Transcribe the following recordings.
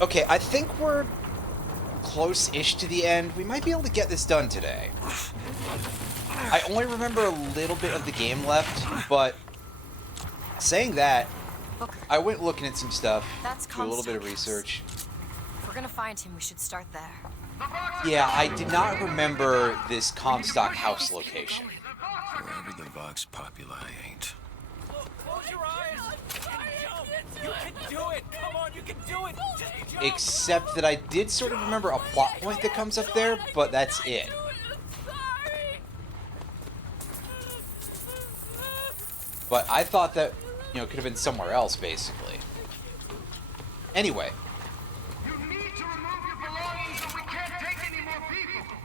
Okay, I think we're close-ish to the end. We might be able to get this done today. I only remember a little bit of the game left, but saying that, I went looking at some stuff, do a little bit of research. If we're gonna find him, we should start there. Yeah, I did not remember this Comstock house location. Wherever the Vox Populi ain't. Close your eyes. You can do it. Come on, you can do it. Except that I did sort of remember a plot point that comes up there, but that's it. But I thought that, you know, it could have been somewhere else, basically. Anyway. You need to remove your belongings or we can't take any more people.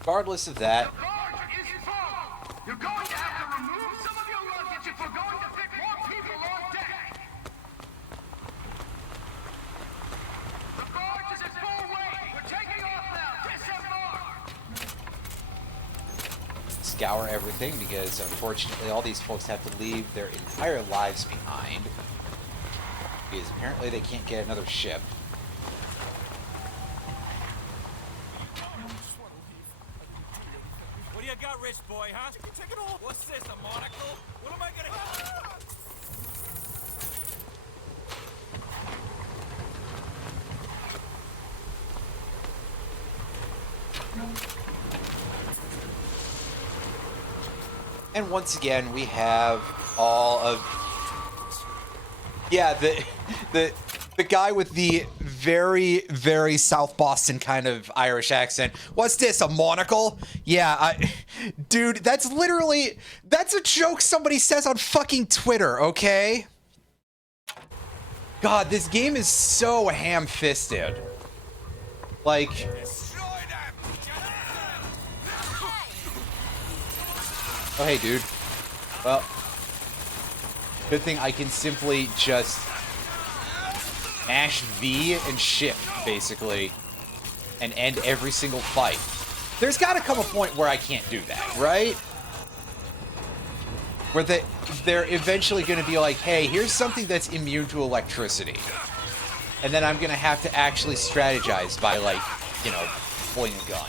Regardless of that, The barge is full. You're going to have to remove some of your luggage if we're going to fit more people on deck. The barge is at full weight. We're taking off now. Disembark. scour everything because unfortunately all these folks have to leave their entire lives behind because apparently they can't get another ship. What do you got, rich boy, huh? Take it off. What's this, a monocle? What am I gonna... And once again, we have all of... Yeah, the guy with the very, very South Boston kind of Irish accent. What's this, a monocle? Yeah, dude, that's literally... That's a joke somebody says on fucking Twitter, okay? God, this game is so ham-fisted. Like... Oh, hey, dude. Well, good thing I can simply just mash V and shift, basically, and end every single fight. There's got to come a point where I can't do that, right? Where they're eventually going to be like, hey, here's something that's immune to electricity. And then I'm going to have to actually strategize by, like, you know, pulling a gun.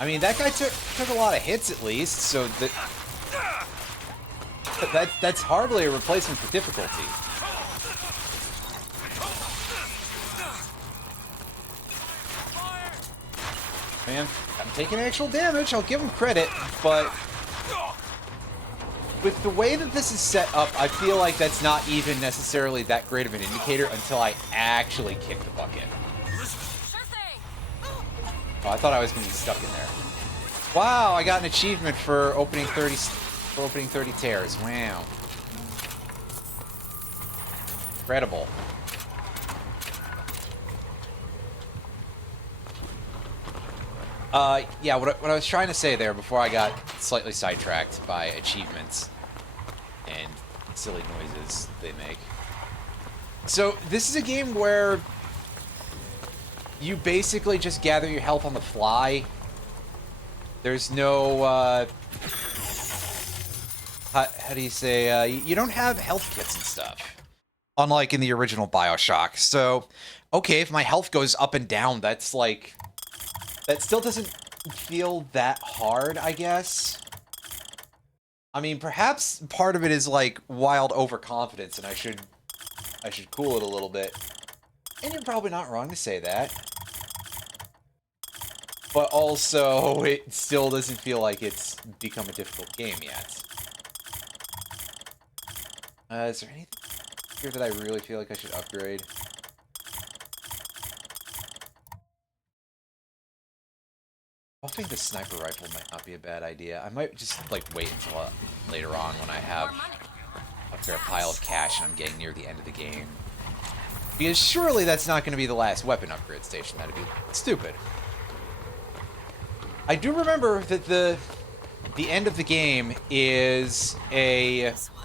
I mean, that guy took a lot of hits at least, so that's hardly a replacement for difficulty. Man, I'm taking actual damage, I'll give him credit, but with the way that this is set up, I feel like that's not even necessarily that great of an indicator until I actually kick the bucket. Oh, I thought I was going to be stuck in there. Wow, I got an achievement for opening 30 tears. Wow. Incredible. Yeah, what I was trying to say there before I got slightly sidetracked by achievements and silly noises they make. So, this is a game where you basically just gather your health on the fly. There's no, how do you say, you don't have health kits and stuff. Unlike in the original BioShock. So, okay, if my health goes up and down, that's like... That still doesn't feel that hard, I guess. I mean, perhaps part of it is, like, wild overconfidence, and I should cool it a little bit. And you're probably not wrong to say that. But also, it still doesn't feel like it's become a difficult game yet. Is there anything here that I really feel like I should upgrade? Buffing the sniper rifle might not be a bad idea. I might just, like, wait until later on when I have a fair pile of cash and I'm getting near the end of the game. Because surely that's not going to be the last weapon upgrade station. That'd be stupid. I do remember that the end of the game is a... This one.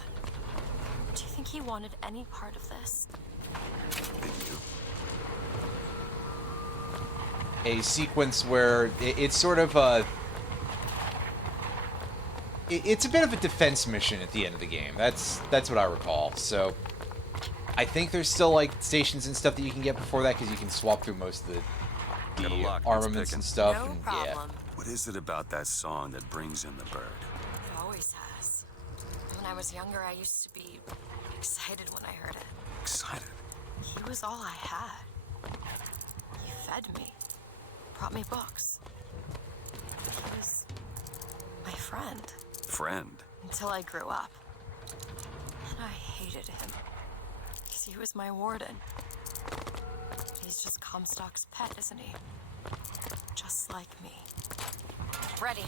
Do you think he wanted any part of this? Did you? a sequence where it's sort of a... It's a bit of a defense mission at the end of the game. That's what I recall. So I think there's still like stations and stuff that you can get before that because you can swap through most of Got a the lock, armaments it's and stuff. No And, problem. yeah. What is it about that song that brings in the bird? It always has. When I was younger, I used to be excited when I heard it. Excited. He was all I had. He fed me, brought me books. He was my friend Friend. until I grew up. And I hated him because he was my warden. He's just Comstock's pet, isn't he? Just like me. Ready.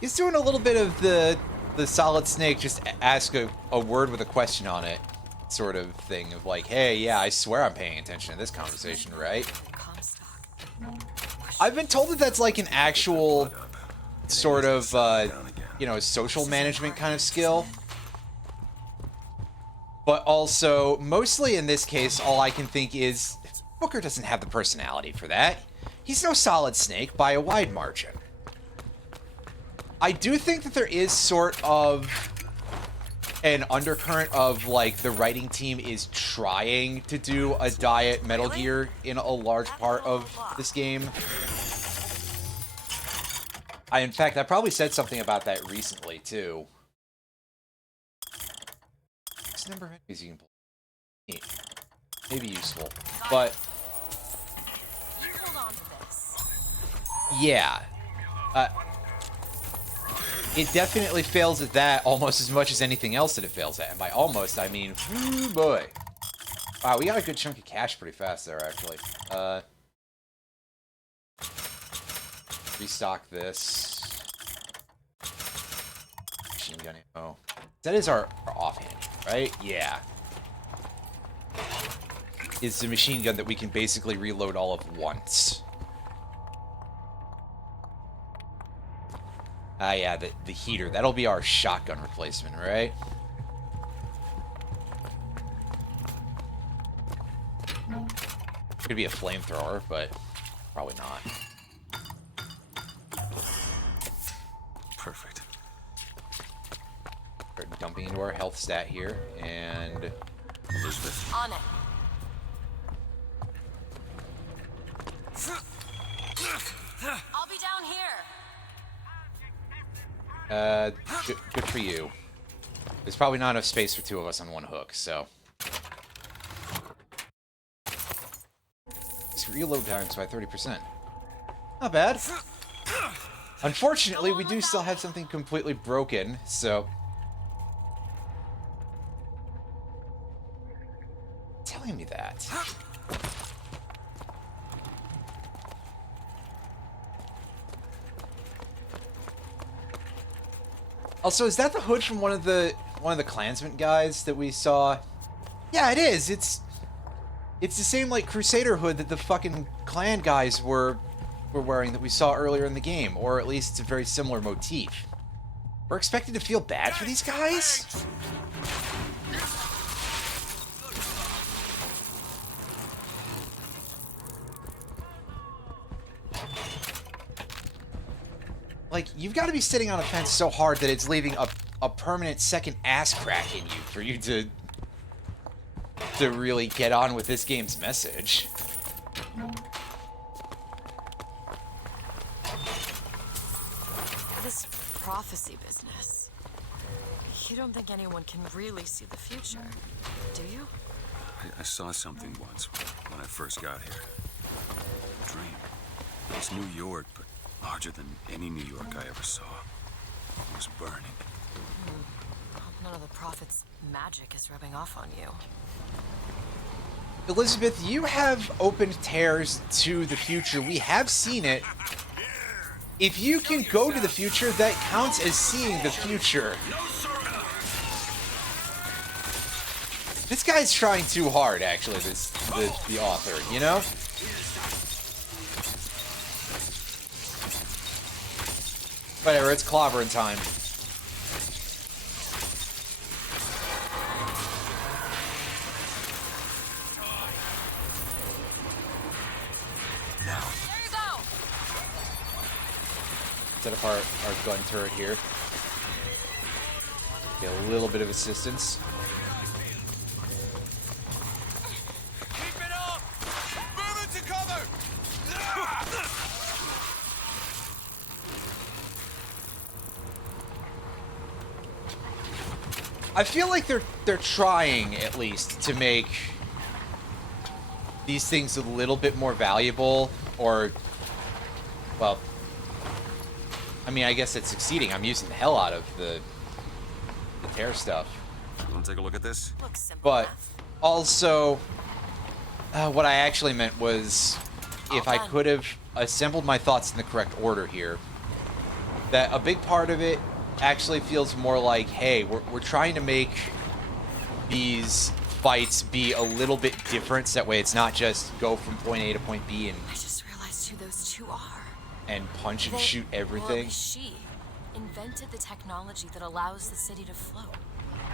He's doing a little bit of the Solid Snake, just ask a word with a question on it sort of thing of like, hey, yeah, I swear I'm paying attention to this conversation, right? Comstock. I've been told that that's like an actual sort of, you know, social management kind of skill. But also, mostly in this case, all I can think is Booker doesn't have the personality for that. He's no Solid Snake by a wide margin. I do think that there is sort of an undercurrent of, like, the writing team is trying to do a diet Metal Gear in a large part of this game. In fact, I probably said something about that recently, too. What's the number of enemies you can play? Maybe useful. But, You hold on to this. yeah. It definitely fails at that almost as much as anything else that it fails at. And by almost, I mean, whoo boy. Wow, we got a good chunk of cash pretty fast there, actually. Restock this. Machine gun ammo. That is our offhand, right? Yeah. It's the machine gun that we can basically reload all of once. Yeah, the heater. That'll be our shotgun replacement, right? Could be a flamethrower, but probably not. Perfect. Start dumping into our health stat here, and Elizabeth. On it. I'll be down here. good for you. There's probably not enough space for two of us on one hook, so. It's reload times by 30%. Not bad. Unfortunately, we do still have something completely broken, so. Telling me that. Also, is that the hood from one of the Klansman guys that we saw? Yeah, it is. It's the same like Crusader hood that the fucking Klan guys were wearing that we saw earlier in the game, or at least it's a very similar motif. We're expected to feel bad for these guys? Like, you've got to be sitting on a fence so hard that it's leaving a permanent second ass crack in you for you to really get on with this game's message. This prophecy business. You don't think anyone can really see the future, do you? I saw something once when I first got here. A dream. It was New York, but larger than any New York I ever saw. It was burning. None of the prophet's magic is rubbing off on you. Elizabeth, you have opened tears to the future. We have seen it. If you can go to the future, that counts as seeing the future. This guy's trying too hard, actually, the author, you know? Whatever, it's clobbering time. Now. set up our gun turret here. Get a little bit of assistance. Keep it up! Move into cover! I feel like they're trying at least to make these things a little bit more valuable, or, well, I mean, I guess it's succeeding. I'm using the hell out of the tear stuff. You want to take a look at this? Looks simple But enough. also, what I actually meant was, if I done. could have assembled my thoughts in the correct order here, that a big part of it actually feels more like, hey, we're trying to make these fights be a little bit different, so that way it's not just go from point A to point B and I just realized who those two are. punch and They- shoot Well, everything. she invented the technology that allows the city to float.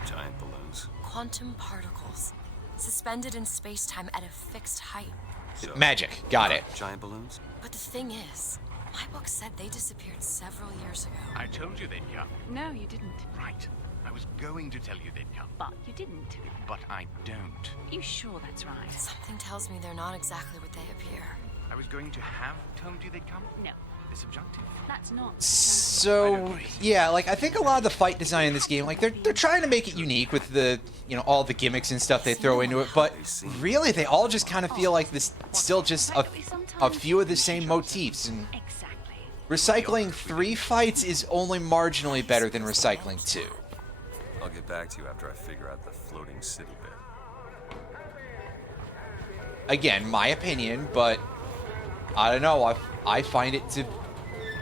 Giant balloons. Quantum particles, suspended in space-time at a fixed height. So, Magic, got it. Giant balloons? But the thing is, my book said they disappeared several years ago. I told you they'd come. No, you didn't. Right. I was going to tell you they'd come. But you didn't. But I don't. You sure that's right? Something tells me they're not exactly what they appear. I was going to have told you they'd come. No, The subjunctive. that's not. So yeah, like I think a lot of the fight design in this game, like they're trying to make it unique with the, you know, all the gimmicks and stuff they throw into it, but really they all just kind of feel like this still just a few of the same motifs, and Exactly. recycling 3 fights is only marginally better than recycling 2. I'll get back to you after I figure out the floating city bit. Again, my opinion, but I don't know, I find it to,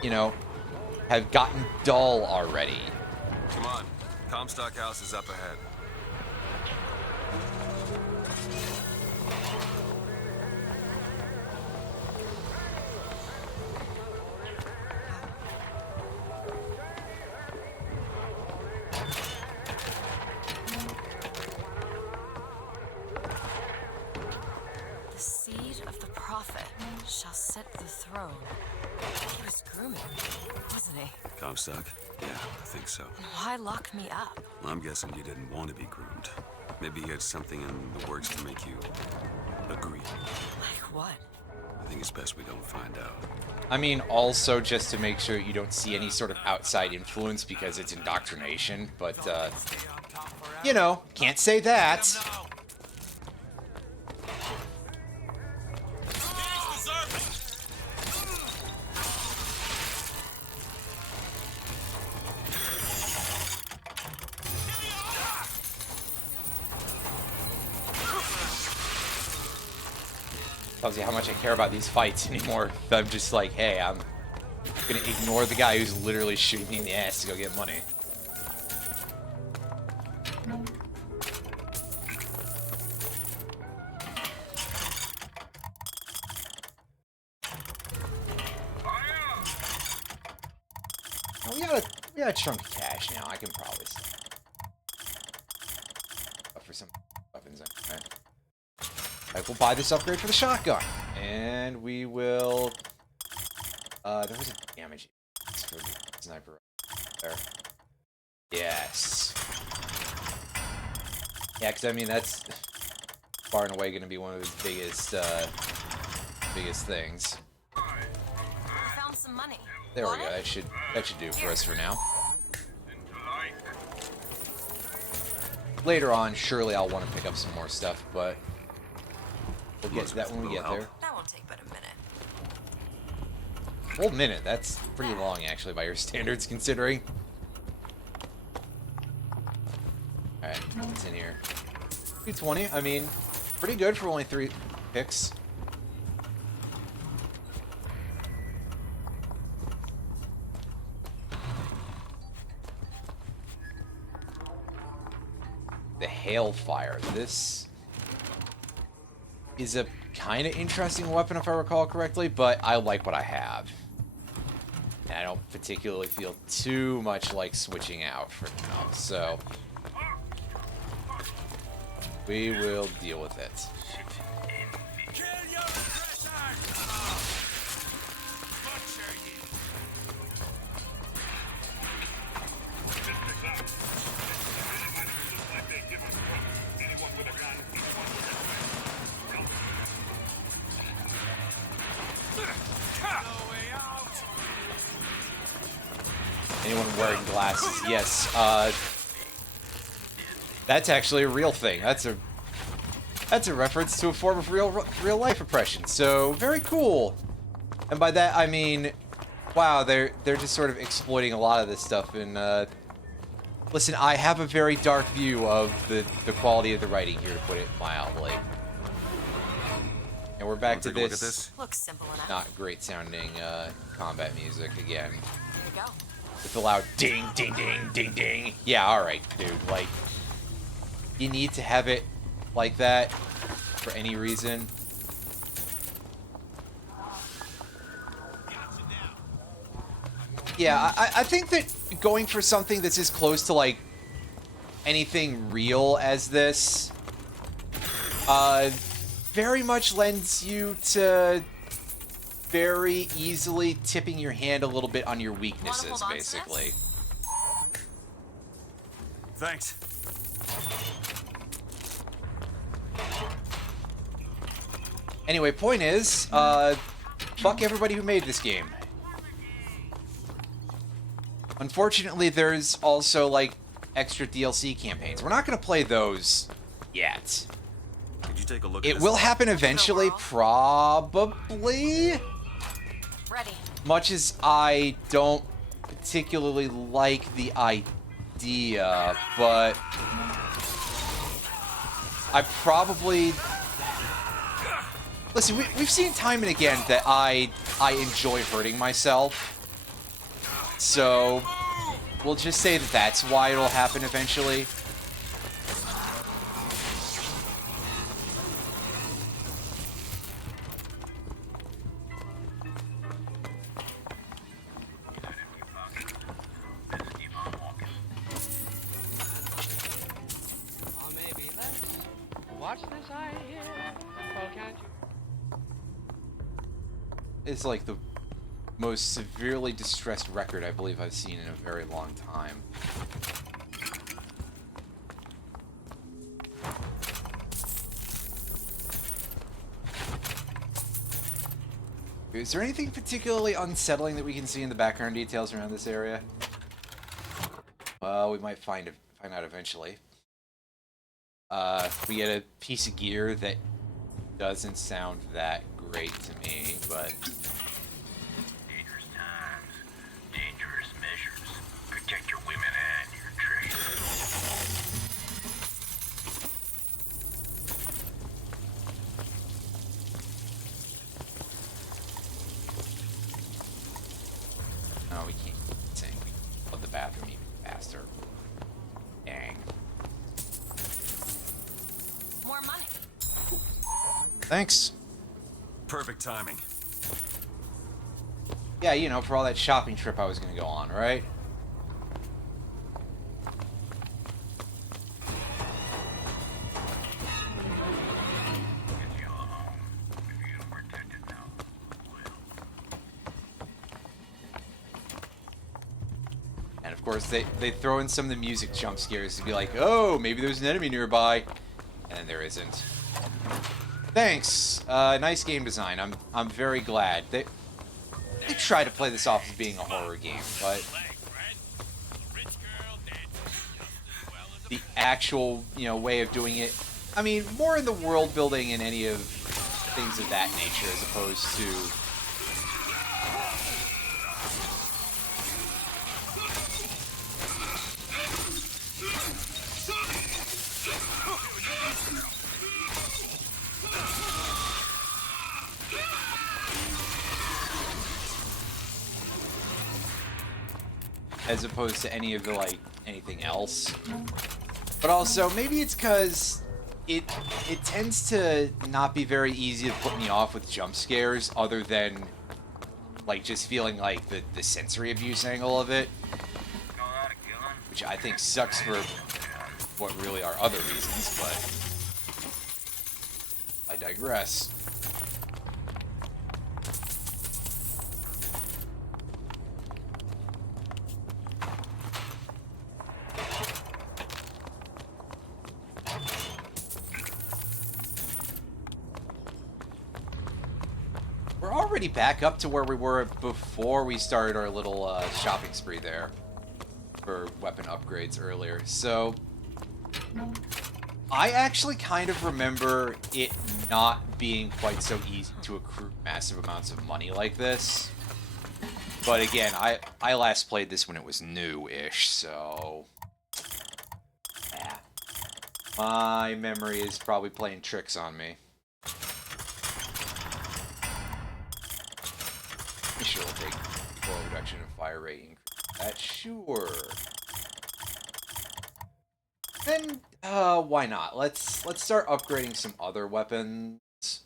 you know, have gotten dull already. Come on. Comstock House is up ahead. The seed of the prophet shall sit the throne. He was grooming, wasn't he? Comstock? Yeah, I think so. And why lock me up? Well, I'm guessing you didn't want to be groomed. Maybe he had something in the works to make you agree. Like what? I think it's best we don't find out. I mean, also just to make sure you don't see any sort of outside influence because it's indoctrination, but, you know, can't say that. Tells you how much I care about these fights anymore. I'm just like, hey, I'm gonna ignore the guy who's literally shooting me in the ass to go get money. Oh, we got a chunk of cash now. I can probably sell for some weapons. Okay. Alright, we'll buy this upgrade for the shotgun. And we will... there was a damage for the sniper there. Yes. Yeah, because I mean, that's far and away going to be one of the biggest things. I found some money. There we Want go. it? That should do it for us for now. Later on, surely I'll want to pick up some more stuff, but we'll get to that when we get there. That won't take but a minute. Whole minute. That's pretty long, actually, by your standards, considering. All right, what's in here? 220. I mean, pretty good for only 3 picks. The Hailfire. This is a kind of interesting weapon, if I recall correctly, but I like what I have. And I don't particularly feel too much like switching out for now, so we will deal with it. Kill your aggressor! Butcher you! wearing glasses. Yes, that's actually a real thing. That's a reference to a form of real life oppression. So very cool. And by that I mean, wow, they're just sort of exploiting a lot of this stuff. And listen, I have a very dark view of the quality of the writing here, to put it mildly. And we're back to Take a look at this Looks simple enough. not great sounding combat music again. Here you go. With the loud ding, ding, ding, ding, ding. Yeah, alright, dude. Like, you need to have it like that for any reason. Yeah, I think that going for something that's as close to, like, anything real as this, very much lends you to very easily tipping your hand a little bit on your weaknesses, hold on to basically. Thanks. Anyway, point is, fuck everybody who made this game. Unfortunately, there's also, like, extra DLC campaigns. We're not gonna play those yet. Did you take a look at It this? will happen eventually, probably. Ready. Much as I don't particularly like the idea, but I probably... Listen, we've seen time and again that I enjoy hurting myself. So, we'll just say that that's why it'll happen eventually. Or maybe less. Watch this eye here. Oh, can't you? It's like the most severely distressed record I believe I've seen in a very long time. Is there anything particularly unsettling that we can see in the background details around this area? Well, we might find out eventually. We get a piece of gear that doesn't sound that great to me, but... Dangerous times, dangerous measures. Protect your women and your trade. No, we can't sing. We love the bathroom even faster. Dang. More money. Thanks. Perfect timing. Yeah, you know, for all that shopping trip I was gonna go on, right? Get you all home. If you don't protect it now, who will? And of course, they throw in some of the music jump scares to be like, oh, maybe there's an enemy nearby. And then there isn't. Thanks. Nice game design. I'm very glad. They try to play this off as being a horror game, but the actual, you know, way of doing it, I mean, more in the world building and any of things of that nature as opposed to any of the, like, anything else. But also, maybe it's because it tends to not be very easy to put me off with jump scares, other than, like, just feeling like the sensory abuse angle of it. Which I think sucks for what really are other reasons, but I digress. We're already back up to where we were before we started our little shopping spree there. for weapon upgrades earlier. So I actually kind of remember it not being quite so easy to accrue massive amounts of money like this. But again, I last played this when it was new-ish, so yeah. My memory is probably playing tricks on me. Sure, we'll take full reduction in fire rate increase. That sure. Then why not? Let's start upgrading some other weapons.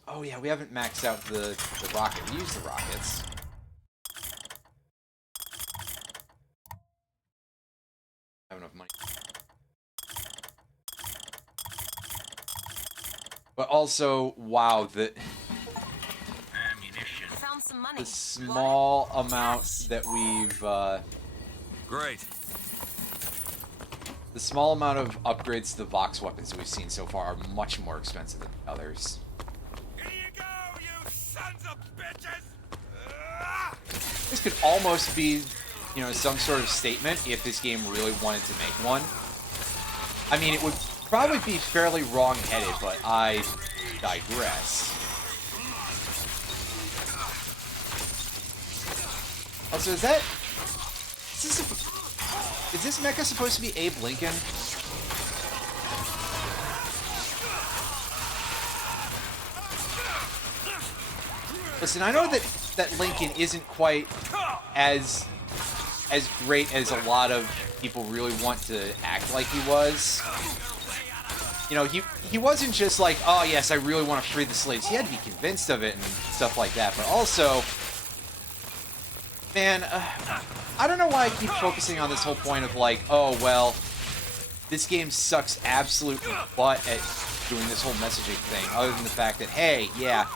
Oh yeah, we haven't maxed out the rocket. We use the rockets. Have enough money. But also, wow, I found some money. the small amount that we've Great. the small amount of upgrades to the Vox weapons that we've seen so far are much more expensive than the others. Here you go, you sons of bitches! This could almost be, you know, some sort of statement if this game really wanted to make one. I mean, it would probably be fairly wrong-headed, but I digress. Also, is this mecha supposed to be Abe Lincoln? Listen, I know that Lincoln isn't quite as great as a lot of people really want to act like he was. You know, he wasn't just like, oh yes, I really want to free the slaves. He had to be convinced of it and stuff like that. But also, man, I don't know why I keep focusing on this whole point of like, oh well, this game sucks absolute butt at doing this whole messaging thing. Other than the fact that, hey, yeah,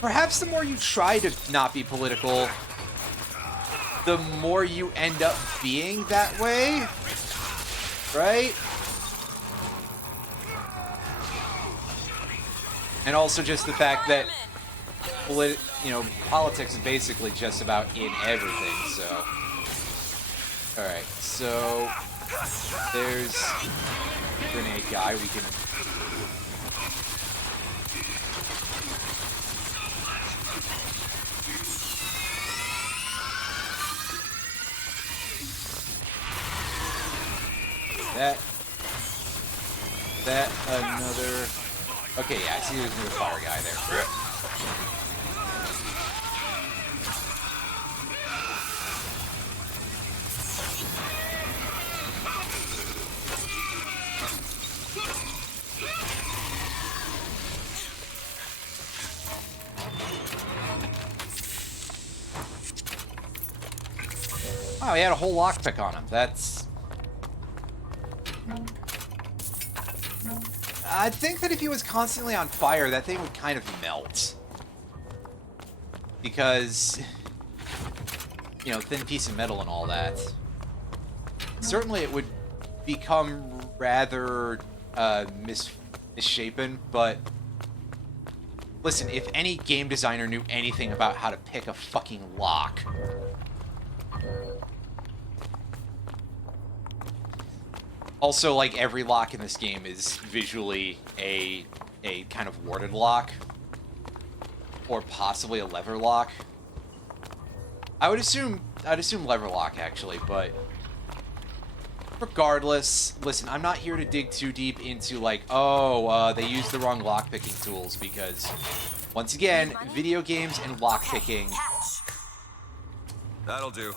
perhaps the more you try to not be political, the more you end up being that way, right? And also just the fact that, politics is basically just about in everything, so. Alright, so there's a grenade guy we can... That, another... Okay, yeah, I see there's another fire guy there. Wow, he had a whole lockpick on him. That's... I think that if he was constantly on fire, that thing would kind of melt. Because, you know, thin piece of metal and all that. Certainly it would become rather misshapen, but listen, if any game designer knew anything about how to pick a fucking lock... Also, like, every lock in this game is visually a kind of warded lock. Or possibly a lever lock. I'd assume lever lock, actually, but... Regardless, listen, I'm not here to dig too deep into, like, oh, they used the wrong lockpicking tools, because, once again, video games and lockpicking... That'll do.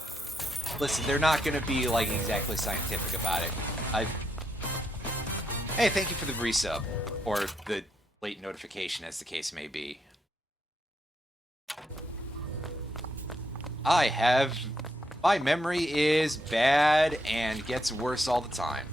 Listen, they're not going to be, like, exactly scientific about it. Hey, thank you for the resub. Or the late notification, as the case may be. My memory is bad and gets worse all the time.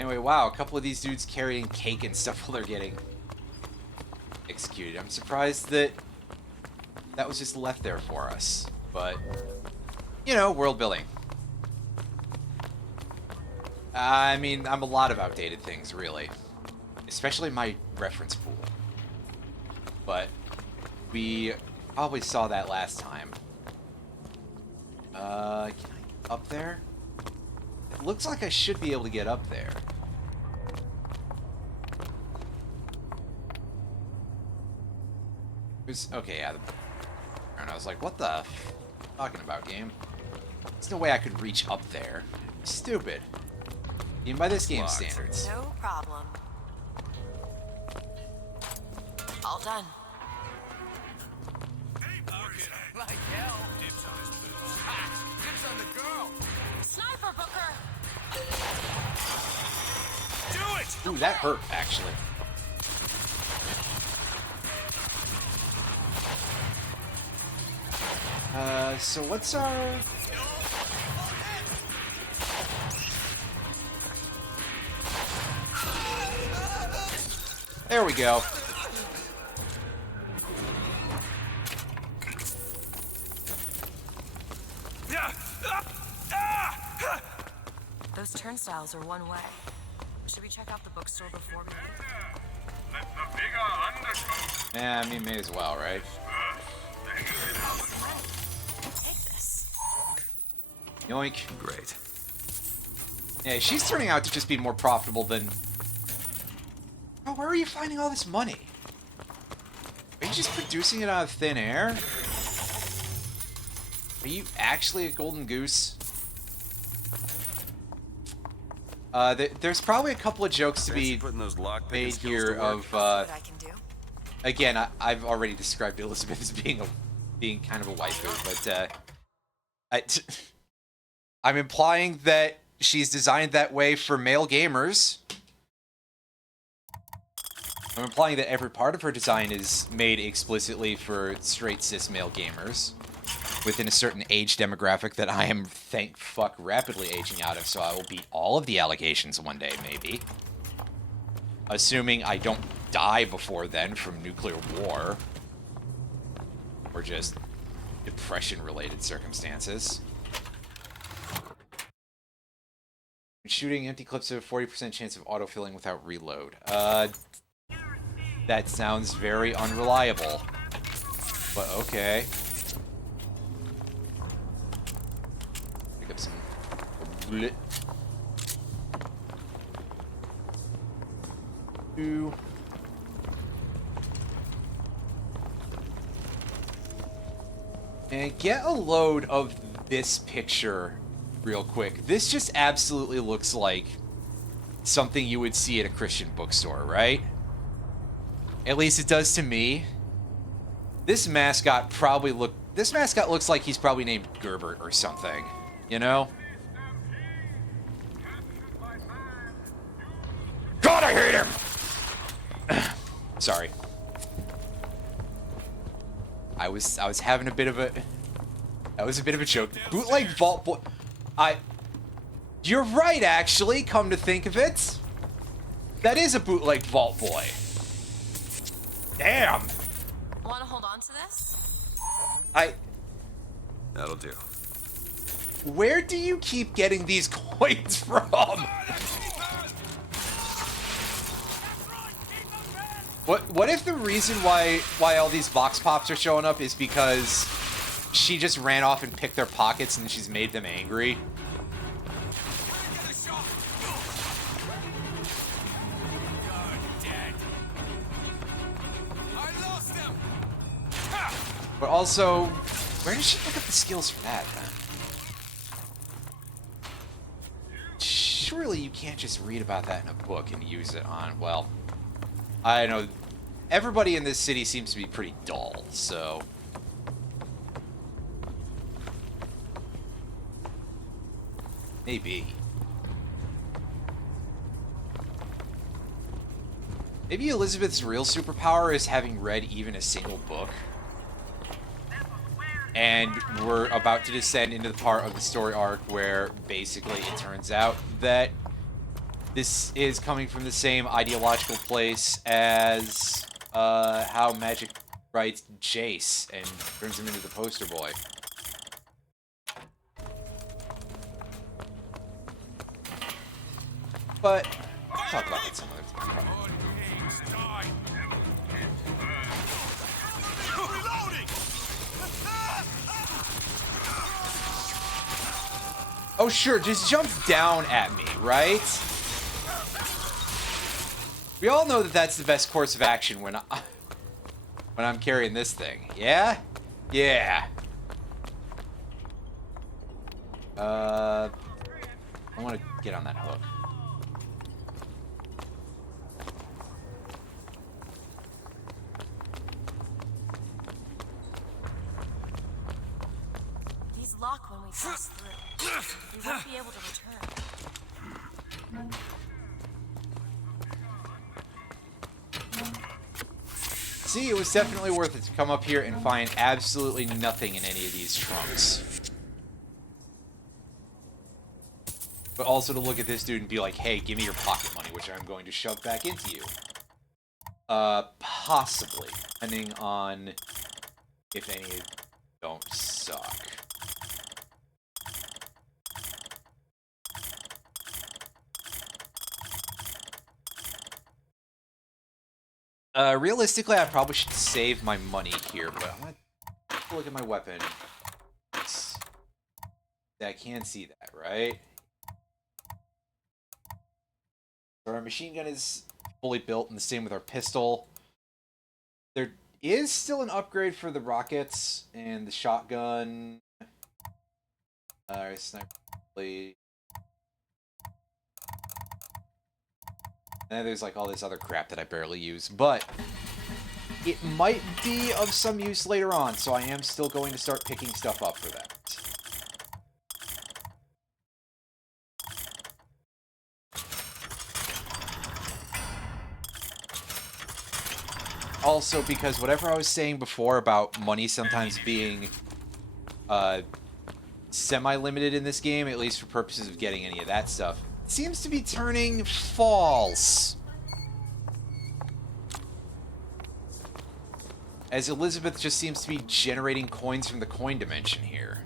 Anyway, wow, a couple of these dudes carrying cake and stuff while they're getting executed. I'm surprised that was just left there for us. But, you know, world building. I mean, I'm a lot of outdated things, really. especially my reference pool. But we probably saw that last time. Can I get up there? It looks like I should be able to get up there. Okay, yeah. And I was like, what the f talking about, game? There's no way I could reach up there. Stupid. Even by this game's standards. No problem. All done. Like hell. Dibs on his boots. Ha! Dibs on the girl. Sniper, Booker! Do it! Ooh, that hurt, actually. So what's our... There we go. Those turnstiles are one way. Should we check out the bookstore before we leave? Yeah, I mean, may as well, right? Take this. Yoink. Great. Yeah, she's turning out to just be more profitable than... Bro, where are you finding all this money? Are you just producing it out of thin air? Are you actually a golden goose? There's probably a couple of jokes to be Putting those lock made skills here to work. of, What I can do? again, I've already described Elizabeth as being kind of a waifu, but, I'm implying that she's designed that way for male gamers. I'm implying that every part of her design is made explicitly for straight cis male gamers within a certain age demographic that I am, thank fuck, rapidly aging out of, so I will beat all of the allegations one day, maybe. Assuming I don't die before then from nuclear war. Or just depression-related circumstances. Shooting empty clips have a 40% chance of autofilling without reload. That sounds very unreliable. But okay. Pick up some bullet. Two. And get a load of this picture real quick. This just absolutely looks like something you would see at a Christian bookstore, right? At least it does to me. This mascot looks like he's probably named Gerbert or something, you know? God, I hate him! Sorry. I was having a bit of a... That was a bit of a joke. Bootleg Vault Boy... You're right, actually, come to think of it. That is a bootleg Vault Boy. Damn! Want to hold on to this? That'll do. Where do you keep getting these coins from? What if the reason why all these vox pops are showing up is because she just ran off and picked their pockets and she's made them angry? But also, where did she pick up the skills for that, then? Surely you can't just read about that in a book and use it on, well, I don't know. Everybody in this city seems to be pretty dull, so... Maybe. Maybe Elizabeth's real superpower is having read even a single book. And we're about to descend into the part of the story arc where basically it turns out that this is coming from the same ideological place as how Magic writes Jace and turns him into the poster boy. But we'll talk about that some other time. Oh, sure, just jump down at me, right? We all know that that's the best course of action when I'm carrying this thing. Yeah? Yeah. I want to get on that hook. These lock when we pass through. We won't be able to return. See, it was definitely worth it to come up here and find absolutely nothing in any of these trunks. But also to look at this dude and be like, hey, give me your pocket money, which I'm going to shove back into you. Possibly. Depending on if any don't suck. Realistically, I probably should save my money here, but I'm gonna take a look at my weapon. I can see that, right? So our machine gun is fully built, and the same with our pistol. There is still an upgrade for the rockets and the shotgun. Sniper blade. And then there's like all this other crap that I barely use, but it might be of some use later on, so I am still going to start picking stuff up for that. Also, because whatever I was saying before about money sometimes being semi-limited in this game, at least for purposes of getting any of that stuff, seems to be turning false. As Elizabeth just seems to be generating coins from the coin dimension here.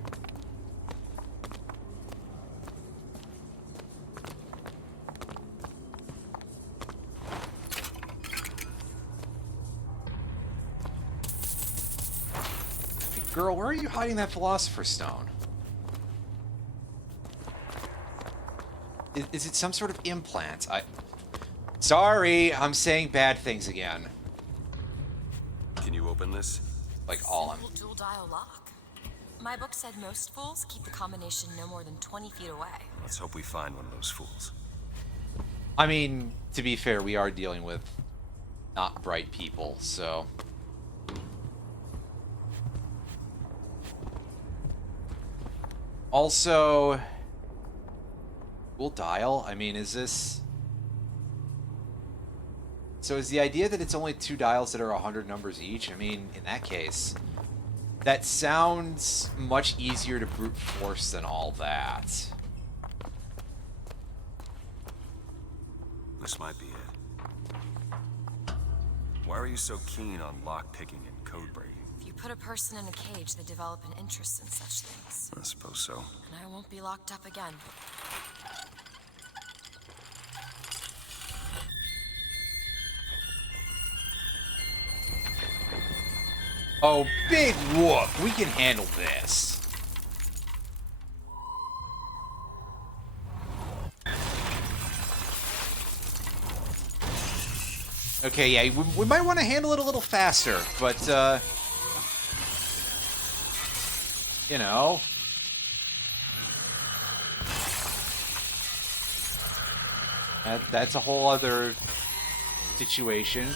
Hey, girl, where are you hiding that Philosopher's Stone? Is it some sort of implant? Sorry, I'm saying bad things again. Can you open this? Like all I'm... Simple dual dial lock. My book said most fools keep the combination no more than 20 feet away. Let's hope we find one of those fools. I mean, to be fair, we are dealing with not bright people, so... Also... Dual dial? I mean, is this... So is the idea that it's only 2 dials that are 100 numbers each? I mean, in that case, that sounds much easier to brute force than all that. This might be it. Why are you so keen on lock-picking and code-breaking? If you put a person in a cage, they develop an interest in such things. I suppose so. And I won't be locked up again. Oh, big whoop! We can handle this. Okay, yeah, we might want to handle it a little faster, but, you know. That's a whole other situation.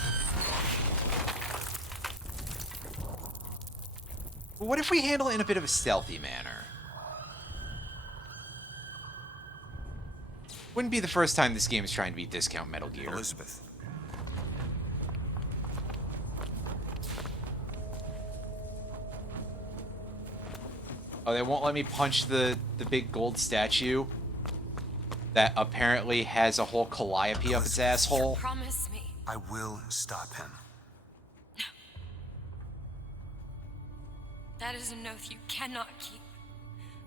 What if we handle it in a bit of a stealthy manner? Wouldn't be the first time this game is trying to beat discount Metal Gear. Elizabeth. Oh, they won't let me punch the big gold statue that apparently has a whole calliope up its asshole. Promise me. I will stop him. That is an oath you cannot keep.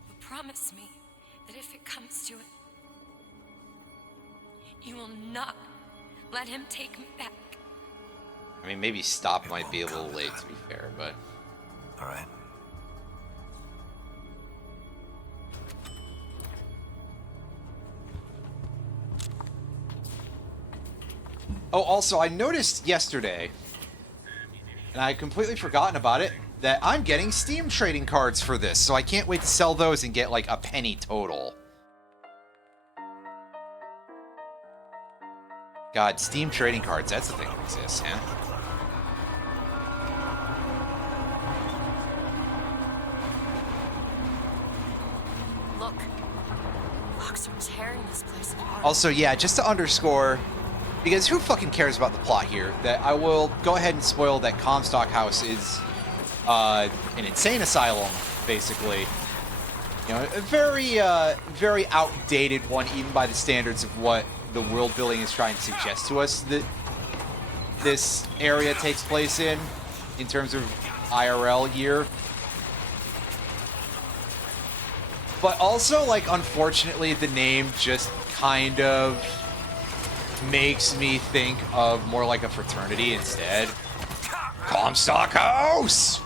But promise me that if it comes to it, you will not let him take me back. I mean, maybe stop might be a little late, to be fair, but... All right. Oh, also, I noticed yesterday, and I had completely forgotten about it, that I'm getting Steam trading cards for this, so I can't wait to sell those and get, like, a penny total. God, Steam trading cards, that's the thing that exists, huh? Look. Locks are tearing this place apart. Also, yeah, just to underscore, because who fucking cares about the plot here, that I will go ahead and spoil that Comstock House is an insane asylum, basically. You know, a very, very outdated one, even by the standards of what the world building is trying to suggest to us that this area takes place in terms of IRL year. But also, like, unfortunately, the name just kind of makes me think of more like a fraternity instead. Comstock House!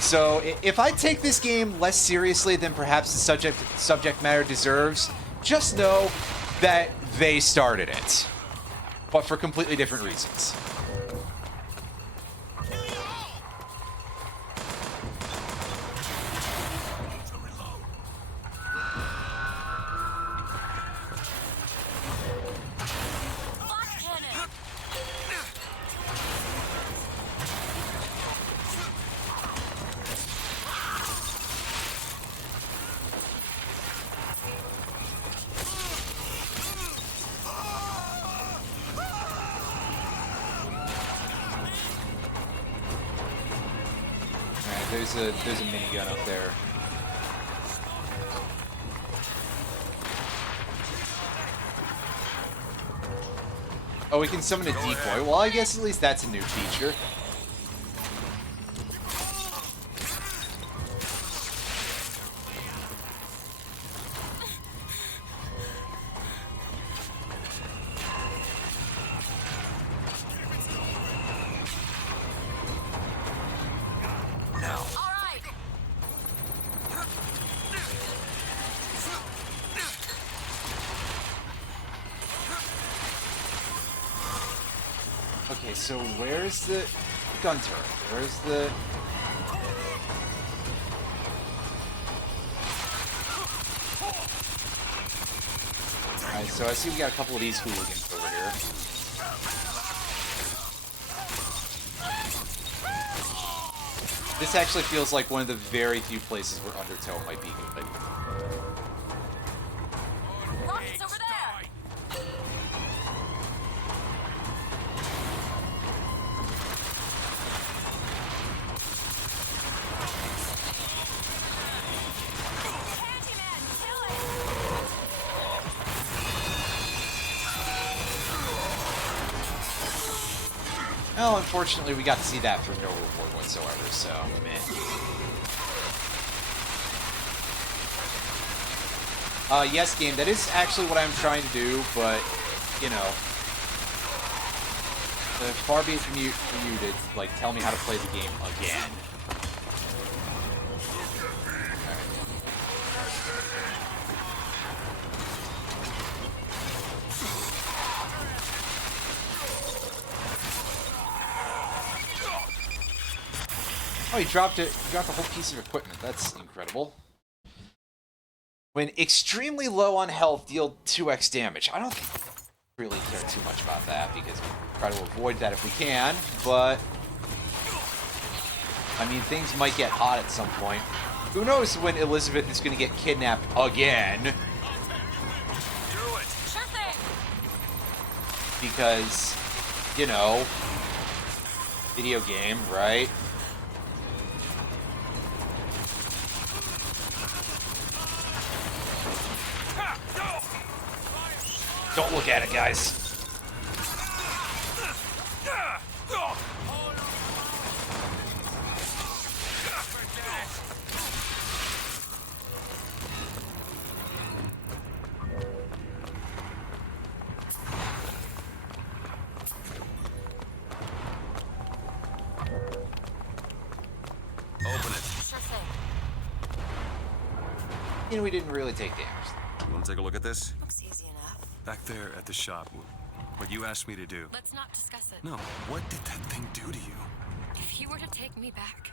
So, if I take this game less seriously than perhaps the subject matter deserves, just know that they started it. But for completely different reasons. There's a minigun up there. Oh, we can summon a decoy. Well, I guess at least that's a new feature. Okay, so where's the gun turret? Where's the... Alright, so I see we got a couple of these hooligans over here. This actually feels like one of the very few places where Undertow might be good. Rockets over there! Well, unfortunately, we got to see that for no reward whatsoever, so, meh. Yes, game, that is actually what I'm trying to do, but, you know, far be it from you to, like, tell me how to play the game again. Oh, he dropped it. He dropped a whole piece of equipment. That's incredible. When extremely low on health, deal 2x damage. I don't really care too much about that because we try to avoid that if we can, but I mean, things might get hot at some point. Who knows when Elizabeth is going to get kidnapped again? Do it. Sure thing. Because, you know, video game, right? Don't look at it, guys. Open it. Sure thing. You know, we didn't really take damage. You want to take a look at this? Looks easy enough. Back there at the shop. What you asked me to do. Let's not discuss it. No, what did that thing do to you? If he were to take me back,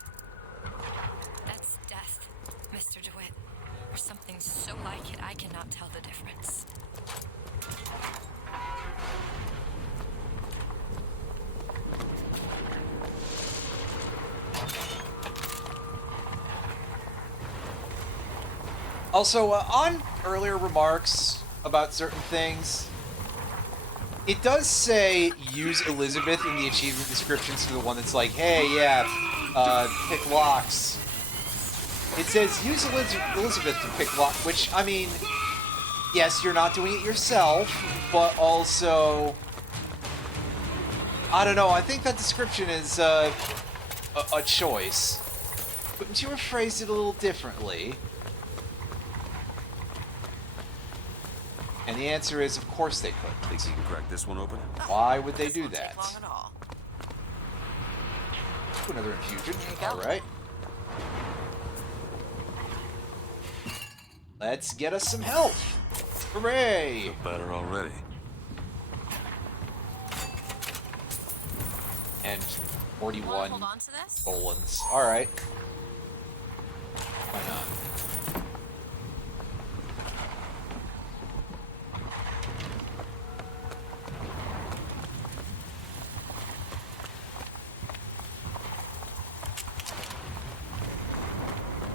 that's death, Mr. DeWitt. Or something so like it I cannot tell the difference. Also, on earlier remarks about certain things, it does say use Elizabeth in the achievement descriptions to the one that's like, hey, yeah, pick locks. It says use Elizabeth to pick lock, which, I mean, yes, you're not doing it yourself, but also, I don't know, I think that description is a choice. Couldn't you have phrased it a little differently? And the answer is, of course they could. Think you can crack this one open? Why would they This do won't that? take long at all. Another infusion. There you go. All right. Let's get us some health. Hooray! Better already. And Wanna 41 hold on to this? Golans. All right. Why not?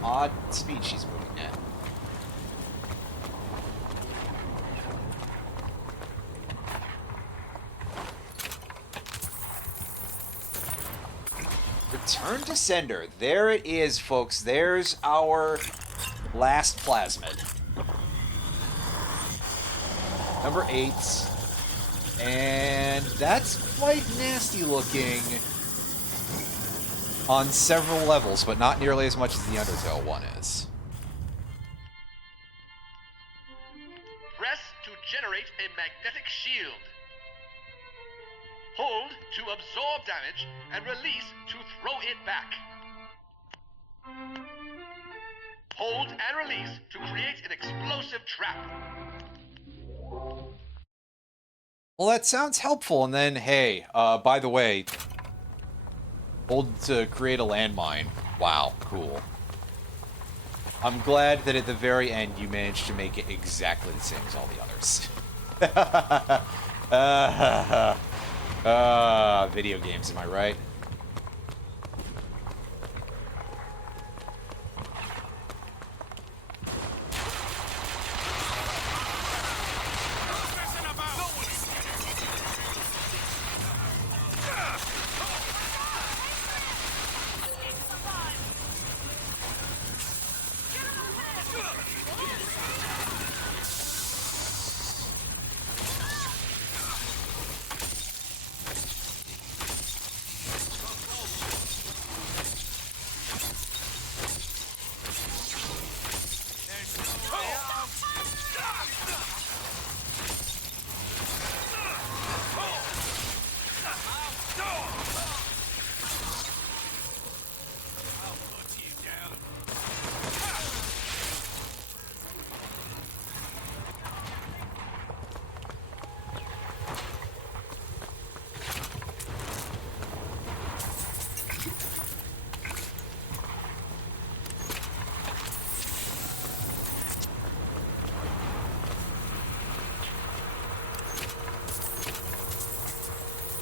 Odd speed she's moving at. Return to sender. There it is, folks. There's our last plasmid. Number 8. And that's quite nasty looking on several levels, but not nearly as much as the Undertale one is. Press to generate a magnetic shield. Hold to absorb damage and release to throw it back. Hold and release to create an explosive trap. Well, that sounds helpful, and then, hey, by the way, hold to create a landmine. Wow, cool. I'm glad that at the very end you managed to make it exactly the same as all the others. Video games, am I right?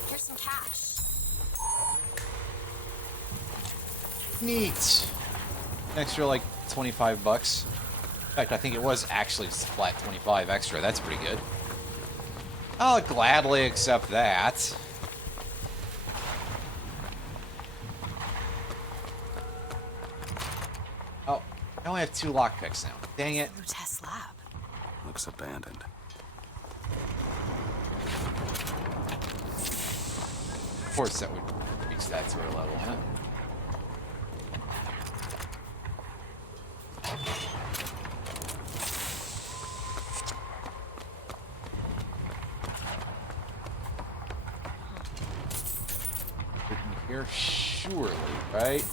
Here's some cash. Neat. An extra, like, 25 bucks. In fact, I think it was actually just flat 25 extra. That's pretty good. I'll gladly accept that. Oh, I only have 2 lockpicks now. Dang it. New test lab. Looks abandoned. Of course that would reach that sort of level, huh? Written here, surely, right?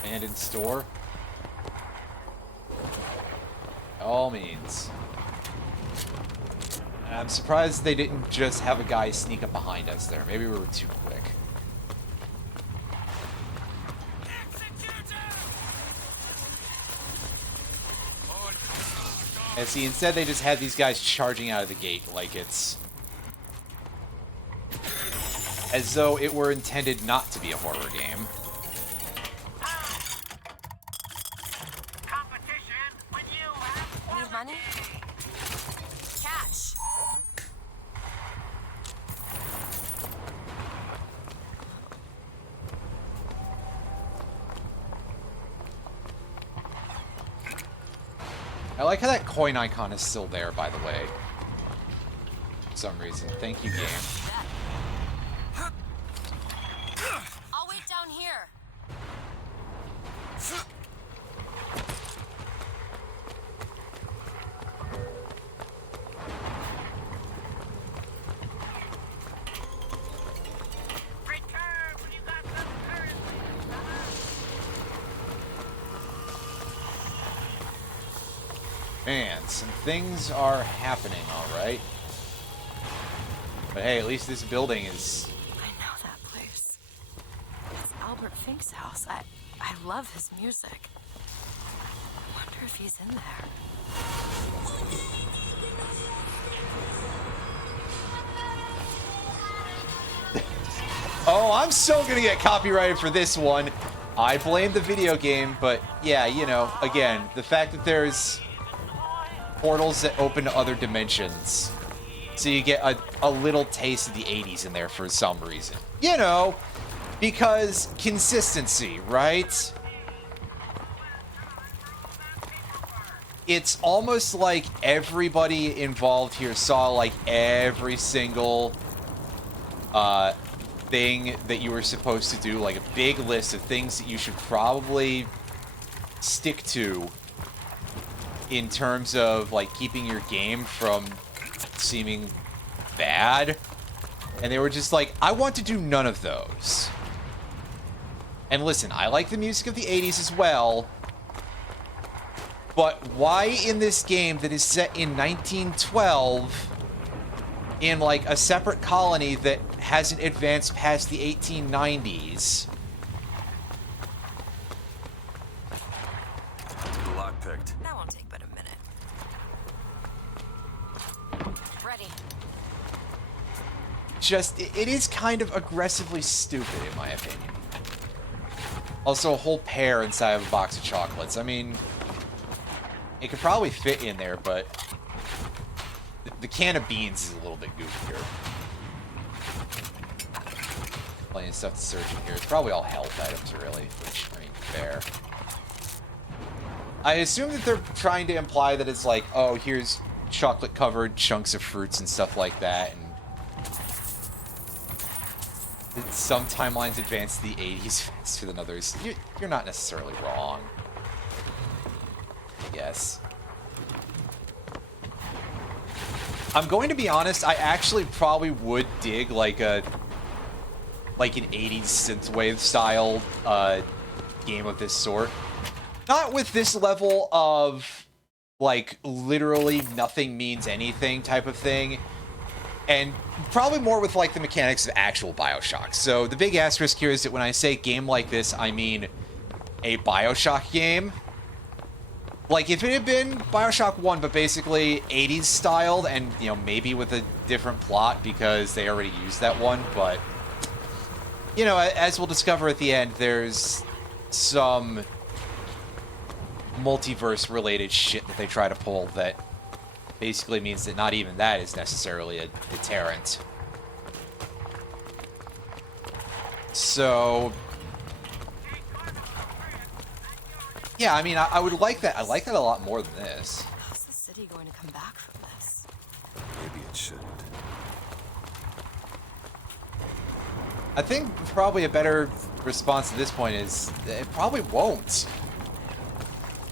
Abandoned store. By all means. I'm surprised they didn't just have a guy sneak up behind us there. Maybe we were too quick. And see, instead they just had these guys charging out of the gate like it's... as though it were intended not to be a horror game. Need money? Cash. I like how that coin icon is still there, by the way. For some reason. Thank you, game. I'll wait down here. Man, some things are happening, alright. But hey, at least this building is... I know that place. It's Albert Fink's house. I love his music. I wonder if he's in there. Oh, I'm so gonna get copyrighted for this one. I blame the video game, but yeah, you know, again, the fact that there's portals that open to other dimensions. So you get a little taste of the 80s in there for some reason. You know, because consistency, right? It's almost like everybody involved here saw like every single thing that you were supposed to do, like a big list of things that you should probably stick to in terms of like keeping your game from seeming bad. And they were just like, I want to do none of those. And listen, I like the music of the 80s as well. But why in this game that is set in 1912 in like a separate colony that hasn't advanced past the 1890s? Lockpicked. That won't take but a minute. Ready. Just, it is kind of aggressively stupid in my opinion. Also, a whole pear inside of a box of chocolates. I mean, it could probably fit in there, but the can of beans is a little bit goofier. Plenty of stuff to search in here. It's probably all health items, really, which, I mean, fair. I assume that they're trying to imply that it's like, oh, here's chocolate-covered chunks of fruits and stuff like that, and some timelines advance to the 80s faster than others. You're not necessarily wrong. Yes. I'm going to be honest, I actually probably would dig like an 80s synthwave style game of this sort. Not with this level of like literally nothing means anything type of thing. And probably more with like the mechanics of actual BioShock. So the big asterisk here is that when I say game like this, I mean a BioShock game. Like, if it had been BioShock 1, but basically 80s styled, and, you know, maybe with a different plot, because they already used that one, but, you know, as we'll discover at the end, there's some multiverse-related shit that they try to pull that basically means that not even that is necessarily a deterrent. So... yeah, I mean, I would like that. I like that a lot more than this. How's the city going to come back from this? Maybe it shouldn't. I think probably a better response to this point is it probably won't.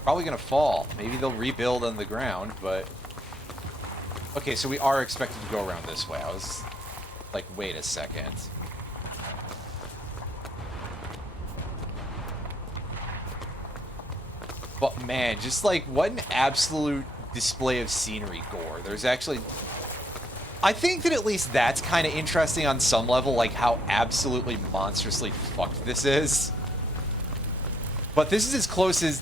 Probably gonna fall. Maybe they'll rebuild on the ground, but... okay, so we are expected to go around this way. I was like, wait a second. But man, just like, what an absolute display of scenery gore. There's actually I think that at least that's kind of interesting on some level, like how absolutely monstrously fucked this is. But this is as close as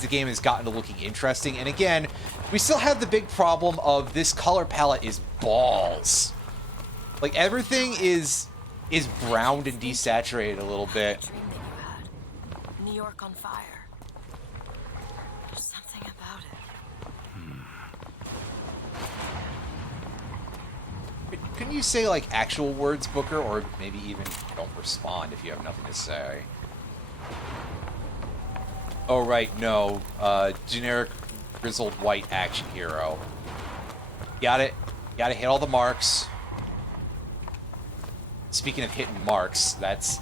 the game has gotten to looking interesting. And again, we still have the big problem of this color palette is balls. Like, everything is browned and desaturated a little bit. Dream that you had. New York on fire. There's something about it. Couldn't you say, like, actual words, Booker? Or maybe even don't respond if you have nothing to say. Oh, right, no. Generic grizzled white action hero. Got it. Gotta hit all the marks. Speaking of hitting marks, that's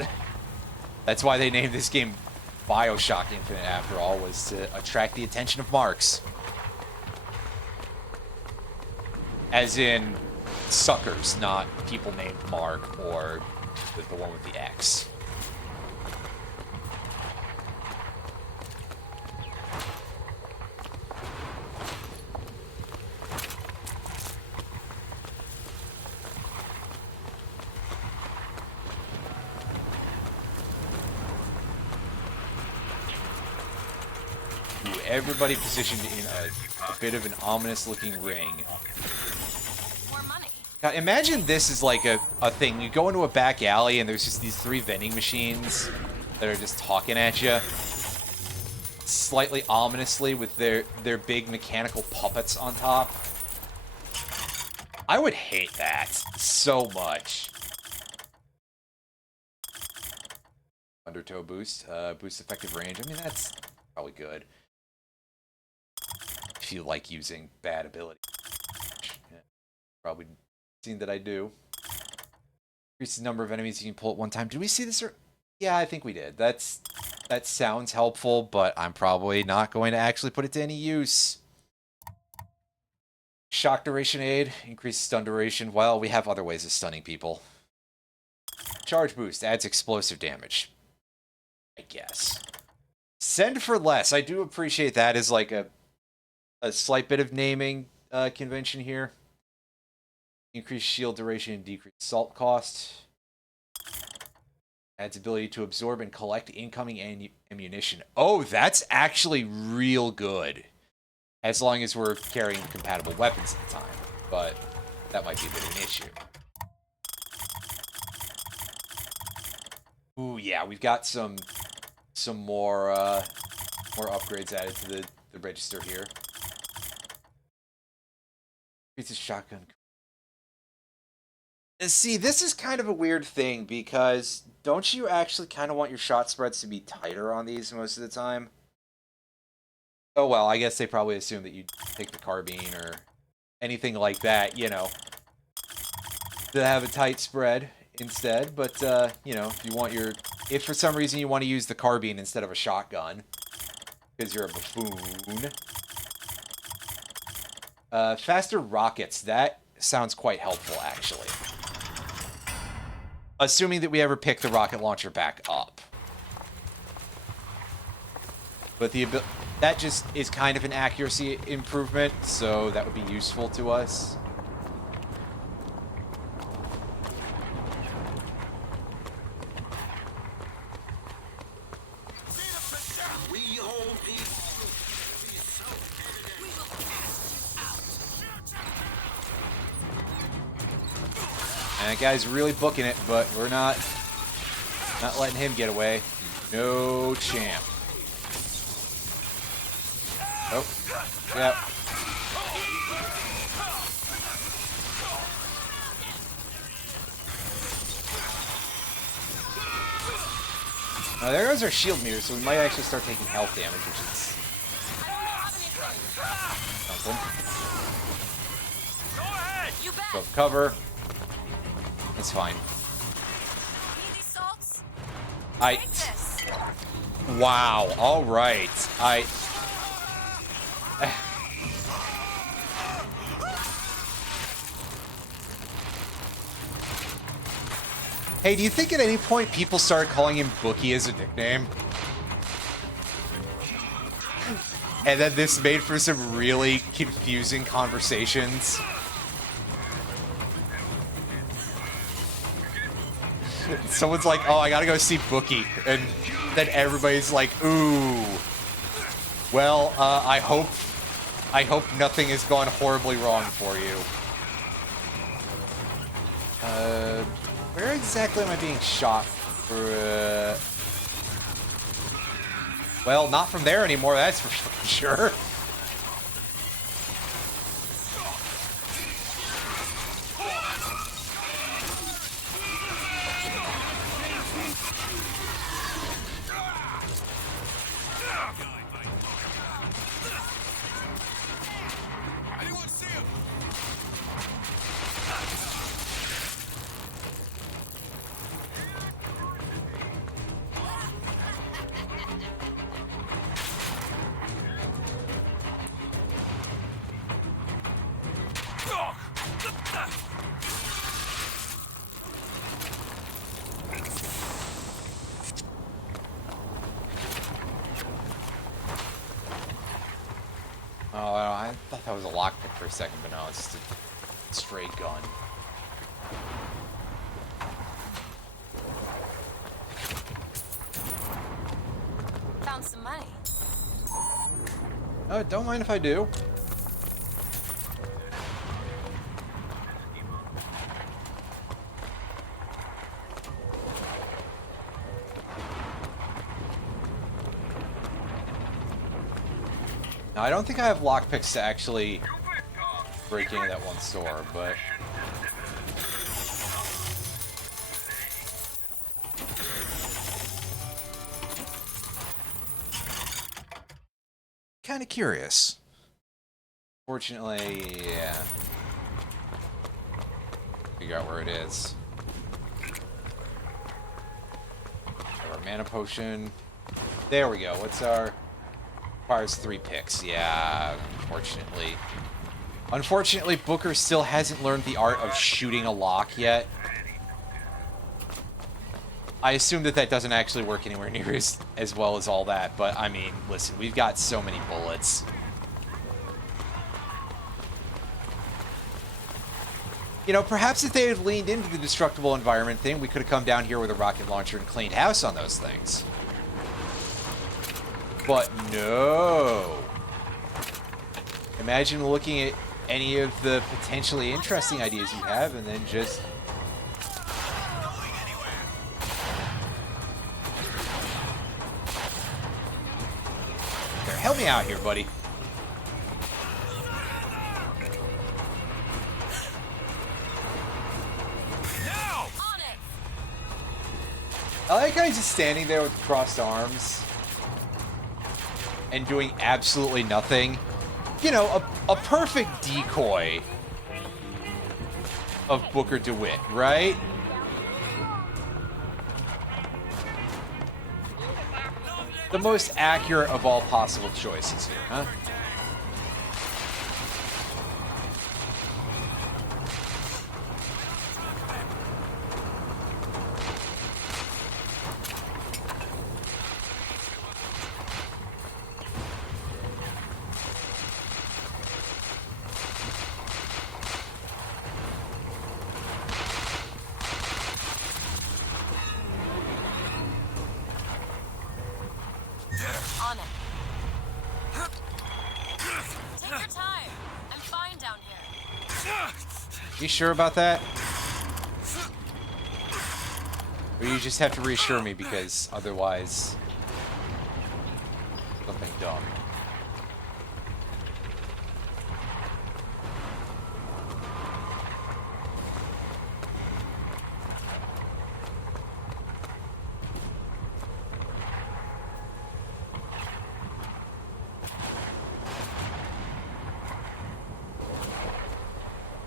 why they named this game BioShock Infinite, after all, was to attract the attention of marks. As in suckers, not people named Mark or the one with the X. Everybody positioned in a bit of an ominous-looking ring. More money. Now, imagine this is like a thing. You go into a back alley and there's just these 3 vending machines that are just talking at you. Slightly ominously with their big mechanical puppets on top. I would hate that so much. Undertow boost. Boost effective range. I mean, that's probably good. If you like using bad ability. Yeah, probably seen that I do. Increases the number of enemies you can pull at one time. Did we see this? Yeah, I think we did. That sounds helpful, but I'm probably not going to actually put it to any use. Shock duration aid. Increases stun duration. Well, we have other ways of stunning people. Charge boost. Adds explosive damage. I guess. Send for less. I do appreciate that as like a slight bit of naming convention here. Increase shield duration and decrease assault cost. Adds ability to absorb and collect incoming ammunition. Oh, that's actually real good. As long as we're carrying compatible weapons at the time. But that might be a bit of an issue. Ooh, yeah, we've got some more upgrades added to the register here. Increases shotgun. See, this is kind of a weird thing, because don't you actually kind of want your shot spreads to be tighter on these most of the time? Oh well, I guess they probably assume that you take the carbine or anything like that, you know, to have a tight spread instead. But, you know, if for some reason you want to use the carbine instead of a shotgun, because you're a buffoon. Faster rockets, that sounds quite helpful, actually. Assuming that we ever pick the rocket launcher back up. But that just is kind of an accuracy improvement, so that would be useful to us. And that guy's really booking it, but we're not letting him get away. No champ. Oh, yep. Now there goes our shield meter, so we might actually start taking health damage, which is something. You bet. Go cover. It's fine. Need these salts? Take this. Wow. All right. Hey, do you think at any point people started calling him Bookie as a nickname? And then this made for some really confusing conversations. Someone's like, oh, I gotta go see Bookie. And then everybody's like, ooh. Well, I hope nothing has gone horribly wrong for you. Where exactly am I being shot for, Well, not from there anymore, that's for sure. Oh, I thought that was a lockpick for a second, but no, it's just a straight gun. Found some money. Don't mind if I do. Now, I don't think I have lockpicks to actually break into that one store, but... kind of curious. Fortunately, yeah. Figure out where it is. Our mana potion. There we go. What's our... requires 3 picks. Yeah, unfortunately. Unfortunately, Booker still hasn't learned the art of shooting a lock yet. I assume that doesn't actually work anywhere near as well as all that, but I mean, listen, we've got so many bullets. You know, perhaps if they had leaned into the destructible environment thing, we could have come down here with a rocket launcher and cleaned house on those things. But no. Imagine looking at any of the potentially interesting ideas you have and then just... Here, help me out here, buddy. I like how he's just standing there with crossed arms and doing absolutely nothing. You know, a perfect decoy of Booker DeWitt, right? The most accurate of all possible choices here, huh? On it. Take your time. I'm fine down here. You sure about that? Or you just have to reassure me because otherwise... something dumb.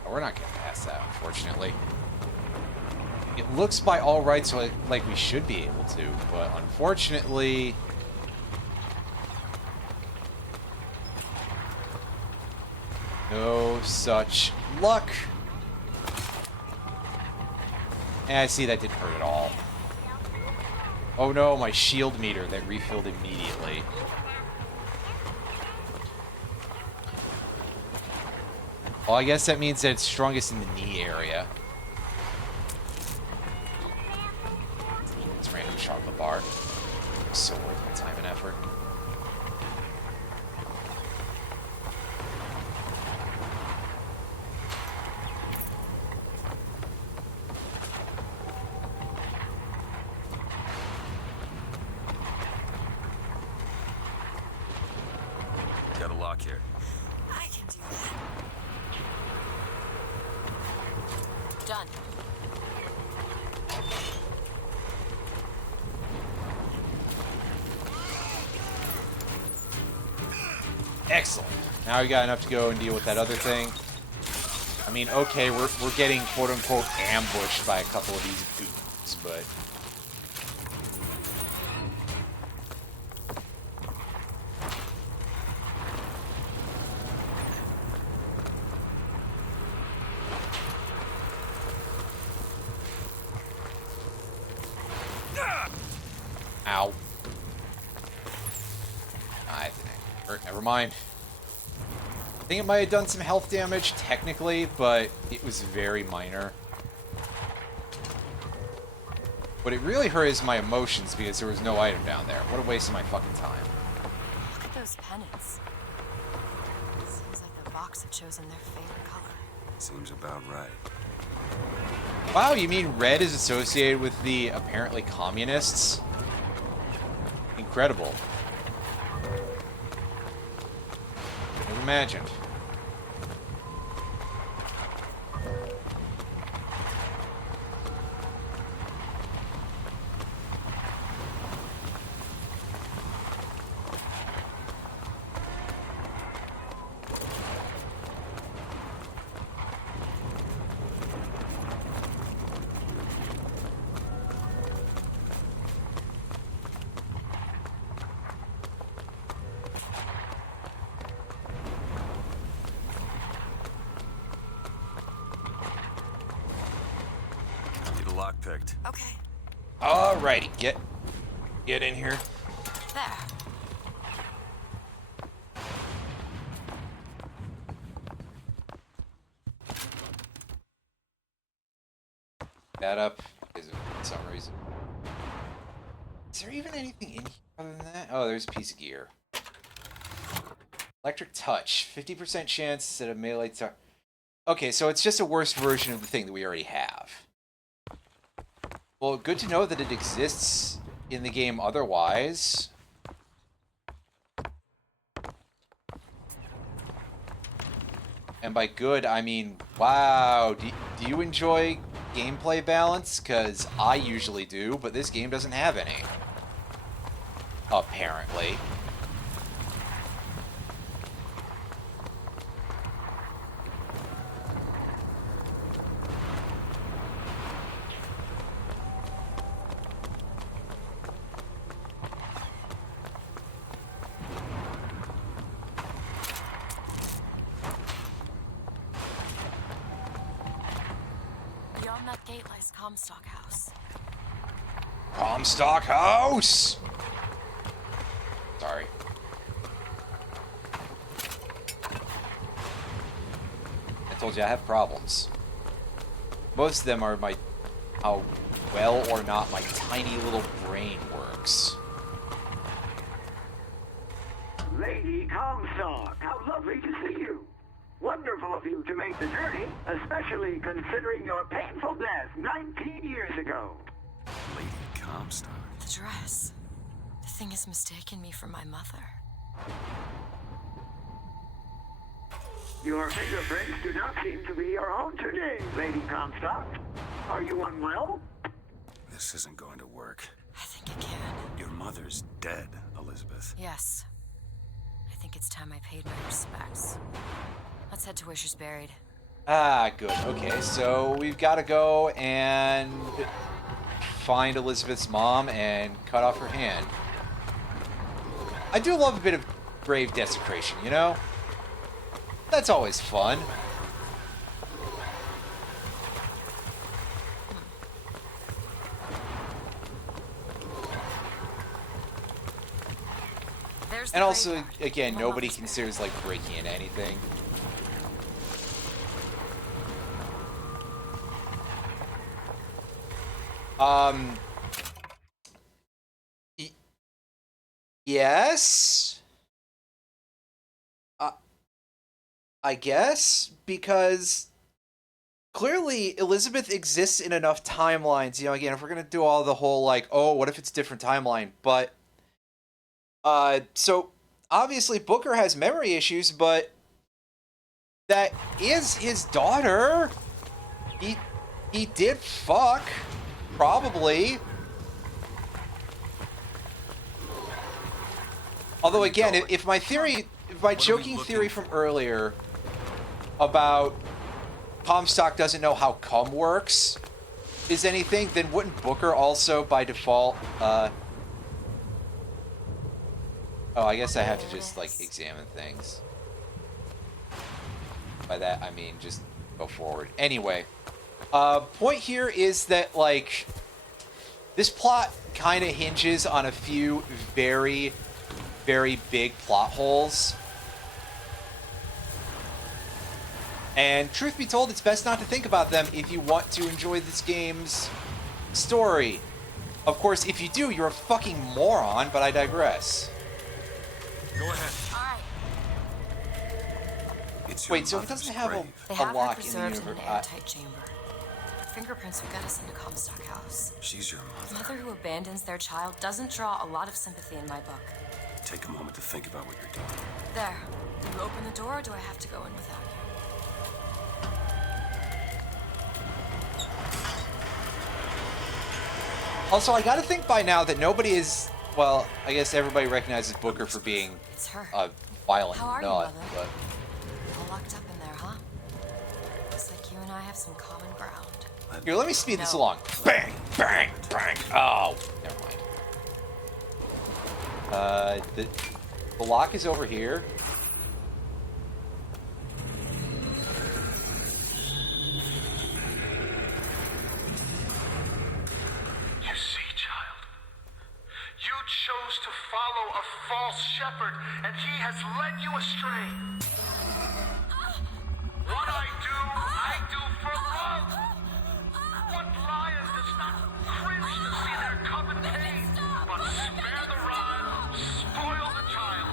We're not getting past that, unfortunately. It looks by all rights like we should be able to, but unfortunately... no such luck. And I see that didn't hurt at all. Oh no, my shield meter that refilled immediately. Well, I guess that means that it's strongest in the knee area. So worth my time and effort. Got a lock here. I can do that. Done. Excellent. Now we got enough to go and deal with that other thing. I mean, okay, we're getting quote-unquote ambushed by a couple of these goons, but... Ow. I think... Never mind. I think it might have done some health damage, technically, but it was very minor. What it really hurt is my emotions, because there was no item down there. What a waste of my fucking time. Look at those pennants. Seems like the Vox have chosen their favorite color. Seems about right. Wow, you mean red is associated with the apparently communists? Incredible. Never imagined. Need a lock picked. Okay, Alrighty, get in here. there. That up is for some reason. Is there even anything in here other than that? Oh, there's a piece of gear. Electric touch, 50% chance instead of melee touch. Okay, so it's just a worse version of the thing that we already have. Well, good to know that it exists in the game otherwise. And by good, I mean, wow, do you enjoy gameplay balance? Because I usually do, but this game doesn't have any. Apparently. Beyond that gate lies Comstock House. Comstock House! Sorry. I told you I have problems. Most of them are how well or not my tiny little brain works. Lady Comstock, how lovely to see you. Wonderful of you to make the journey, especially considering your painful death 19 years ago. Lady Comstock. The dress. The thing has mistaken me for my mother. Your fingerprints do not seem to be your own today, Lady Comstock. Are you unwell? This isn't going to work. I think it can. Your mother's dead, Elizabeth. Yes. I think it's time I paid my respects. Let's head to where she's buried. Ah, good. Okay, so we've got to go and find Elizabeth's mom and cut off her hand. I do love a bit of grave desecration, you know? That's always fun. There's the And also, graveyard. again, My nobody mother's considers, like, breaking into anything. Yes. I guess, because clearly Elizabeth exists in enough timelines. You know, again, if we're gonna do all the whole like, oh, what if it's a different timeline? But so obviously Booker has memory issues, but that is his daughter. He did fuck, probably. Although again, if my joking theory from earlier about Comstock doesn't know how cum works is anything, then wouldn't Booker also by default oh, I guess I have to just like examine things. By that I mean just go forward. Anyway, point here is that like this plot kind of hinges on a few very, very big plot holes. And truth be told, it's best not to think about them if you want to enjoy this game's story. Of course, if you do, you're a fucking moron, but I digress. Go ahead. Alright. Wait, so it doesn't have They a have her lock in the preserved in an universe? airtight chamber. Her fingerprints will get us into Comstock House. She's your A mother. mother who abandons their child doesn't draw a lot of sympathy in my book. Take a moment to think about what you're doing. There. Will you open the door, or do I have to go in without you? Also, I gotta think by now that nobody is... Well, I guess everybody recognizes Booker for being It's her. a violent How are you, nut, Mother? but... All locked up in there, huh? Looks like you and I have some common ground. Here, let me speed this No. along. Bang! Bang! Bang! Oh! Never mind. The lock is over here. You see, child, you chose to follow a false shepherd, and he has led you astray. What I do for love. What lion does not cringe to see their cub in pain, but spare the rod, spoil the child.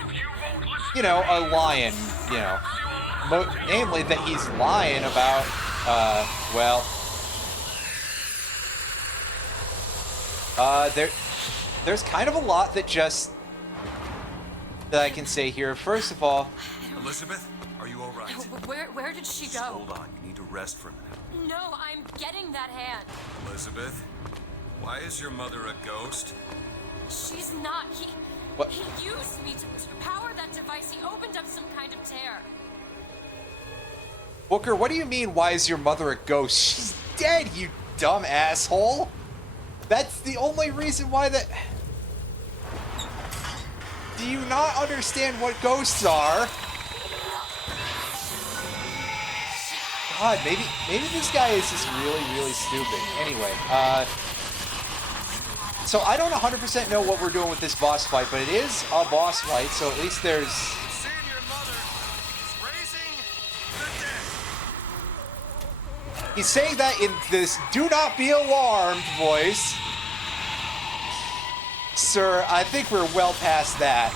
If you won't listen, You know, a lion, you know. Namely that he's lying about, well... There's kind of a lot that I can say here. First of all, Elizabeth, are you all right? Where did she Just go? hold on. You need to rest for a minute. No, I'm getting that hand. Elizabeth, why is your mother a ghost? She's not. What? He used me to power that device. He opened up some kind of tear. Booker, what do you mean, why is your mother a ghost? She's dead, you dumb asshole! That's the only reason why that... Do you not understand what ghosts are? God, maybe this guy is just really, really stupid. Anyway, so I don't 100% know what we're doing with this boss fight, but it is a boss fight, so at least there's... seeing your mother is raising the dead. He's saying that in this "do not be alarmed" voice. Sir, I think we're well past that.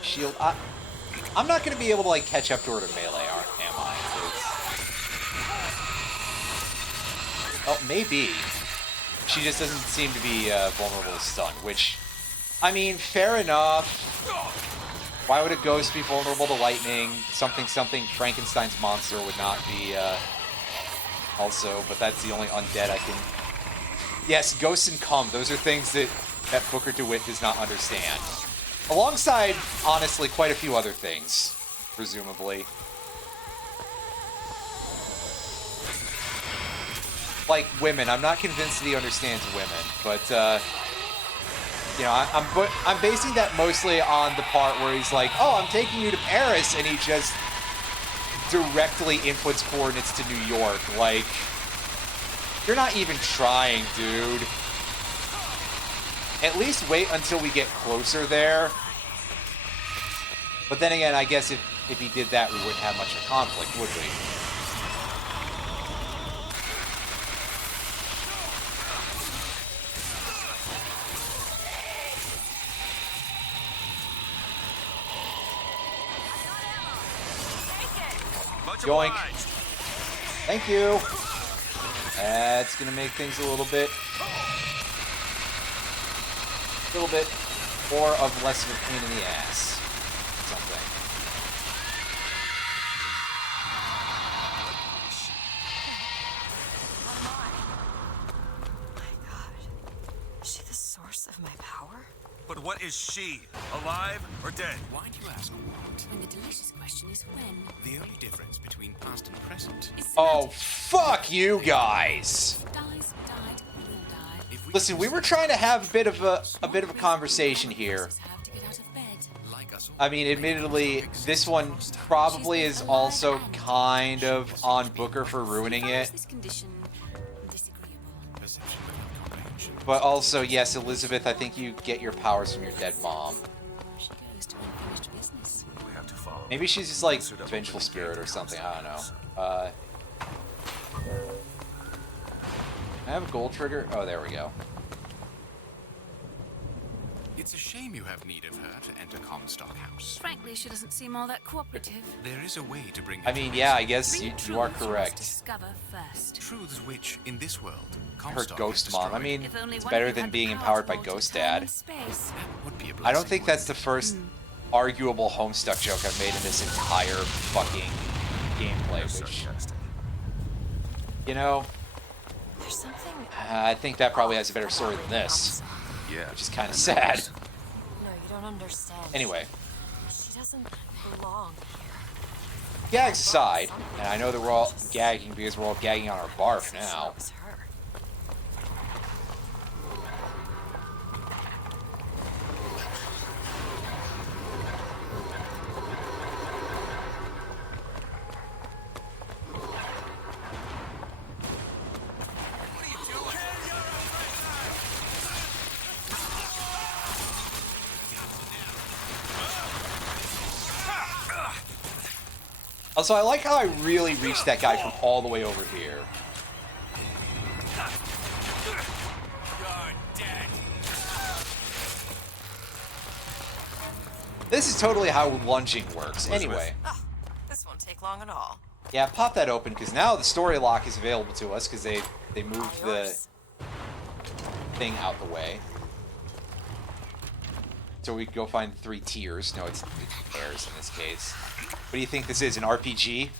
Shield. I'm not gonna be able to like catch up to her to melee, am I? Oh, maybe. She just doesn't seem to be vulnerable to stun, which, I mean, fair enough. Why would a ghost be vulnerable to lightning? Something Frankenstein's monster would not be, also, but that's the only undead I can... Yes, ghosts and cum, those are things that Booker DeWitt does not understand. Alongside, honestly, quite a few other things, presumably. Like women, I'm not convinced that he understands women, but, you know, I'm basing that mostly on the part where he's like, oh, I'm taking you to Paris, and he just directly inputs coordinates to New York. Like, you're not even trying, dude. At least wait until we get closer there. But then again, I guess if he did that, we wouldn't have much of a conflict, would we? Much Yoink. obliged. Thank you. That's gonna make things a little bit more of less of a pain in the ass. Something. My God. Is she the source of my power? But what is she? Alive or dead? Why do you ask what? When the delicious question is when. The only difference between past and present. Is Oh, fuck you guys. dies, died, will die. If we Listen, we were trying to have a bit of a conversation here. Have to get out of bed. like us all, I mean, admittedly, this one probably is also kind of on Booker for ruining it. This condition disagreeable. perception without comprehension. But also, yes, Elizabeth, I think you get your powers from your dead mom. She goes to unfinished business. We have to follow. Maybe she's just like vengeful spirit or something. I don't know. I have a gold trigger. Oh, there we go. It's a shame you have need of her to enter Comstock House. Frankly, she doesn't seem all that cooperative. There is a way to bring her I mean, to yeah, I reason. guess Three you are truths you must correct. discover first. Truths which, in this world, Her Comstock ghost has mom. I destroyed. mean, If only it's one better of you than had the being power empowered to by alter Ghost time Dad. and space. That would be a I don't blessing, think that's the wouldn't first arguable Homestuck joke I've made in this entire fucking gameplay, which, Sarcastic. you know, There's something. I think that probably has a better story than this, Yeah. which is kind of sad. No, you don't understand. Anyway, She doesn't belong here. gags aside, and I know that we're all gagging because we're all gagging on our barf now. It was her. Also, I like how I really reached that guy from all the way over here. This is totally how lunging works. Anyway, Oh, this won't take long at all. yeah, pop that open because now the story lock is available to us because they moved All the yours. thing out the way. So we can go find the 3 tiers. No, it's pairs in this case. What do you think this is, an RPG?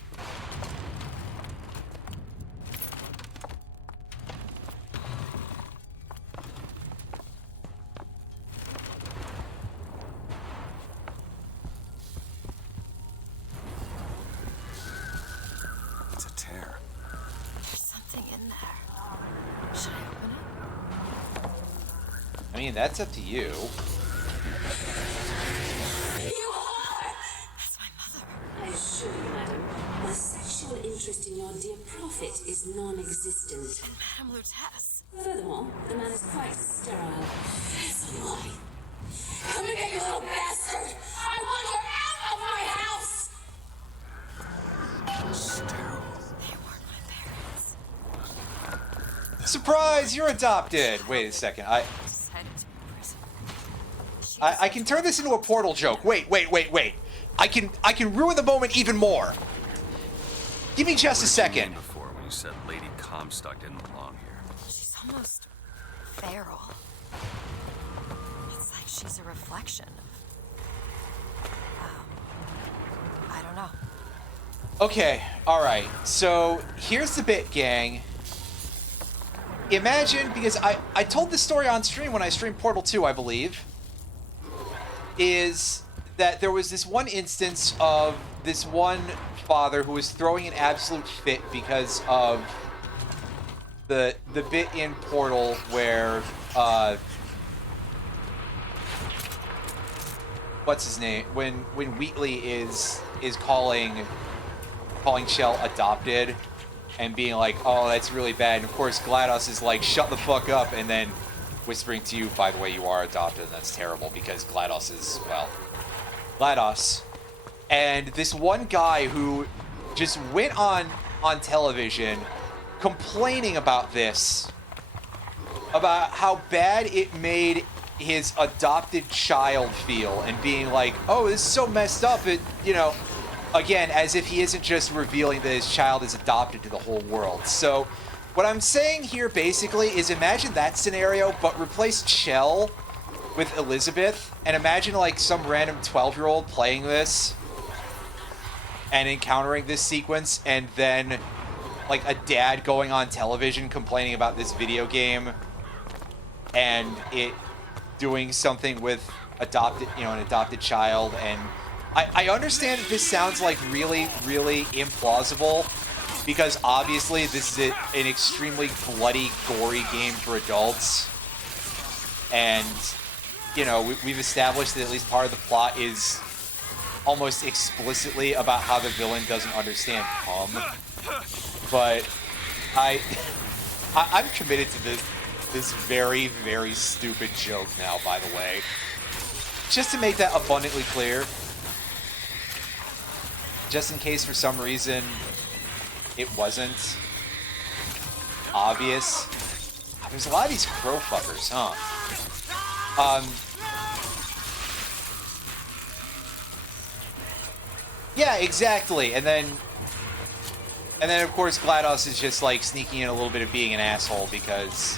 It's a tear. There's something in there. Should I open it? I mean, that's up to you. That's my mother. I assure you, madam, my sexual interest in your dear prophet is non-existent. Madame Lutece. Furthermore, the man is quite sterile. It's a lie. Come here, you little bastard! I want her out of my house! Sterile. They weren't my parents. Surprise! You're adopted! Wait a second. Decided to prison. She I can turn this into a Portal joke. Wait. I can ruin the moment even more. Give me just a What did you second. mean before when you said Lady Comstock didn't belong here? She's almost feral. It's like she's a reflection of. I don't know. Okay, alright. So, here's the bit, gang. Imagine, because I told this story on stream when I streamed Portal 2, I believe, is that there was this one instance of this one father who was throwing an absolute fit because of the bit in Portal where, what's his name? When Wheatley is calling Shell adopted and being like, oh, that's really bad. And of course, GLaDOS is like, shut the fuck up. And then whispering to you, by the way, you are adopted. And that's terrible because GLaDOS is, well, GLaDOS. And this one guy who just went on television complaining about this, about how bad it made his adopted child feel and being like, oh, this is so messed up. It, you know, Again, as if he isn't just revealing that his child is adopted to the whole world. So, what I'm saying here basically is imagine that scenario, but replace Chell with Elizabeth, and imagine like some random 12-year-old playing this and encountering this sequence, and then like a dad going on television complaining about this video game and it doing something with adopted, an adopted child. And I understand that this sounds like really, really implausible, because obviously this is an extremely bloody, gory game for adults. And, we've established that at least part of the plot is almost explicitly about how the villain doesn't understand cum. But I'm committed to this very, very stupid joke now, by the way. Just to make that abundantly clear. Just in case for some reason it wasn't obvious. There's a lot of these crow fuckers, huh? Yeah, exactly. And then of course GLaDOS is just like sneaking in a little bit of being an asshole, because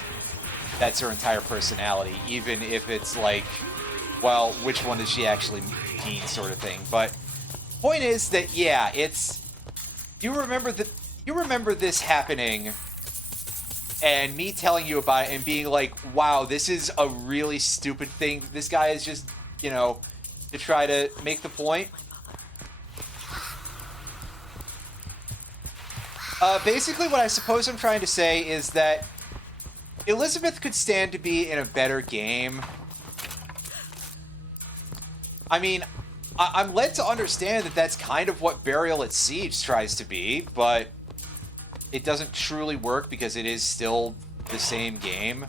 that's her entire personality, even if it's like, well, which one does she actually mean, sort of thing. But point is that, yeah, you remember this happening and me telling you about it and being like, wow, this is a really stupid thing this guy is just, to try to make the point. Basically what I suppose I'm trying to say is that Elizabeth could stand to be in a better game. I mean, I'm led to understand that that's kind of what Burial at Siege tries to be, but it doesn't truly work because it is still the same game.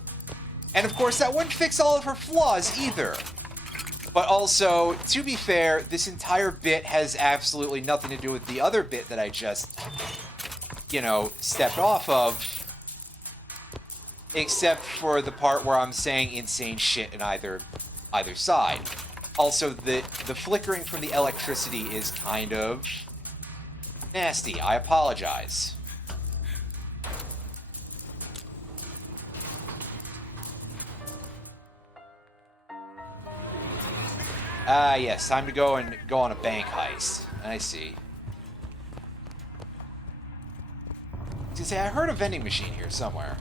And of course, that wouldn't fix all of her flaws either. But also, to be fair, this entire bit has absolutely nothing to do with the other bit that I just, stepped off of. Except for the part where I'm saying insane shit in either side. Also, the flickering from the electricity is kind of nasty. I apologize. Yes, time to go on a bank heist. I see. I was gonna say, I heard a vending machine here somewhere.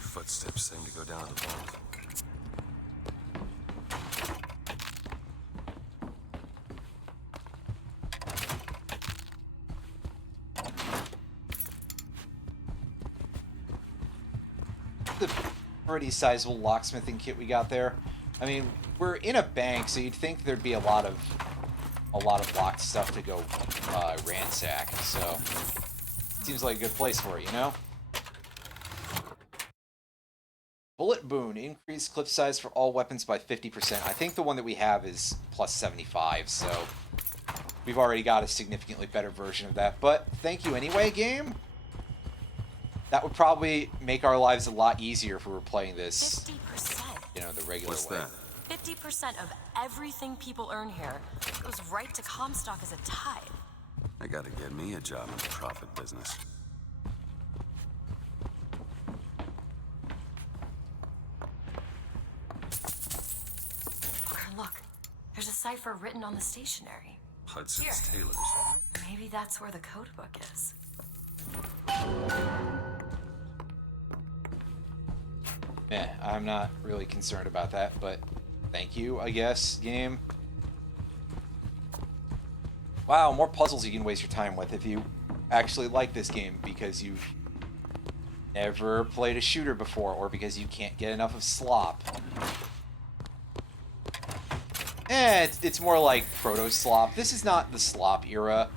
Footsteps seem to go down to the vault. the pretty sizable locksmithing kit we got there. I mean, we're in a bank, so you'd think there'd be a lot of locked stuff to go ransack. So seems like a good place for it, you know? Bullet boon, increase clip size for all weapons by 50%. I think the one that we have is plus 75, so we've already got a significantly better version of that. But thank you anyway, game. That would probably make our lives a lot easier if we were playing this, 50%. you know, the regular What's way. that? 50% of everything people earn here goes right to Comstock as a tithe. I gotta get me a job in the profit business. Look, there's a cipher written on the stationery. Hudson's Here. Tailors. Maybe that's where the code book is. I'm not really concerned about that, but thank you, I guess, game. Wow, more puzzles you can waste your time with if you actually like this game because you've never played a shooter before or because you can't get enough of slop. It's more like proto-slop. This is not the slop era,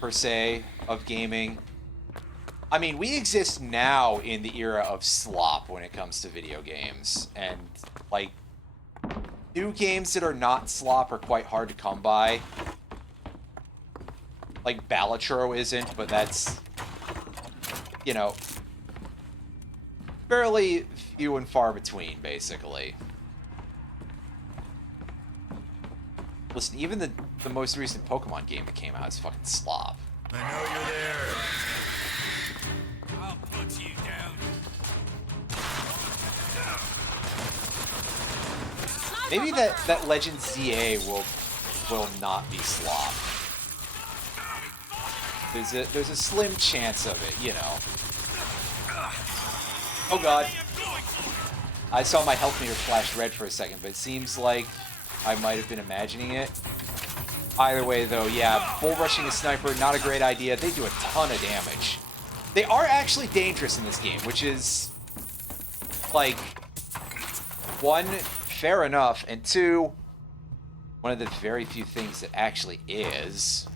per se, of gaming. I mean, we exist now in the era of slop when it comes to video games. And, like, new games that are not slop are quite hard to come by. Like, Balatro isn't, but that's, you know, fairly few and far between, basically. Listen, even the most recent Pokemon game that came out is fucking slop. I know you're there. I'll put you down. Maybe that Legend ZA will not be slop. There's a slim chance of it, you know. Oh god. I saw my health meter flash red for a second, but it seems like I might have been imagining it. Either way, though, yeah, bull rushing a sniper, not a great idea. They do a ton of damage. They are actually dangerous in this game, which is, like, one, fair enough, and two, one of the very few things that actually is.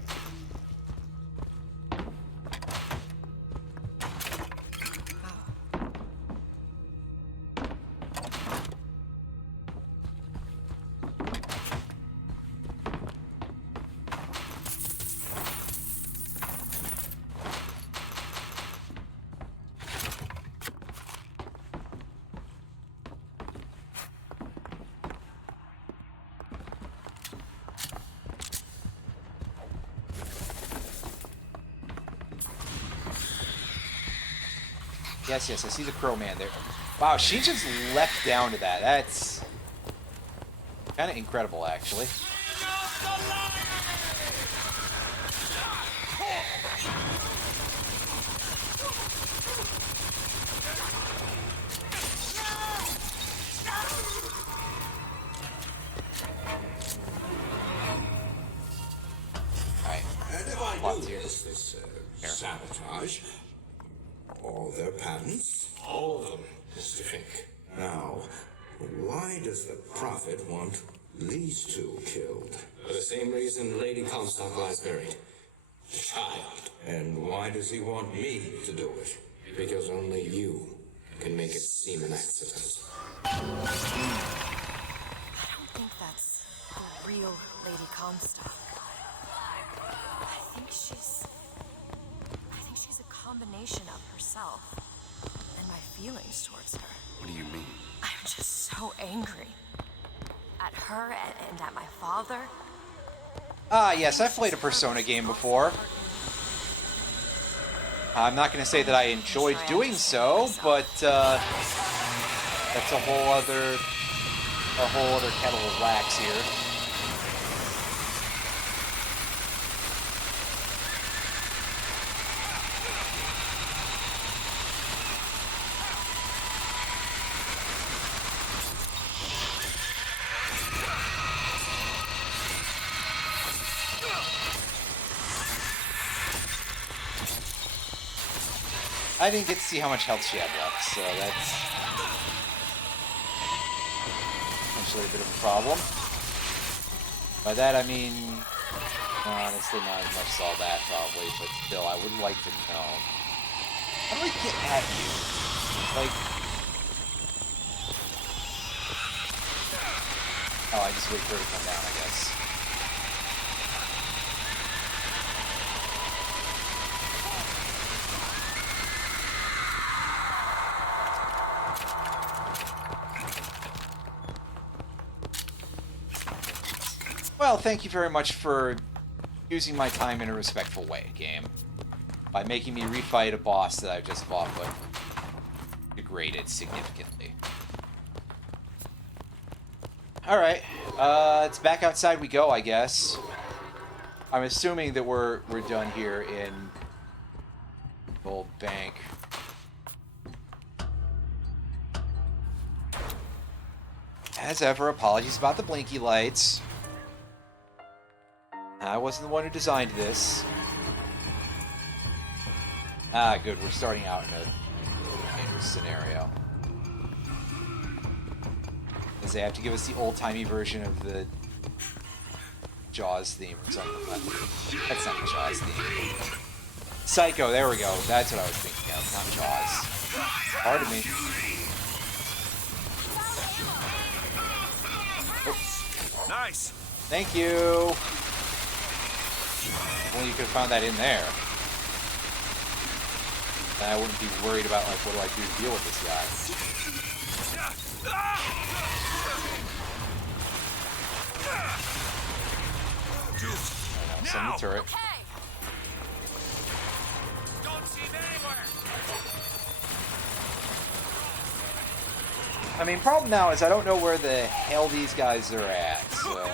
Yes, I see the Crow Man there. Wow, she just leapt down to that. That's kind of incredible, actually. Alright. And if I Lots do here. this sabotage, all their patents, all of them, Mr. Fink. Now, why does the Prophet want these two killed? For the same reason Lady Comstock lies buried. The child. And why does he want me to do it? Because only you can make it seem an accident. I don't think that's the real Lady Comstock. I think she's a combination of herself and my feelings towards her. What do you mean? I'm just so angry. At her and at my father. Ah, yes, I've played a Persona game before. I'm not going to say that I enjoyed doing so, but that's a whole other kettle of wax here. I didn't get to see how much health she had left, so that's potentially a bit of a problem. By that I mean, honestly, not as much as all that probably, but still, I would like to know. How do I get at you? Like, oh, I just wait for her to come down, I guess. Well, thank you very much for using my time in a respectful way, game. By making me refight a boss that I just fought, but degraded significantly. Alright, it's back outside we go, I guess. I'm assuming that we're done here in Old Bank. As ever, apologies about the blinky lights. I wasn't the one who designed this. Ah, good. We're starting out in a dangerous scenario. Because they have to give us the old-timey version of the Jaws theme or something. That's not the Jaws theme. Psycho, there we go. That's what I was thinking of, not Jaws. Pardon me. Oh. Nice. Thank you. Well, you could have found that in there. Then I wouldn't be worried about, like, what do I do to deal with this guy? Send the turret. Don't see him anywhere. I mean, problem now is I don't know where the hell these guys are at, so...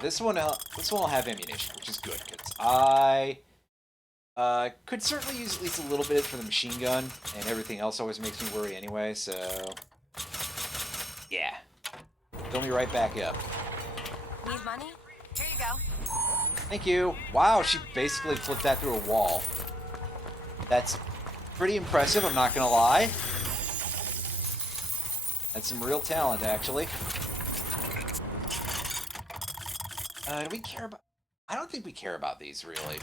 This one will have ammunition, which is good, because I could certainly use at least a little bit for the machine gun, and everything else always makes me worry anyway, so... yeah. Fill me right back up. Need money? Here you go. Thank you. Wow, she basically flipped that through a wall. That's pretty impressive, I'm not gonna lie. That's some real talent, actually. Do we care about... I don't think we care about these, really.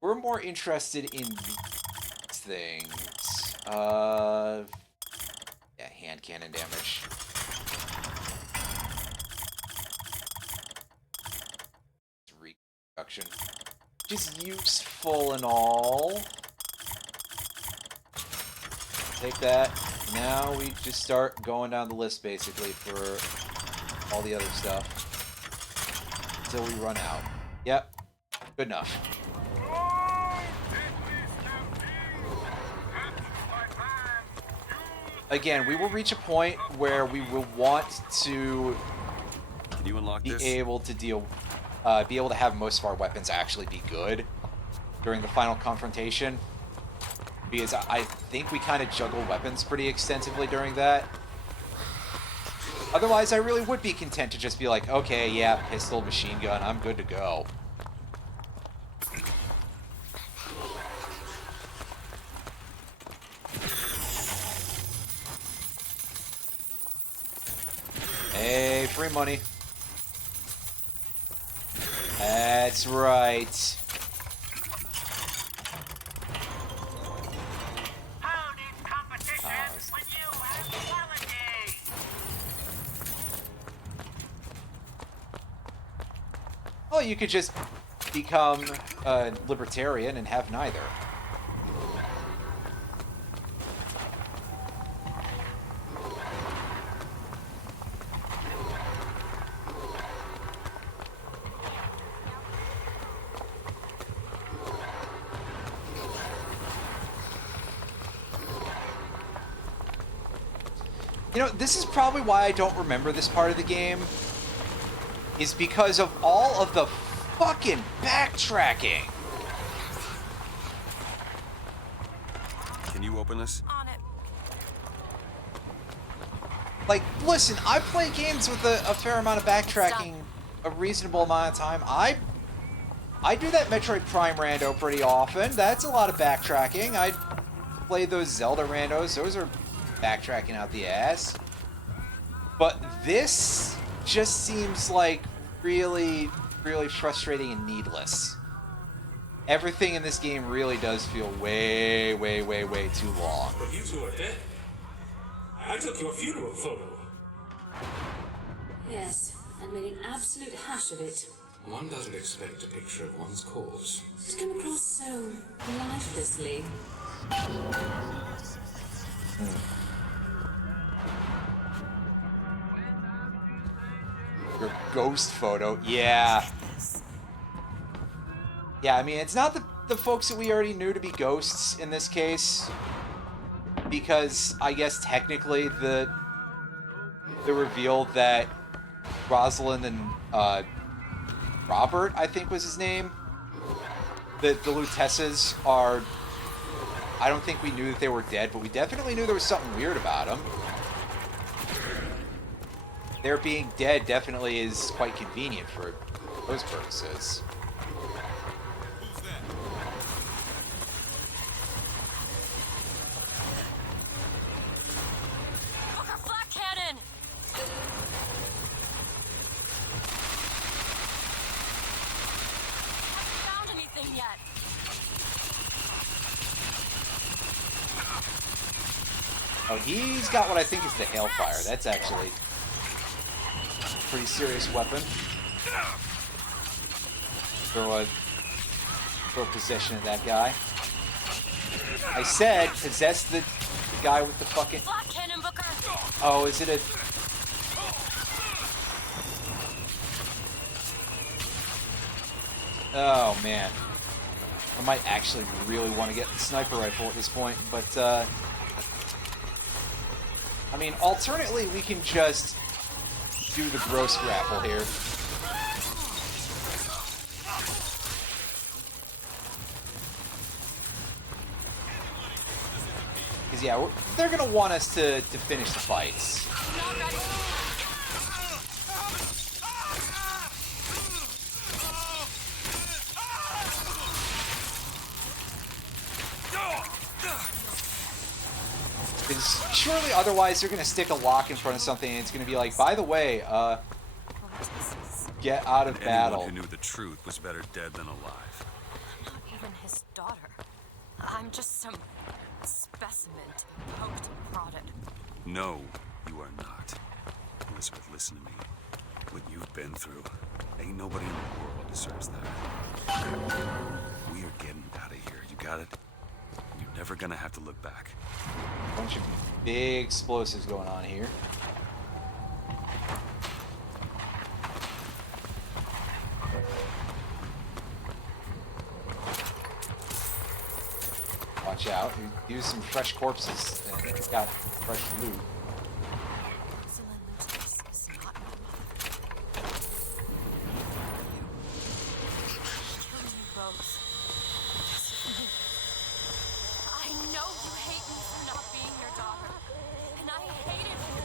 We're more interested in these things. Yeah, hand cannon damage. Reproduction. Which is useful and all. Take that. Now we just start going down the list, basically, for... all the other stuff until we run out. Yep, good enough. Again, we will reach a point where we will want to Can you unlock be this? able to be able to have most of our weapons actually be good during the final confrontation, because I think we kind of juggle weapons pretty extensively during that. Otherwise, I really would be content to just be like, okay, yeah, pistol, machine gun, I'm good to go. Hey, free money. That's right. Well, you could just become a libertarian and have neither. You know, this is probably why I don't remember this part of the game. Is because of all of the fucking backtracking. Can you open this? On it. Like, listen, I play games with a fair amount of backtracking, a reasonable amount of time. I do that Metroid Prime rando pretty often. That's a lot of backtracking. I play those Zelda randos. Those are backtracking out the ass. But this just seems like really, really frustrating and needless. Everything in this game really does feel way, way, way, way too long. But you two are dead. I took your funeral photo. Yes, and made an absolute hash of it. One doesn't expect a picture of one's corpse. To come across so lifelessly. Your ghost photo, yeah. Yeah, I mean, it's not the folks that we already knew to be ghosts in this case. Because I guess technically the reveal that Rosalind and Robert, I think was his name, the Lutesses are, I don't think we knew that they were dead, but we definitely knew there was something weird about them. Their being dead definitely is quite convenient for those purposes. Booker Flat Cannon! Haven't found anything yet. Oh, he's got what I think is the Hailfire. That's actually a pretty serious weapon. Throw possession of that guy. I said possess the guy with the fucking... Flat Cannon, Booker! Oh, is it a... Oh, man. I might actually really want to get the sniper rifle at this point, but, I mean, alternately, we can just do the gross grapple here. Because, yeah, they're going to want us to finish the fights. Because surely otherwise they're going to stick a lock in front of something and it's going to be like, by the way, get out of battle. Anyone who knew the truth was better dead than alive. I'm not even his daughter. I'm just some specimen to be poked and prodded. No, you are not. Elizabeth, listen to me. What you've been through, ain't nobody in the world deserves that. We are getting out of here, you got it? You're never gonna have to look back. Bunch of big explosives going on here. Watch out. Use some fresh corpses and it's got fresh loot. Is not my mother. Kill you both. I know you hate me for not being your daughter, and I hated you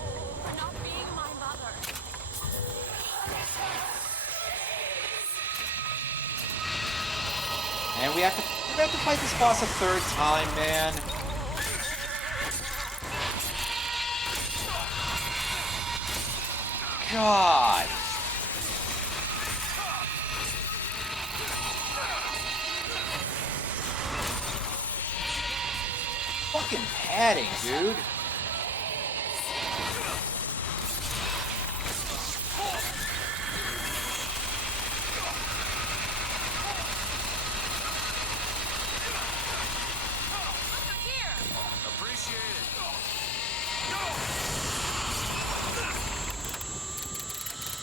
for not being my mother. And we have to fight this boss a third time, man. God. Fucking padding, dude.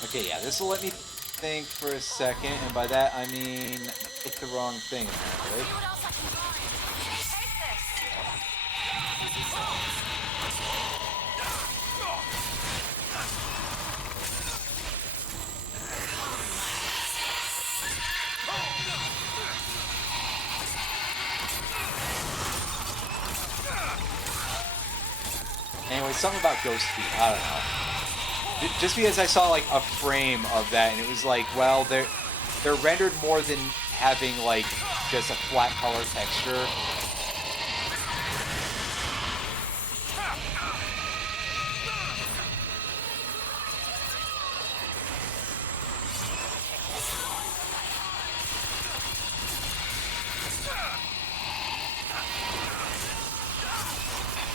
Okay, yeah, this will let me think for a second, and by that I mean pick the wrong thing, apparently. was something about ghost feet. I don't know. Just because I saw like a frame of that, and it was like, well, they're rendered more than having like just a flat color texture.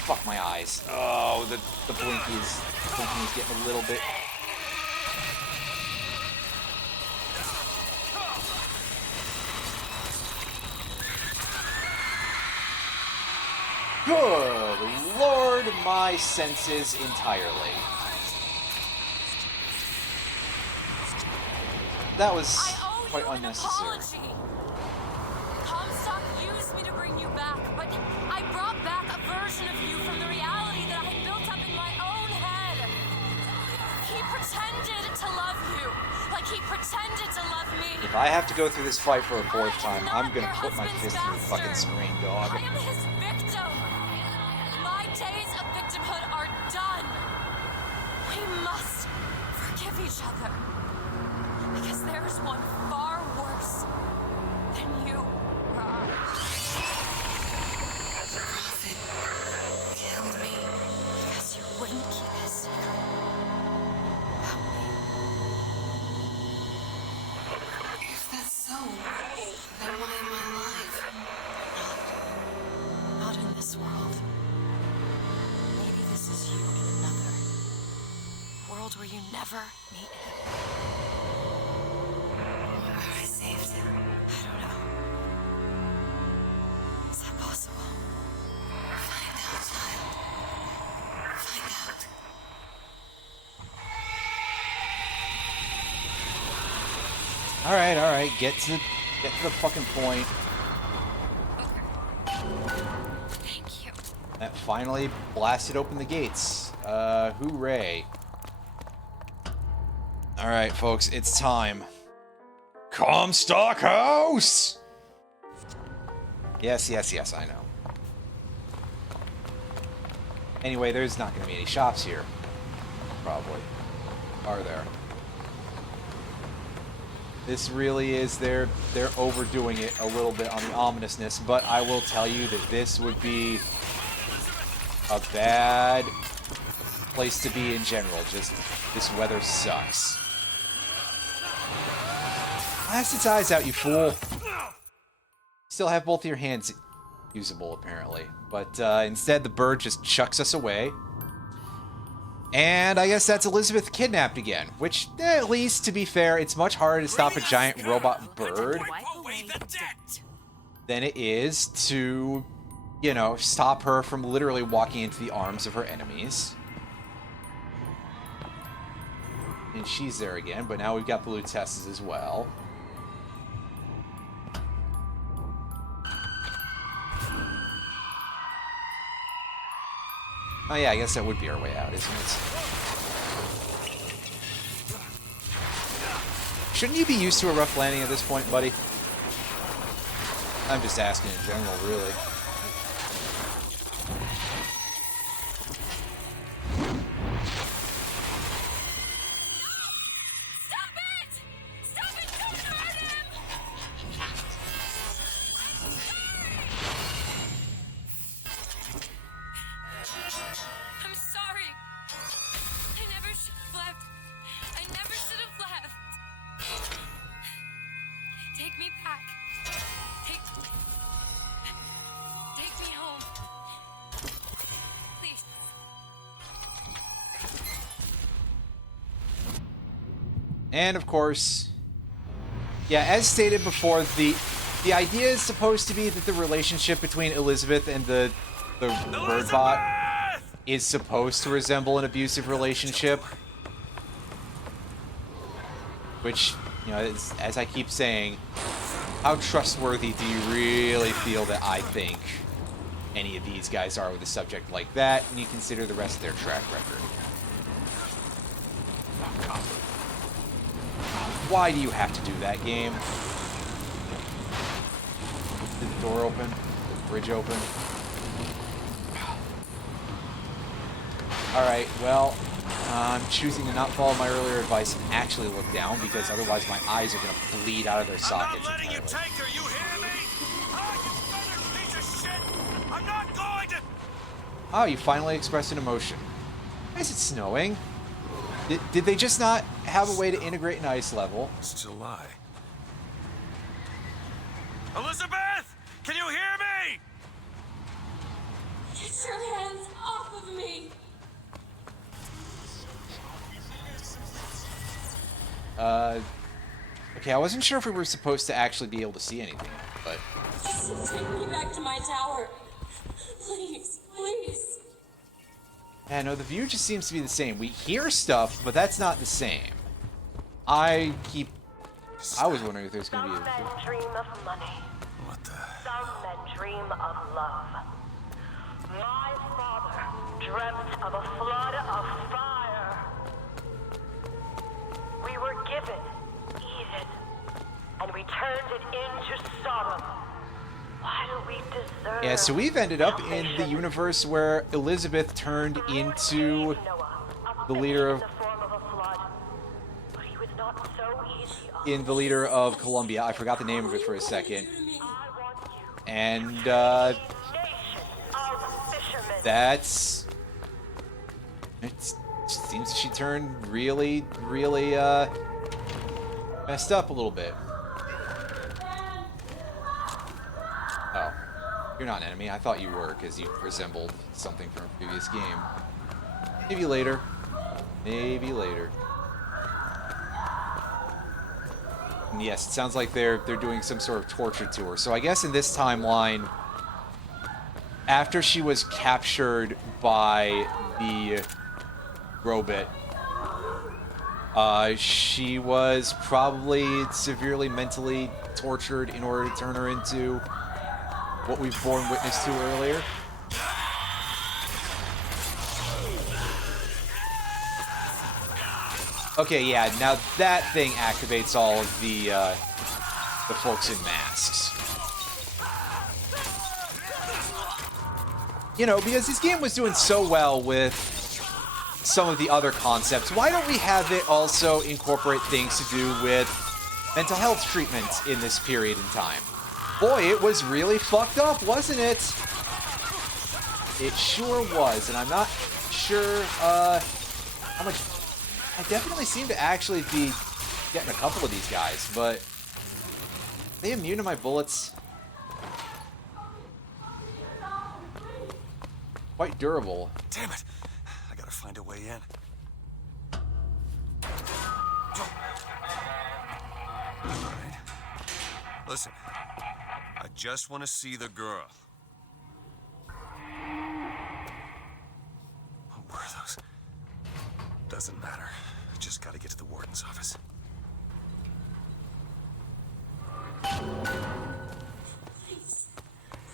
Fuck my eyes. Oh, the blinky's getting a little bit. Good Lord, my senses entirely. That was quite unnecessary. Comstock used me to bring you back, but I brought back a version of you from the reality that I had built up in my own head. He pretended to love you, like he pretended to love me. If I have to go through this fight for a fourth time, I'm gonna put my fist through the fucking screen, dog. I am his victim. My days of victimhood are done. We must forgive each other. Because there is one far worse than you or I. The prophet killed me because you wouldn't keep his secret about me. If that's so, then why am I alive? Not in this world. Maybe this is you in another world where you never meet him. I saved him. I don't know. Is that possible? Find out, child. Find out. All right, get to the fucking point. Thank you. That finally blasted open the gates. Hooray. All right, folks, it's time. Comstock House! Yes, I know. Anyway, there's not going to be any shops here. Probably. Are there? This really is, they're overdoing it a little bit on the ominousness, but I will tell you that this would be a bad place to be in general. Just, this weather sucks. Blast its eyes out, you fool. Still have both your hands usable, apparently. But instead, the bird just chucks us away. And I guess that's Elizabeth kidnapped again. Which, at least, to be fair, it's much harder to stop a giant robot bird than it is to, you know, stop her from literally walking into the arms of her enemies. And she's there again, but now we've got the Lutesses as well. Oh yeah, I guess that would be our way out, isn't it? Shouldn't you be used to a rough landing at this point, buddy? I'm just asking in general, really. And of course, yeah, as stated before, the idea is supposed to be that the relationship between Elizabeth and the birdbot is supposed to resemble an abusive relationship. Which, you know, as I keep saying, how trustworthy do you really feel that I think any of these guys are with a subject like that when you consider the rest of their track record? Why do you have to do that, game? Did the door open? Did the bridge open? Alright, well, I'm choosing to not follow my earlier advice and actually look down, because otherwise my eyes are going to bleed out of their sockets I'm not letting entirely. you take her, you hear me? Ah, you feathered piece of shit! I'm not going to... Oh, you finally expressed an emotion. Why is it snowing? Did they just not have a way to integrate an ice level? It's July. Elizabeth! Can you hear me? Get your hands off of me! Okay, I wasn't sure if we were supposed to actually be able to see anything, but... Just take me back to my tower. Please, please. Yeah, no, the view just seems to be the same. We hear stuff, but that's not the same. I was wondering if there's going to be Some men dream of money. What the... Some men dream of love. My father dreamt of a flood of fire. We were given Eden, and we turned it into Sodom. Why do we deserve... Yeah, so we've ended up in the universe where Elizabeth turned into the leader of... in the leader of Columbia. I forgot the name of it for a second. And, that's... It seems she turned really, really, messed up a little bit. Oh. You're not an enemy. I thought you were, because you resembled something from a previous game. Maybe later. Maybe later. And yes, it sounds like they're doing some sort of torture to her. So I guess in this timeline, after she was captured by the robot, she was probably severely mentally tortured in order to turn her into what we've borne witness to earlier. Okay, yeah, now that thing activates all of the folks in masks. You know, because this game was doing so well with some of the other concepts, why don't we have it also incorporate things to do with mental health treatment in this period in time? Boy, it was really fucked up, wasn't it? It sure was, and I'm not sure how much... I definitely seem to actually be getting a couple of these guys, but... Are they immune to my bullets? Quite durable. Damn it! I gotta find a way in. Alright. Listen. I just want to see the girl. What were those? Doesn't matter. Just gotta get to the warden's office. Please.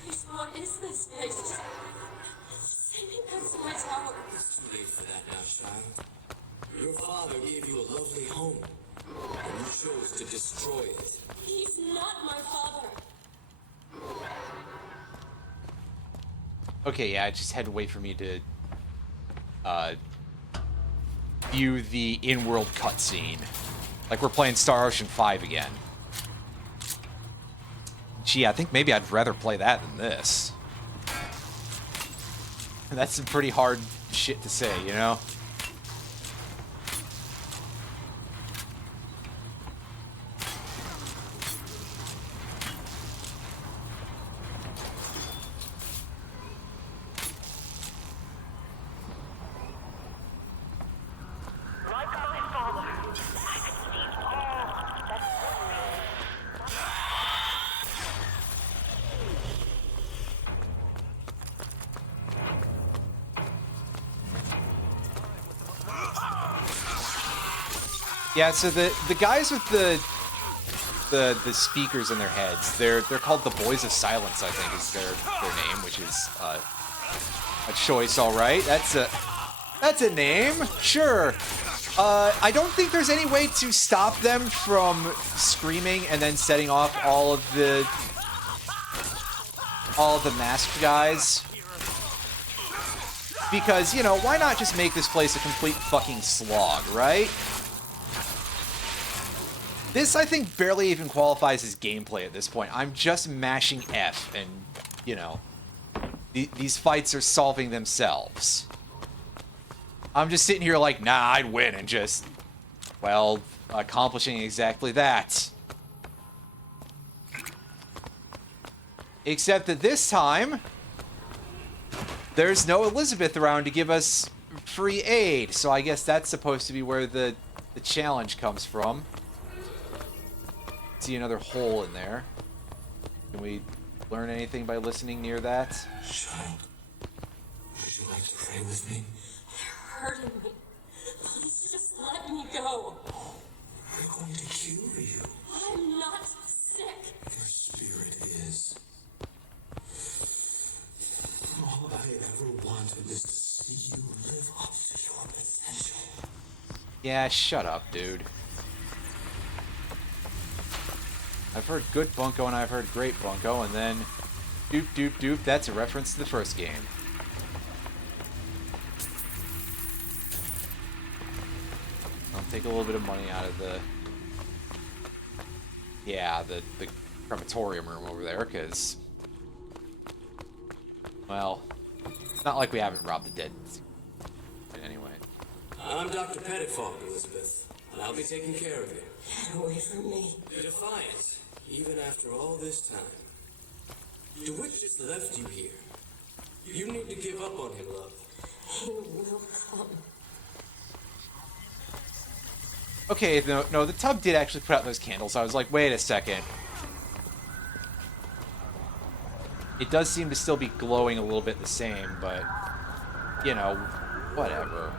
Please, what is this place? Send me back to my tower. It's too late for that now, child. Your father gave you a lovely home, and you chose to destroy it. He's not my father. Okay, yeah, I just had to wait for me to view the in-world cutscene. Like we're playing Star Ocean 5 again. Gee, I think maybe I'd rather play that than this. And that's some pretty hard shit to say, you know? Yeah, so the guys with the speakers in their heads, they're called the Boys of Silence, I think is their name, which is a choice, all right. That's a name, sure. I don't think there's any way to stop them from screaming and then setting off all of the masked guys. Because, you know, why not just make this place a complete fucking slog, right? This, I think, barely even qualifies as gameplay at this point. I'm just mashing F, and, you know, these fights are solving themselves. I'm just sitting here like, nah, I'd win, and just, well, accomplishing exactly that. Except that this time, there's no Elizabeth around to give us free aid, so I guess that's supposed to be where the challenge comes from. See another hole in there. Can we learn anything by listening near that? Child, would you like to pray with me? You're hurting me. Please just let me go. We're going to cure you. I'm not sick. Your spirit is. All I ever wanted is to see you live up to your potential. Yeah, shut up, dude. I've heard good bunko and I've heard great bunko, and then doop doop doop, that's a reference to the first game. I'll take a little bit of money out of the... Yeah, the crematorium room over there, because... Well, it's not like we haven't robbed the dead. Anyway. I'm Dr. Pettifog, Elizabeth, and I'll be taking care of you. Get away from me. You're defiant, even after all this time. DeWitt just left you here. You need to give up on him, love. He will come. Okay, no, the tub did actually put out those candles. I was like, wait a second. It does seem to still be glowing a little bit the same, but, you know, whatever.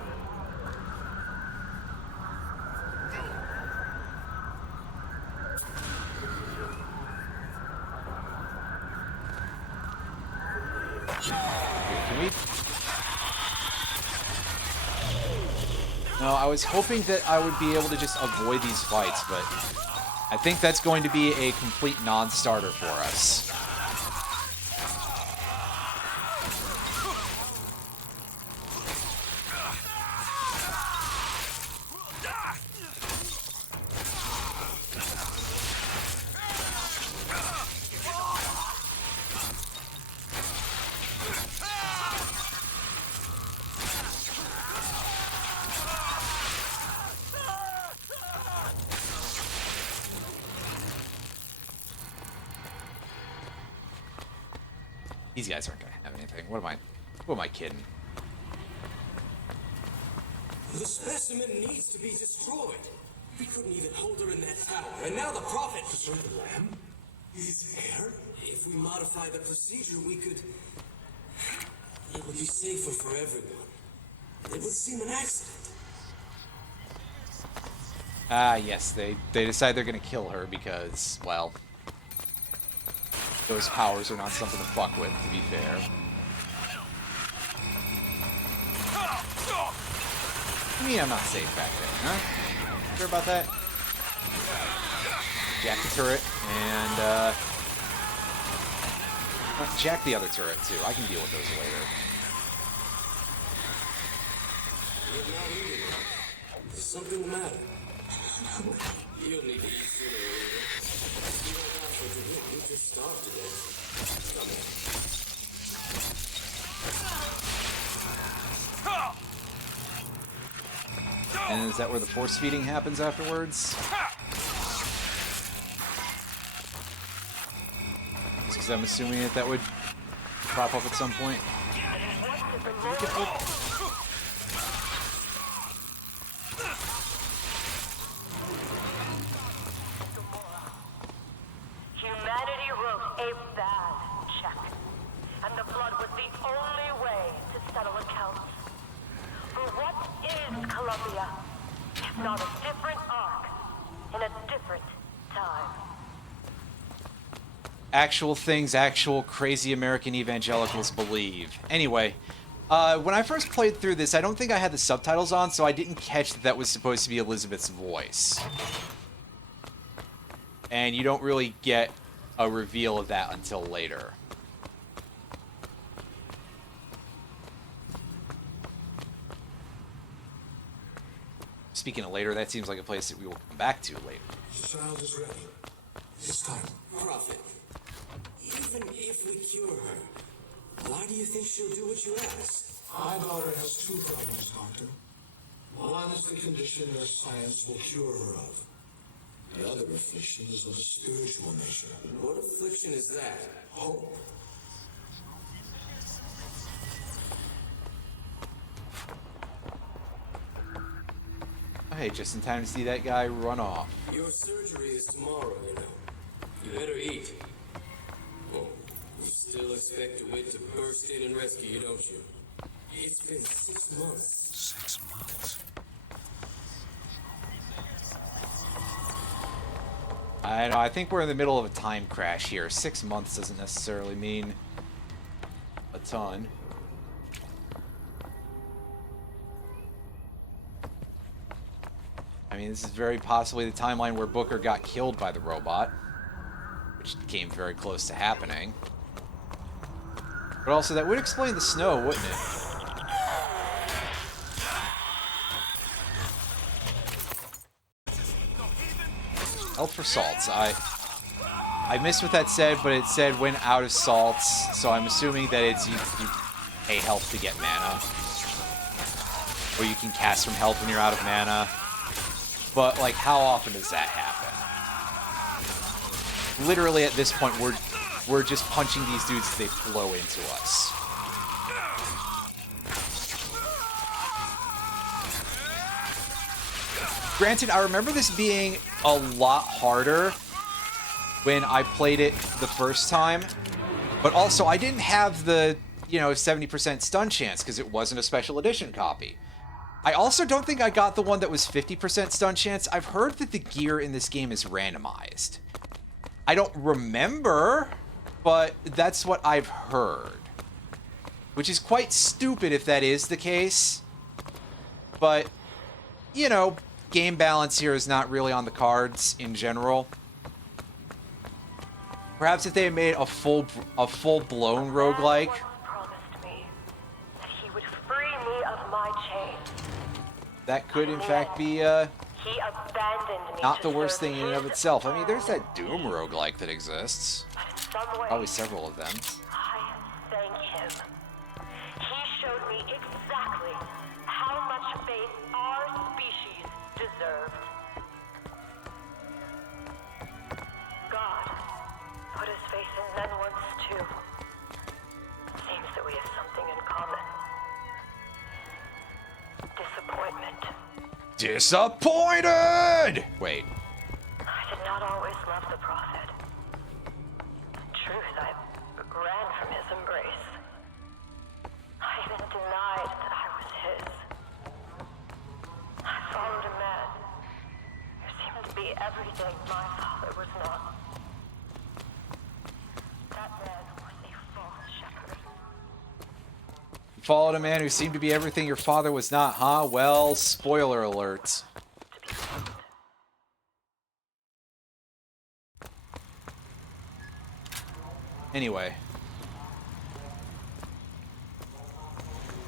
Can we... No, I was hoping that I would be able to just avoid these fights, but I think that's going to be a complete non-starter for us. These guys aren't gonna have anything. Who am I kidding? The specimen needs to be destroyed. We couldn't even hold her in that tower, and now the Prophet... Sir, the lamb is here? If we modify the procedure, we could... It would be safer for everyone. It would seem an accident. Ah, yes, they decide they're gonna kill her because, well... Those powers are not something to fuck with, to be fair. I mean, I'm not safe back there, huh? Sure about that? Jack the turret, and, jack the other turret, too. I can deal with those later. There's something the matter. You'll need to eat sooner or later. You don't have to do it. You just starved to death. Come here. And is that where the force feeding happens afterwards? Just because I'm assuming that would crop up at some point. Humanity wrote a bad check, and the blood was the only way to settle accounts. For what is Columbia, if not a different arc in a different time? Actual things actual crazy American evangelicals believe. Anyway, when I first played through this, I don't think I had the subtitles on, so I didn't catch that that was supposed to be Elizabeth's voice. And you don't really get a reveal of that until later. speaking of later, that seems like a place that we will come back to later. The child is ready. It's time. Prophet, even if we cure her, why do you think she'll do what you ask? My daughter has two problems, Doctor. One is the condition that science will cure her of. The other affliction is of a spiritual nature. What affliction is that? Hope. Hey, just in time to see that guy run off. Your surgery is tomorrow, you know. You better eat. Oh, you still expect the wit to burst in and rescue you, don't you? It's been 6 months. 6 months. I know, I think we're in the middle of a time crash here. 6 months doesn't necessarily mean a ton. I mean, this is very possibly the timeline where Booker got killed by the robot, which came very close to happening. But also, that would explain the snow, wouldn't it? Health for salts. I missed what that said, but it said when out of salts, so I'm assuming that it's you pay health to get mana. Or you can cast from health when you're out of mana. But, like, how often does that happen? Literally, at this point, we're just punching these dudes as they flow into us. Granted, I remember this being a lot harder when I played it the first time. But also, I didn't have the, 70% stun chance because it wasn't a special edition copy. I also don't think I got the one that was 50% stun chance. I've heard that the gear in this game is randomized. I don't remember, but that's what I've heard. Which is quite stupid if that is the case. But, game balance here is not really on the cards in general. Perhaps if they had made a full-blown roguelike. That could, in fact, be not the worst thing in and of itself. I mean, there's that Doom roguelike that exists. Probably several of them. I thank him. He showed me exactly how much faith our species deserved. God put his faith in men once too. Seems that we have something in common. Disappointment. Disappointed! Wait. I did not always love the Prophet. Truth, I ran from his embrace. I even denied that I was his. I followed a man who seemed to be everything my father was not. That man was a false shepherd. You followed a man who seemed to be everything your father was not, huh? Well, spoiler alert. Anyway.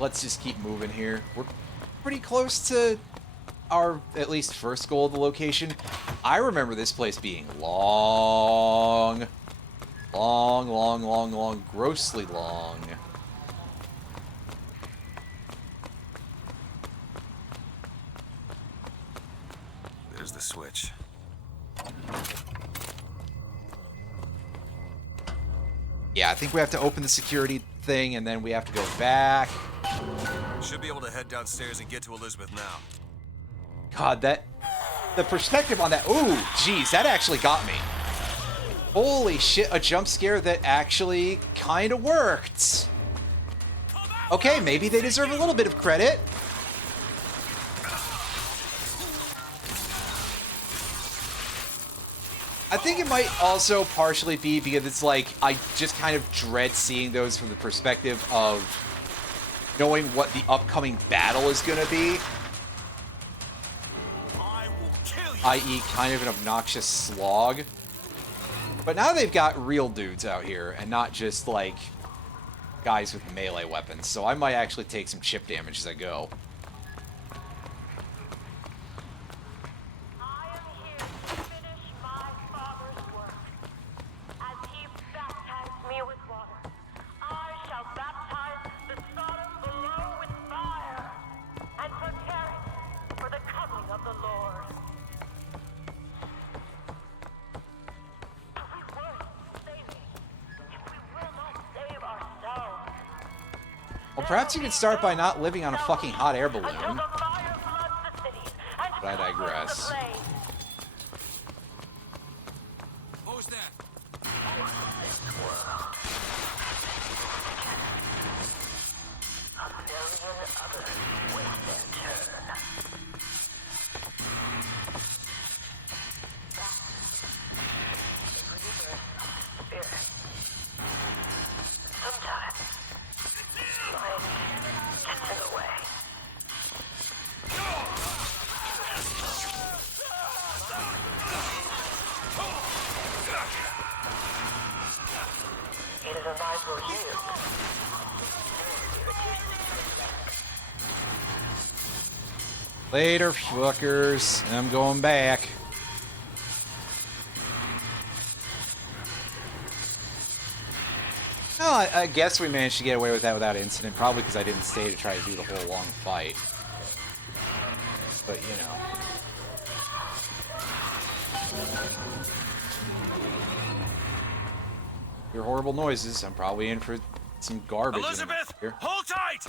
Let's just keep moving here. We're pretty close to our, at least, first goal of the location. I remember this place being long. Long, long, long, long, grossly long. There's the switch. Yeah, I think we have to open the security thing, and then we have to go back. Should be able to head downstairs and get to Elizabeth now. God, the perspective on that, ooh, geez, that actually got me. Holy shit, a jump scare that actually kind of worked. Okay, maybe they deserve a little bit of credit. I think it might also partially be because it's like, I just kind of dread seeing those from the perspective of knowing what the upcoming battle is going to be. I.e. kind of an obnoxious slog. But now they've got real dudes out here, and not just, like, guys with melee weapons. So I might actually take some chip damage as I go. Well, perhaps you could start by not living on a fucking hot air balloon. Until the fire floods the cities and But I digress. covers the blaze. Who's that? A million others wait their turn. Spirit. Sometimes life gets in the way. It is a life will yield. Later, fuckers. I'm going back. Oh, I guess we managed to get away with that without incident, probably because I didn't stay to try to do the whole long fight. But, you know. Your horrible noises. I'm probably in for some garbage. Elizabeth, here. hold tight!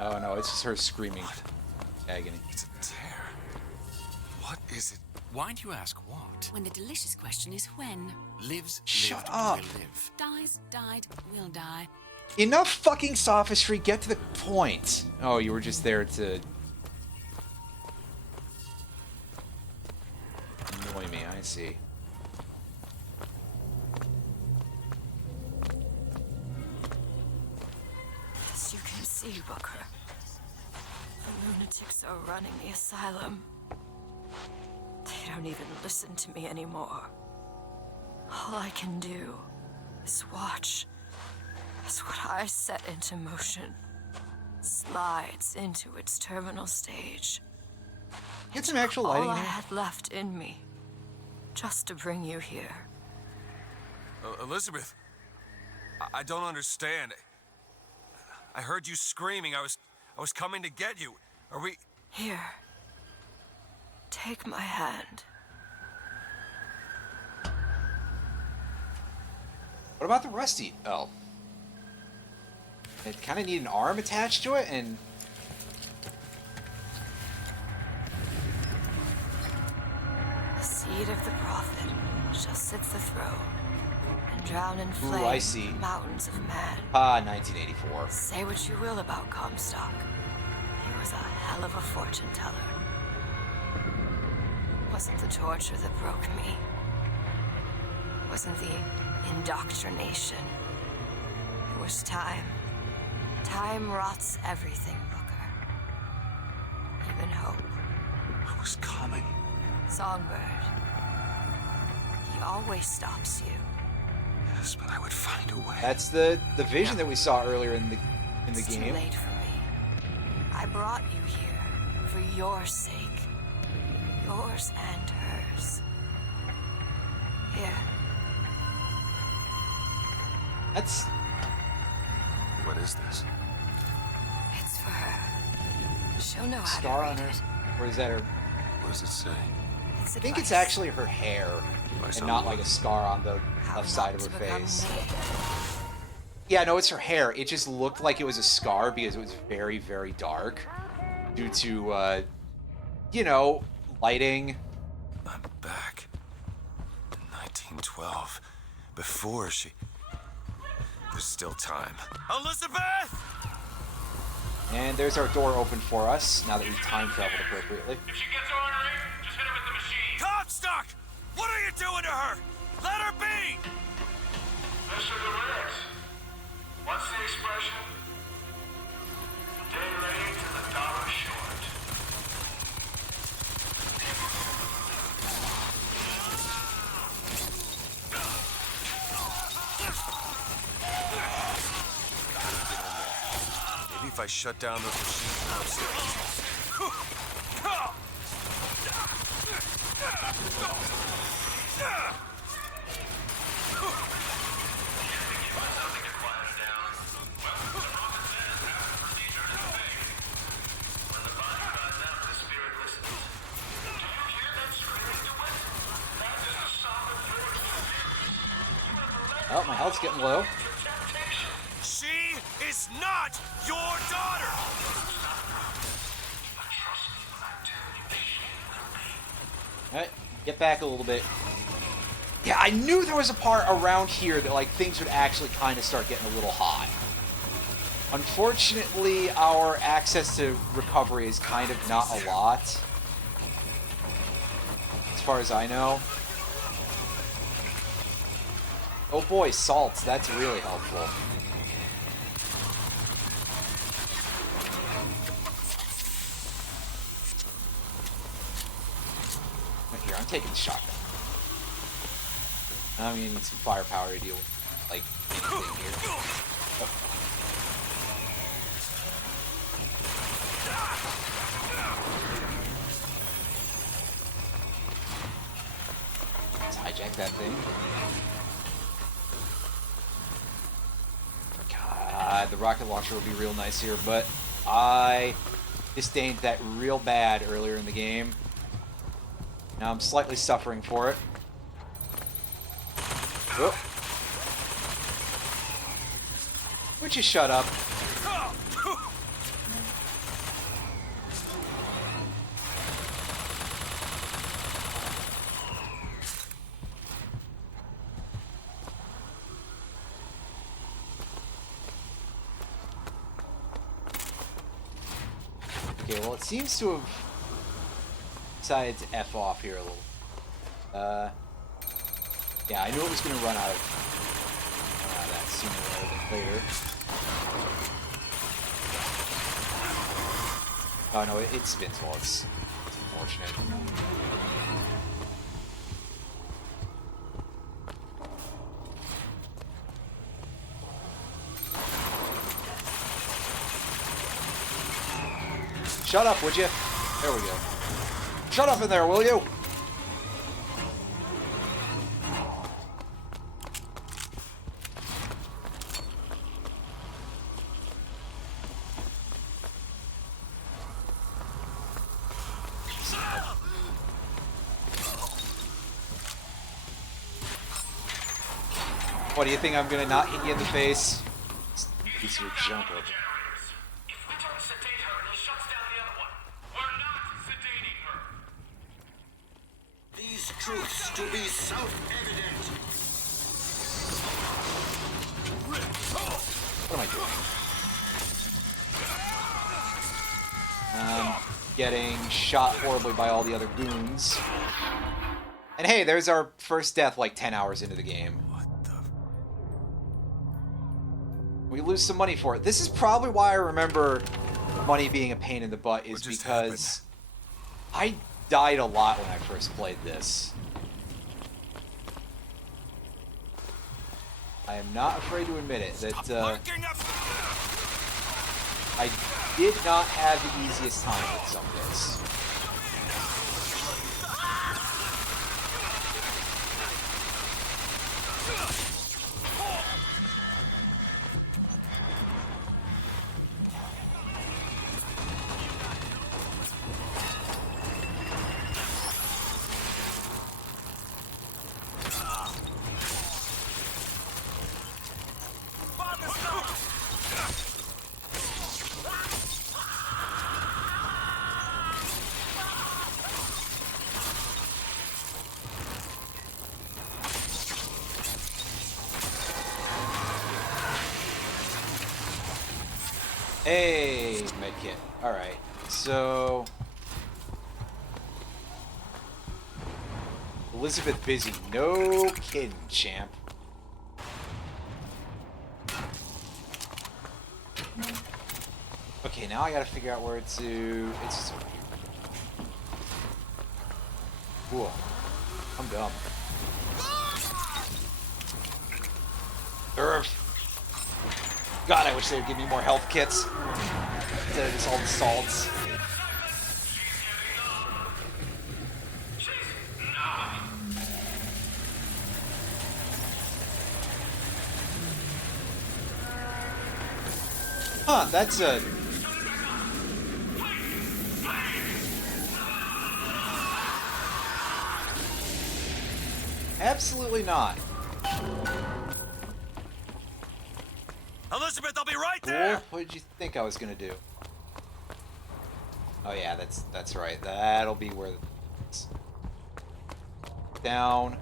Oh no, it's just her screaming. Agony. It's a tear. What is it? Why do you ask what? When the delicious question is when. Lives, Shut lived, up. will live. Dies, died, will die. Enough fucking sophistry, get to the point. Oh, you were just there to annoy me, I see. As you can see, Booker, the lunatics are running the asylum. They don't even listen to me anymore. All I can do is watch as what I set into motion slides into its terminal stage. Get some actual lighting All I here. had left in me, just to bring you here. Elizabeth, I don't understand. I heard you screaming. I was coming to get you. Are we... Here. Take my hand. What about the rusty? Oh. It kind of need an arm attached to it, and... The seed of the prophet shall sit the throne and drown in Ooh, flame I see. the mountains of man. Ah, 1984. Say what you will about Comstock. He was a hell of a fortune teller. Wasn't the torture that broke me. Wasn't the indoctrination. It was time. Time rots everything, Booker. Even hope. I was coming. Songbird. He always stops you. Yes, but I would find a way. That's the vision that we saw earlier in the It's game. too late for me. I brought you here for your sake. Yours and hers. Here. That's... What is this? It's for her. She'll know how Scar to on read her? it. Or is that her... What does it say? It's I think it's advice. actually her hair, Advice and on not what? like a scar on the How left side not of her to become face. me. Yeah, no, it's her hair. It just looked like it was a scar because it was very, very dark. Due to, you know, lighting. I'm back. In 1912. Before she... There's still time. Elizabeth! And there's our door open for us, now that we've time traveled appropriately. If she gets ornery, just hit her with the machine. Comstock! What are you doing to her? Let her be! Mr. Durant, what's the expression? Day late and the dollar short. Maybe if I shut down those machines from upstairs. Oh, my health's getting low. is not your daughter! Alright, get back a little bit. Yeah, I knew there was a part around here that, like, things would actually kind of start getting a little hot. Unfortunately, our access to recovery is kind of not a lot. As far as I know. Oh boy, salts. That's really helpful. Right here, I'm taking the shotgun. I'm gonna need some firepower to deal with, like, anything here. Oh. Let's hijack that thing. God, the rocket launcher would be real nice here, but I disdained that real bad earlier in the game. Now I'm slightly suffering for it. Oh. Would you shut up? Okay, well, it seems to have decided to F off here a little. Yeah, I knew it was going to run out of that sooner rather than later. Oh no, it spins well. It's unfortunate. Shut up, would you? There we go. Shut up in there, will you? What, do you think I'm gonna not hit you in the face? Piece of junk over. These truths to be self-evident. What am I doing? Getting shot horribly by all the other goons. And hey, there's our first death like 10 hours into the game. We lose some money for it. This is probably why I remember money being a pain in the butt, is because I died a lot when I first played this. I am not afraid to admit it, that I did not have the easiest time with some of this. Hey, medkit. Alright, so... Elizabeth busy. No kidding, champ. Okay, now I gotta figure out where to... It's just over here. Cool. I'm dumb. Earth. God, I wish they would give me more health kits instead of just all the salts. Huh, that's a... Absolutely not. Elizabeth, I'll be right right there! Cool. What did you think I was gonna do? Oh yeah, that's right. That'll be where it's down.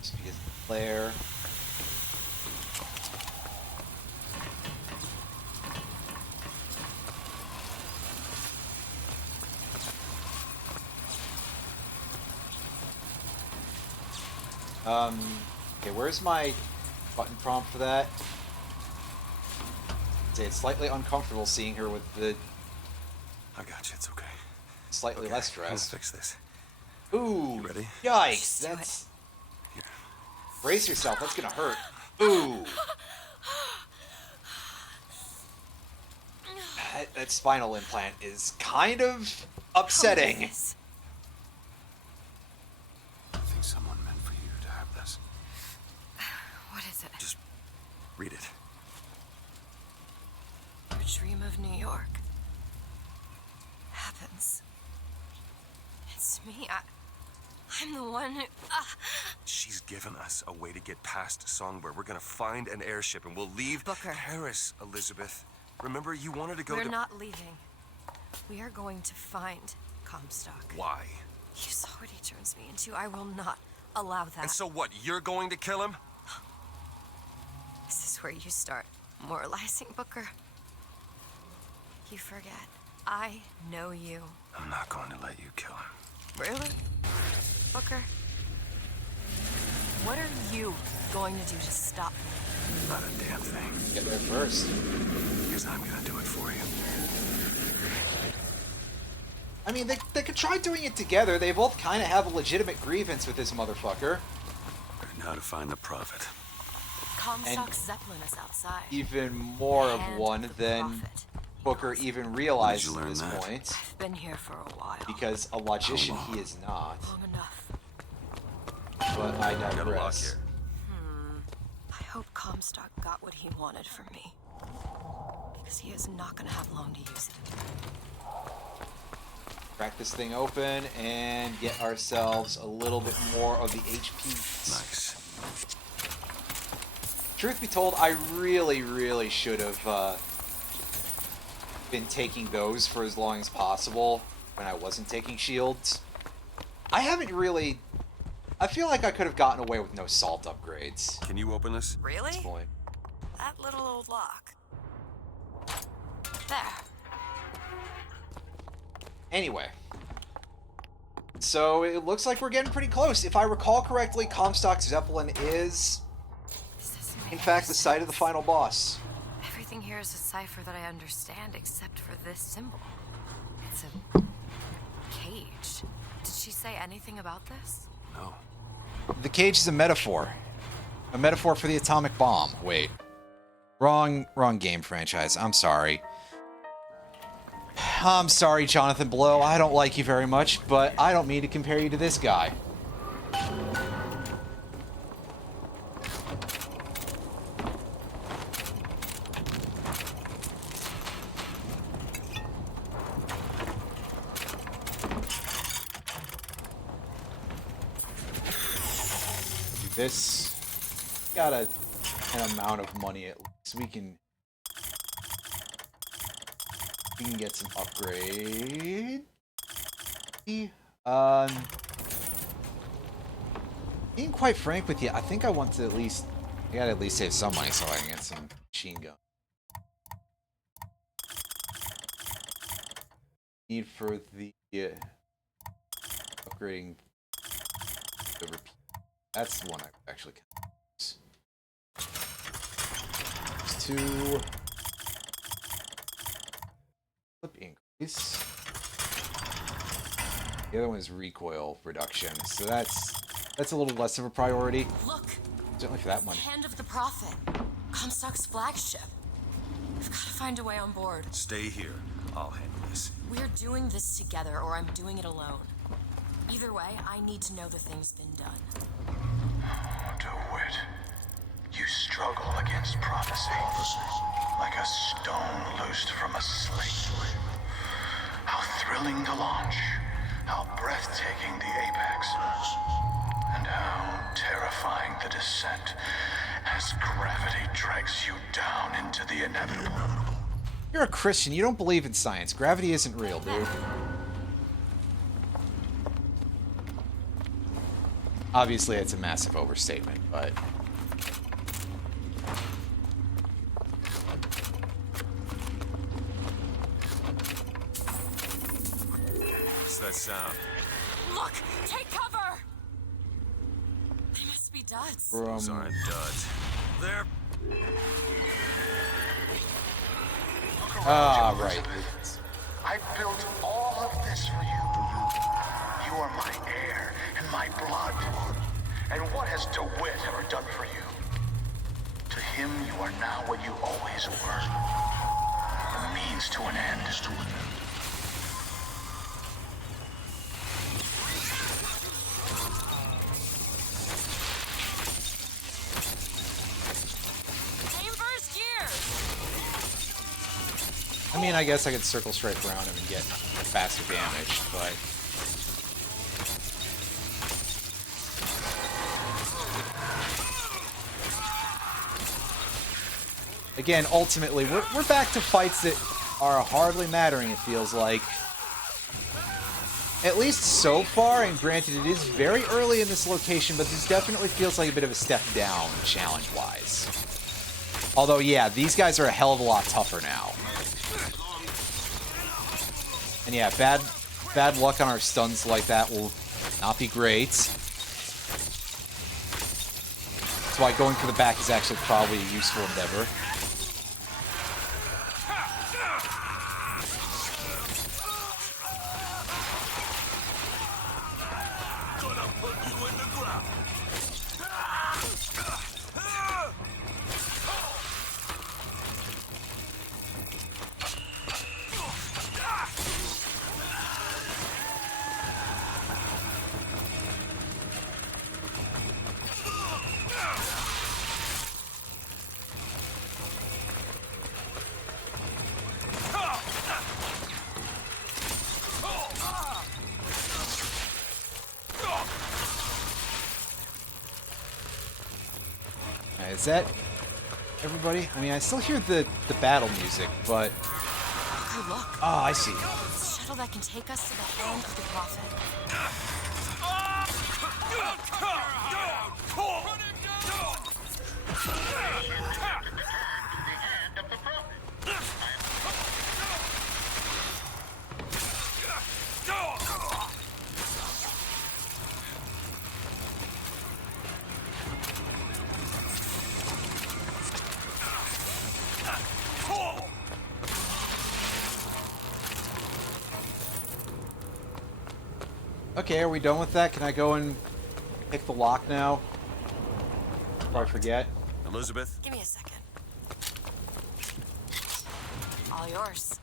Just because of the flare. Okay, where's my button prompt for that? Say it's slightly uncomfortable seeing her with the I got you, it's okay. slightly Okay, less let's stress. fix this. Ooh, You ready? yikes! That's brace yourself. That's gonna hurt. Ooh, that spinal implant is kind of upsetting. I think someone meant for you to have this. What is it? Just read it. Your dream of New York happens. It's me. I'm the one who... She's given us a way to get past Songbird. We're gonna find an airship and we'll leave Paris, Elizabeth. Remember, you wanted to go We're to... not leaving. We are going to find Comstock. Why? You saw what he turns me into. I will not allow that. And so what, you're going to kill him? This is where you start moralizing, Booker. You forget. I know you. I'm not going to let you kill him. Really? Booker? What are you going to do to stop me? Not a damn thing. Get there first. Because I'm gonna do it for you. I mean, they could try doing it together. They both kind of have a legitimate grievance with this motherfucker. And now to find the prophet. Comstock's Zeppelin is outside. Even more of one than Booker even realizes at this point. I've been here for a while. Because a logician he is not. Long enough. But I digress. I hope Comstock got what he wanted from me. Because he is not going to have long to use it. Crack this thing open and get ourselves a little bit more of the HP. Nice. Truth be told, I really should have been taking those for as long as possible when I wasn't taking shields. I haven't really... I feel like I could have gotten away with no salt upgrades. Can you open this? Really? At this point. That little old lock. There. Anyway. So it looks like we're getting pretty close. If I recall correctly, Comstock Zeppelin is, in fact, the site of the final boss. Everything here is a cipher that I understand except for this symbol. It's a cage. Did she say anything about this? No. The cage is a metaphor. A metaphor for the atomic bomb. Wait. Wrong game franchise. I'm sorry. I'm sorry, Jonathan Blow. I don't like you very much, but I don't mean to compare you to this guy. This got an amount of money at least. We can get some upgrade. Being quite frank with you, I think I want to I gotta at least save some money so I can get some machine gun. Need for the upgrading the repeat. That's the one I actually can use. There's two. Flip increase. The other one is recoil reduction, so that's a little less of a priority. Look. Certainly for that one. Hand of the Prophet. Comstock's flagship. We've got to find a way on board. Stay here. I'll handle this. We're doing this together, or I'm doing it alone. Either way, I need to know the thing's been done. DeWitt, you struggle against prophecy like a stone loosed from a sling. How thrilling the launch, how breathtaking the apex, and how terrifying the descent as gravity drags you down into the inevitable. You're a Christian. You don't believe in science. Gravity isn't real, dude. Obviously, it's a massive overstatement, but... What's that sound? Look! Take cover! They must be duds. Those aren't duds. They're... Ah, right. I built all of this for you. You are my air and my blood. And what has DeWitt ever done for you? To him, you are now what you always were. A means to an end. Aim first gear! I mean, I guess I could circle straight around him and get faster damage, but... Again, ultimately, we're back to fights that are hardly mattering, it feels like. At least so far, and granted it is very early in this location, but this definitely feels like a bit of a step down, challenge-wise. Although, yeah, these guys are a hell of a lot tougher now. And yeah, bad luck on our stuns like that will not be great. That's why going for the back is actually probably a useful endeavor. Is that everybody? I mean, I still hear the battle music, but... Oh, look. Oh, I see. It's a shuttle that can take us to the hand of the Prophet. Okay, are we done with that? Can I go and pick the lock now? Before I forget. Elizabeth? Give me a second. All yours.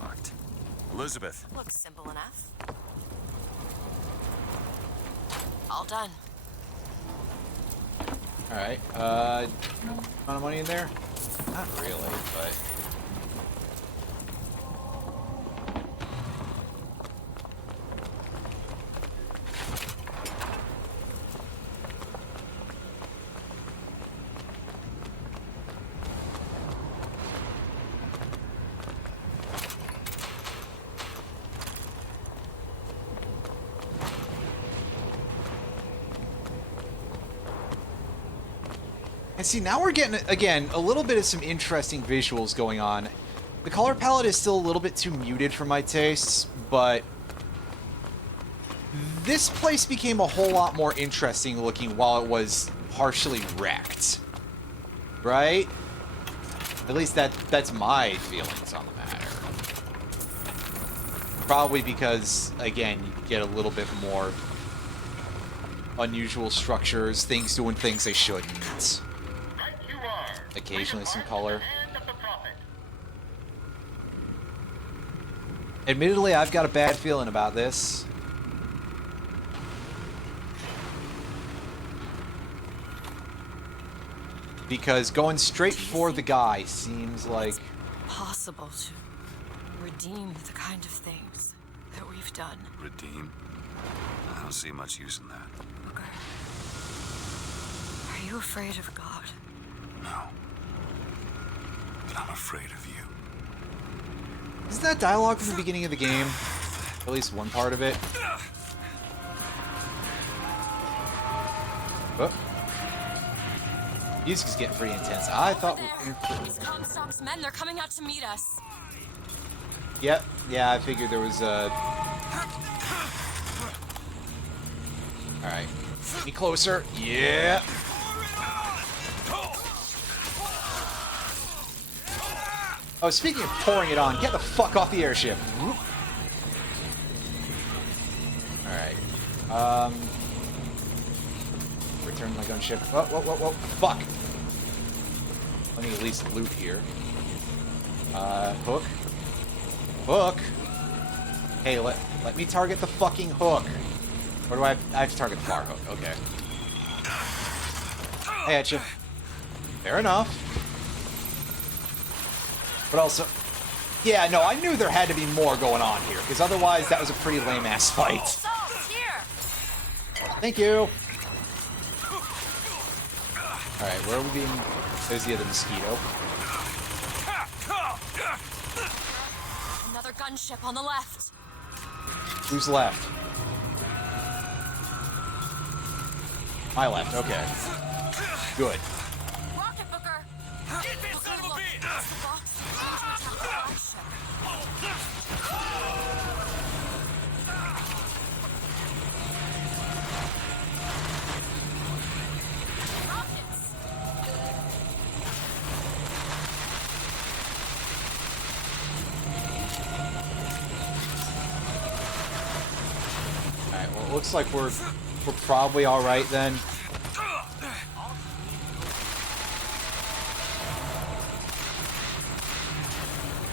Locked. Elizabeth. Looks simple enough. All done. Alright, amount of money in there? Not really, but... And see, now we're getting, again, a little bit of some interesting visuals going on. The color palette is still a little bit too muted for my tastes, but this place became a whole lot more interesting looking while it was partially wrecked. Right? At least that's my feelings on the matter. Probably because, again, you get a little bit more unusual structures, things doing things they shouldn't. Occasionally some color. Admittedly, I've got a bad feeling about this. because going straight for the guy seems like... Possible to redeem the kind of things that we've done. Redeem? I don't see much use in that. Booker, are you afraid of God? No. But I'm afraid of you. Isn't that dialogue from the beginning of the game? At least one part of it. Oh. Music is getting pretty intense. I thought... These Comstock's men, they're coming out to meet us. Yep. Yeah, I figured there was a... Alright. Get me closer. Yeah. Oh, speaking of pouring it on, get the fuck off the airship. Alright. Return my gunship. Whoa, whoa, whoa, whoa. Fuck. Let me at least loot here. Hook. Hook. Hey, let me target the fucking hook. Or do I have to target the far hook? Okay. I got you. Fair enough. But also... Yeah, no, I knew there had to be more going on here, because otherwise that was a pretty lame-ass fight. Thank you. Alright, where are we being... There's the other mosquito. Another gunship on the left. Who's left? My left, okay. Good. Rocket, Booker! Get this son of a bitch! Alright, well, it looks like we're probably alright then.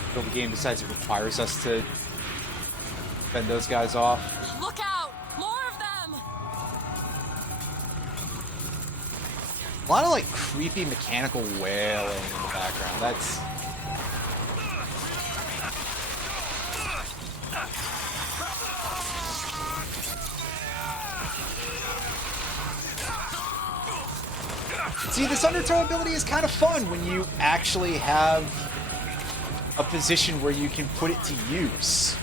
Until the game decides it requires us to fend those guys off. Look out! More of them! A lot of, like, creepy mechanical wailing in the background. That's... See, this undertow ability is kind of fun when you actually have a position where you can put it to use.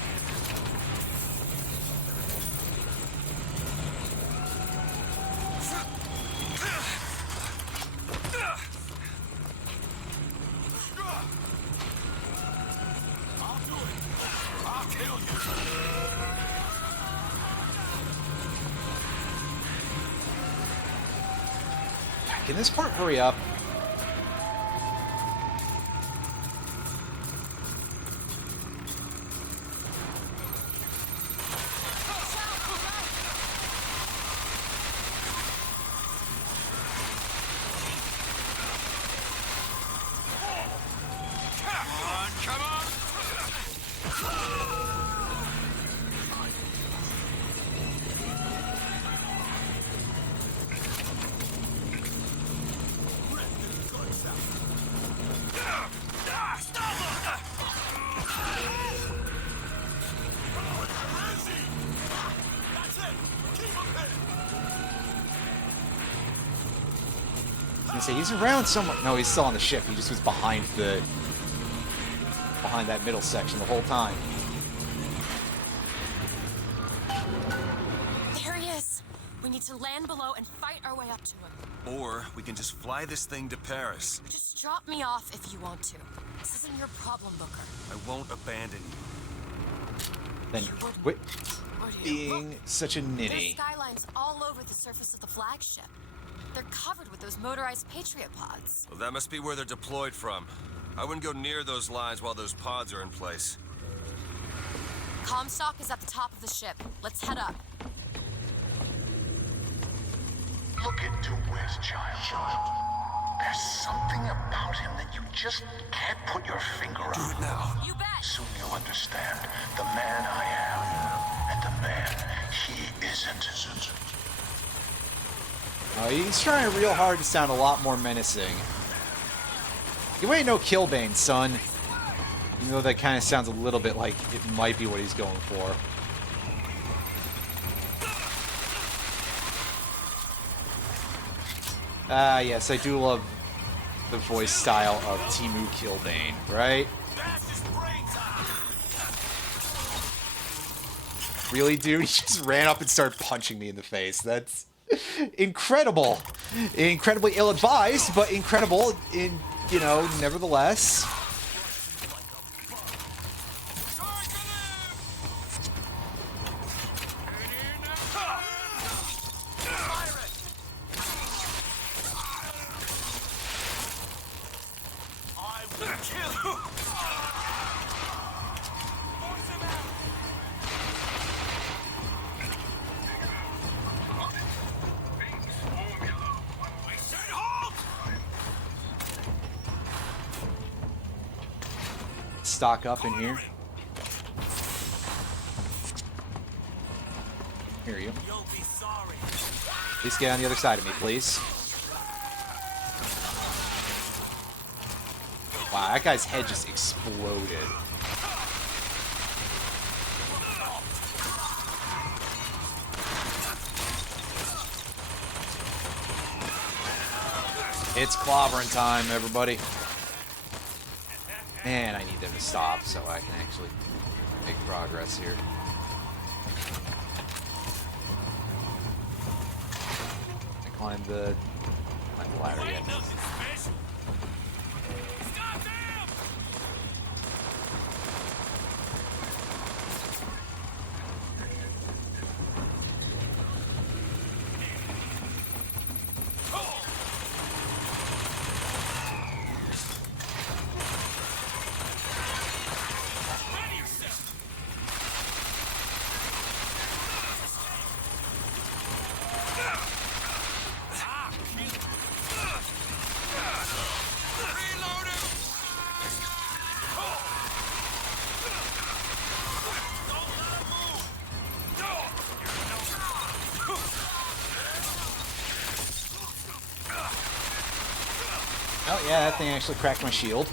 Can this part hurry up? Say he's around somewhere. No, he's still on the ship. He just was behind that middle section the whole time. There he is. We need to land below and fight our way up to him. Or we can just fly this thing to Paris. Just drop me off if you want to. This isn't your problem, Booker. I won't abandon you. Then quit being such a ninny. There's skylines all over the surface of the flagship. They're covered with those motorized Patriot pods. Well, that must be where they're deployed from. I wouldn't go near those lines while those pods are in place. Comstock is at the top of the ship. Let's head up. Look into Wes, child. There's something about him that you just can't put your finger on. Do it now. You bet. Soon you'll understand the man I am and the man he isn't. He's trying real hard to sound a lot more menacing. You ain't no Killbane, son. Even though that kind of sounds a little bit like it might be what he's going for. Ah, yes, I do love the voice style of Timu Killbane, right? Really, dude? He just ran up and started punching me in the face. That's incredible. Incredibly ill-advised, but incredible in, you know, nevertheless. Stock up in here. Here you. Please get on the other side of me, please. Wow, that guy's head just exploded. It's clobbering time, everybody. Man, I need them to stop so I can actually make progress here. I climbed the ladder yet. Oh yeah, that thing actually cracked my shield.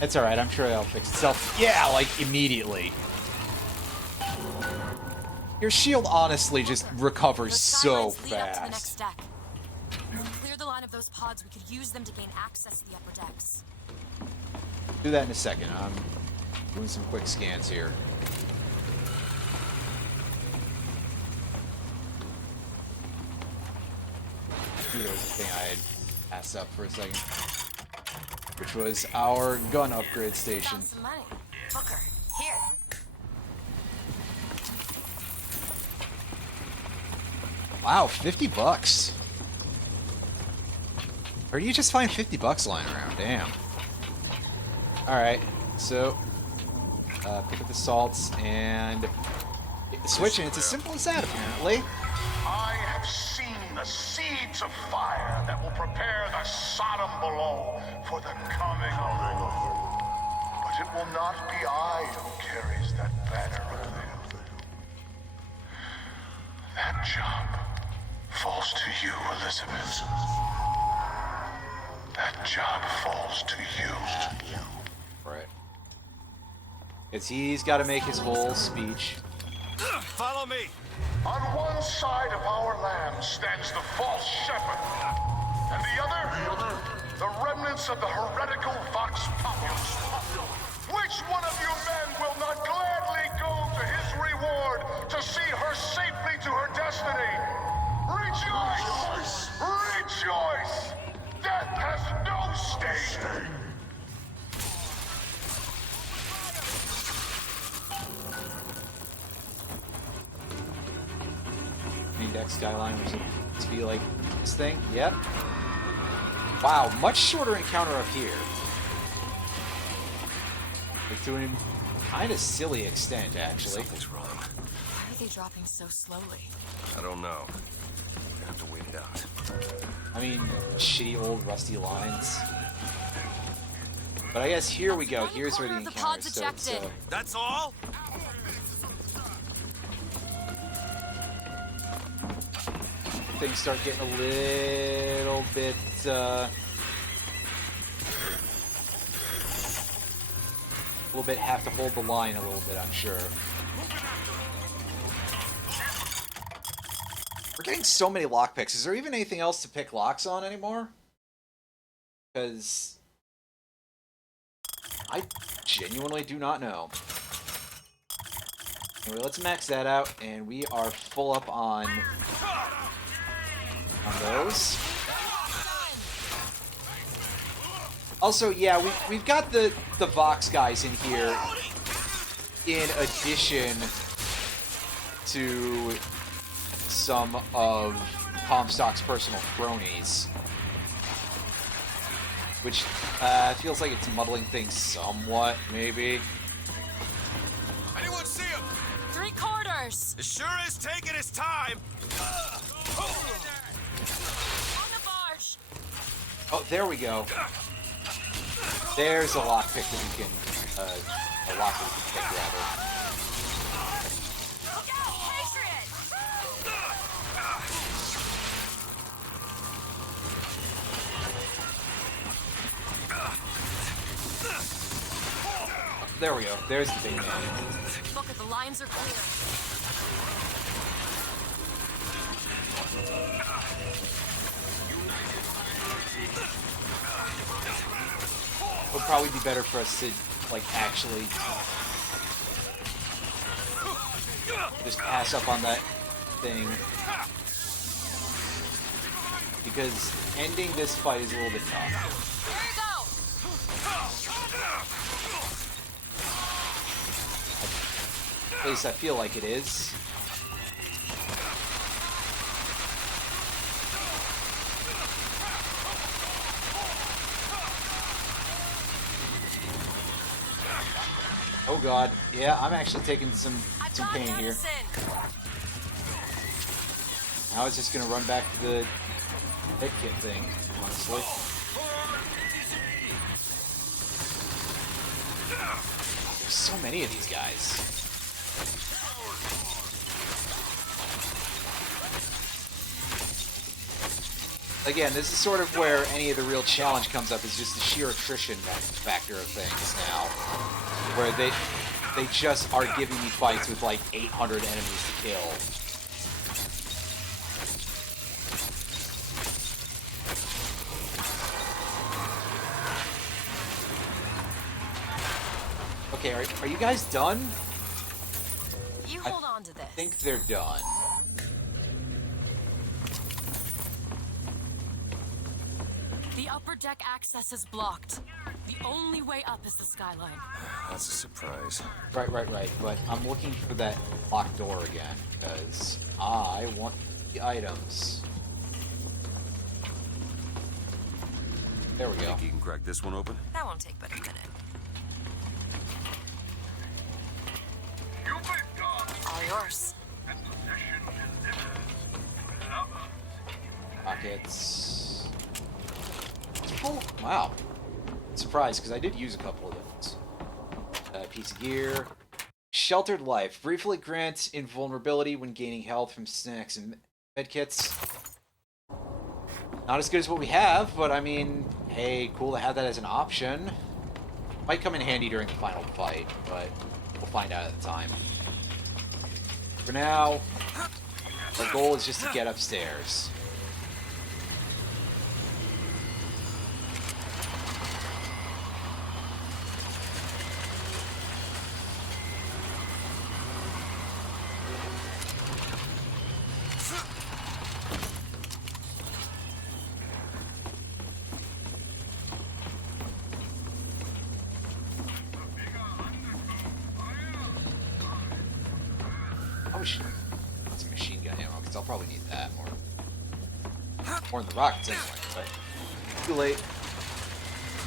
That's alright, I'm sure that'll fix itself. Yeah, like immediately. Your shield honestly just recovers so fast. Clear the line of those pods. We could use them to gain access to the upper decks. Do that in a second. I'm doing some quick scans here. There was a thing I had passed up for a second, which was our gun upgrade station. Some money. Booker, here. Wow, $50. Or do you just find $50 lying around? Damn. Alright, so pick up the salts and switch, and it's as simple as that, apparently. I have seen the seeds of fire that will prepare the Sodom below for the coming of the Lord. But it will not be I who carries that banner of them. That job falls to you, Elizabeth. That job falls to you. Right. Because he's got to make his whole speech. Follow me. On one side of our land stands the false shepherd, and the other, the remnants of the heretical Vox Populus. Which one of you men will not gladly go to his reward to see her safely to her destiny? Rejoice! Rejoice! Death has no sting! Deck skyline, which seems to be like this thing. Yep. Wow, much shorter encounter up here. Like to a kind of silly extent, actually. Something's wrong. Why are they dropping so slowly? I don't know. I have to wait it out. I mean, shitty old rusty lines. But I guess here we go. Here's where the encounter starts. So. That's all? Things start getting a little bit little bit have to hold the line a little bit, I'm sure. We're getting so many lockpicks. Is there even anything else to pick locks on anymore? Because I genuinely do not know. Anyway, let's max that out, and we are full up on those. Also, yeah, we've got the Vox guys in here in addition to some of Comstock's personal cronies, which feels like it's muddling things somewhat, maybe. Anyone see him? 3/4. It sure is taking its time. On the barge. Oh, there we go. There's a lockpick that we can, a lock that we can pick, rather. Look out, Patriot! There we go. There's the big man. Look at the lines are clear. It would probably be better for us to, like, actually just pass up on that thing. Because ending this fight is a little bit tough. Here you go! At least I feel like it is. Oh god, yeah, I'm actually taking some pain here. I was just gonna run back to the head kit thing, honestly. There's so many of these guys. Again, this is sort of where any of the real challenge comes up, is just the sheer attrition factor of things now. Where they just are giving me fights with like 800 enemies to kill. Okay, are you guys done? You hold on to this. I think they're done. The upper deck access is blocked. The only way up is the skyline. That's a surprise. Right. But I'm looking for that locked door again, because I want the items. There we go. Think you can crack this one open? That won't take but a minute. All yours. Pockets. It's full. Wow. Surprised, because I did use a couple of those. Piece of gear. Sheltered life. Briefly grants invulnerability when gaining health from snacks and medkits. Not as good as what we have, but I mean, hey, cool to have that as an option. Might come in handy during the final fight, but we'll find out at the time. For now, our goal is just to get upstairs. Some machine gun ammo, because I'll probably need that more in the rockets anyway, but too late.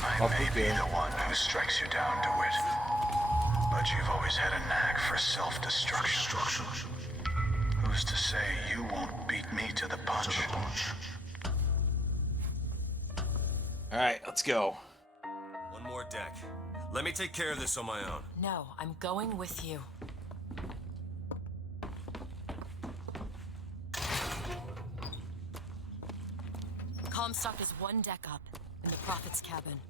I may be the one who strikes you down to it, but you've always had a knack for self-destruction. Who's to say you won't beat me to the punch? Alright, let's go. One more deck. Let me take care of this on my own. No, I'm going with you. Comstock is one deck up, in the Prophet's cabin.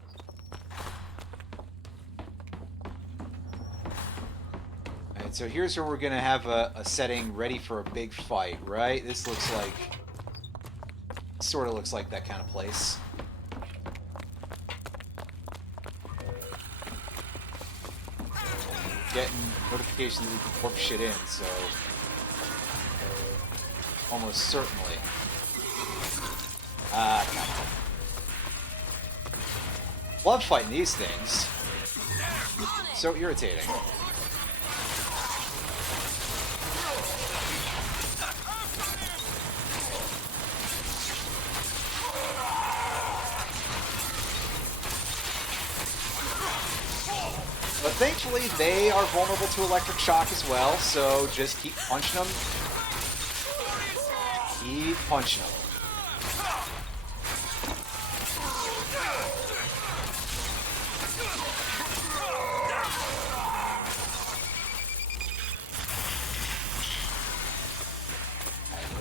Alright, so here's where we're gonna have a setting ready for a big fight, right? This looks like... Sort of looks like that kind of place. Getting notifications that we can warp shit in, so... Almost certainly. God. Love fighting these things. So irritating. But thankfully, they are vulnerable to electric shock as well, so just keep punching them. Keep punching them.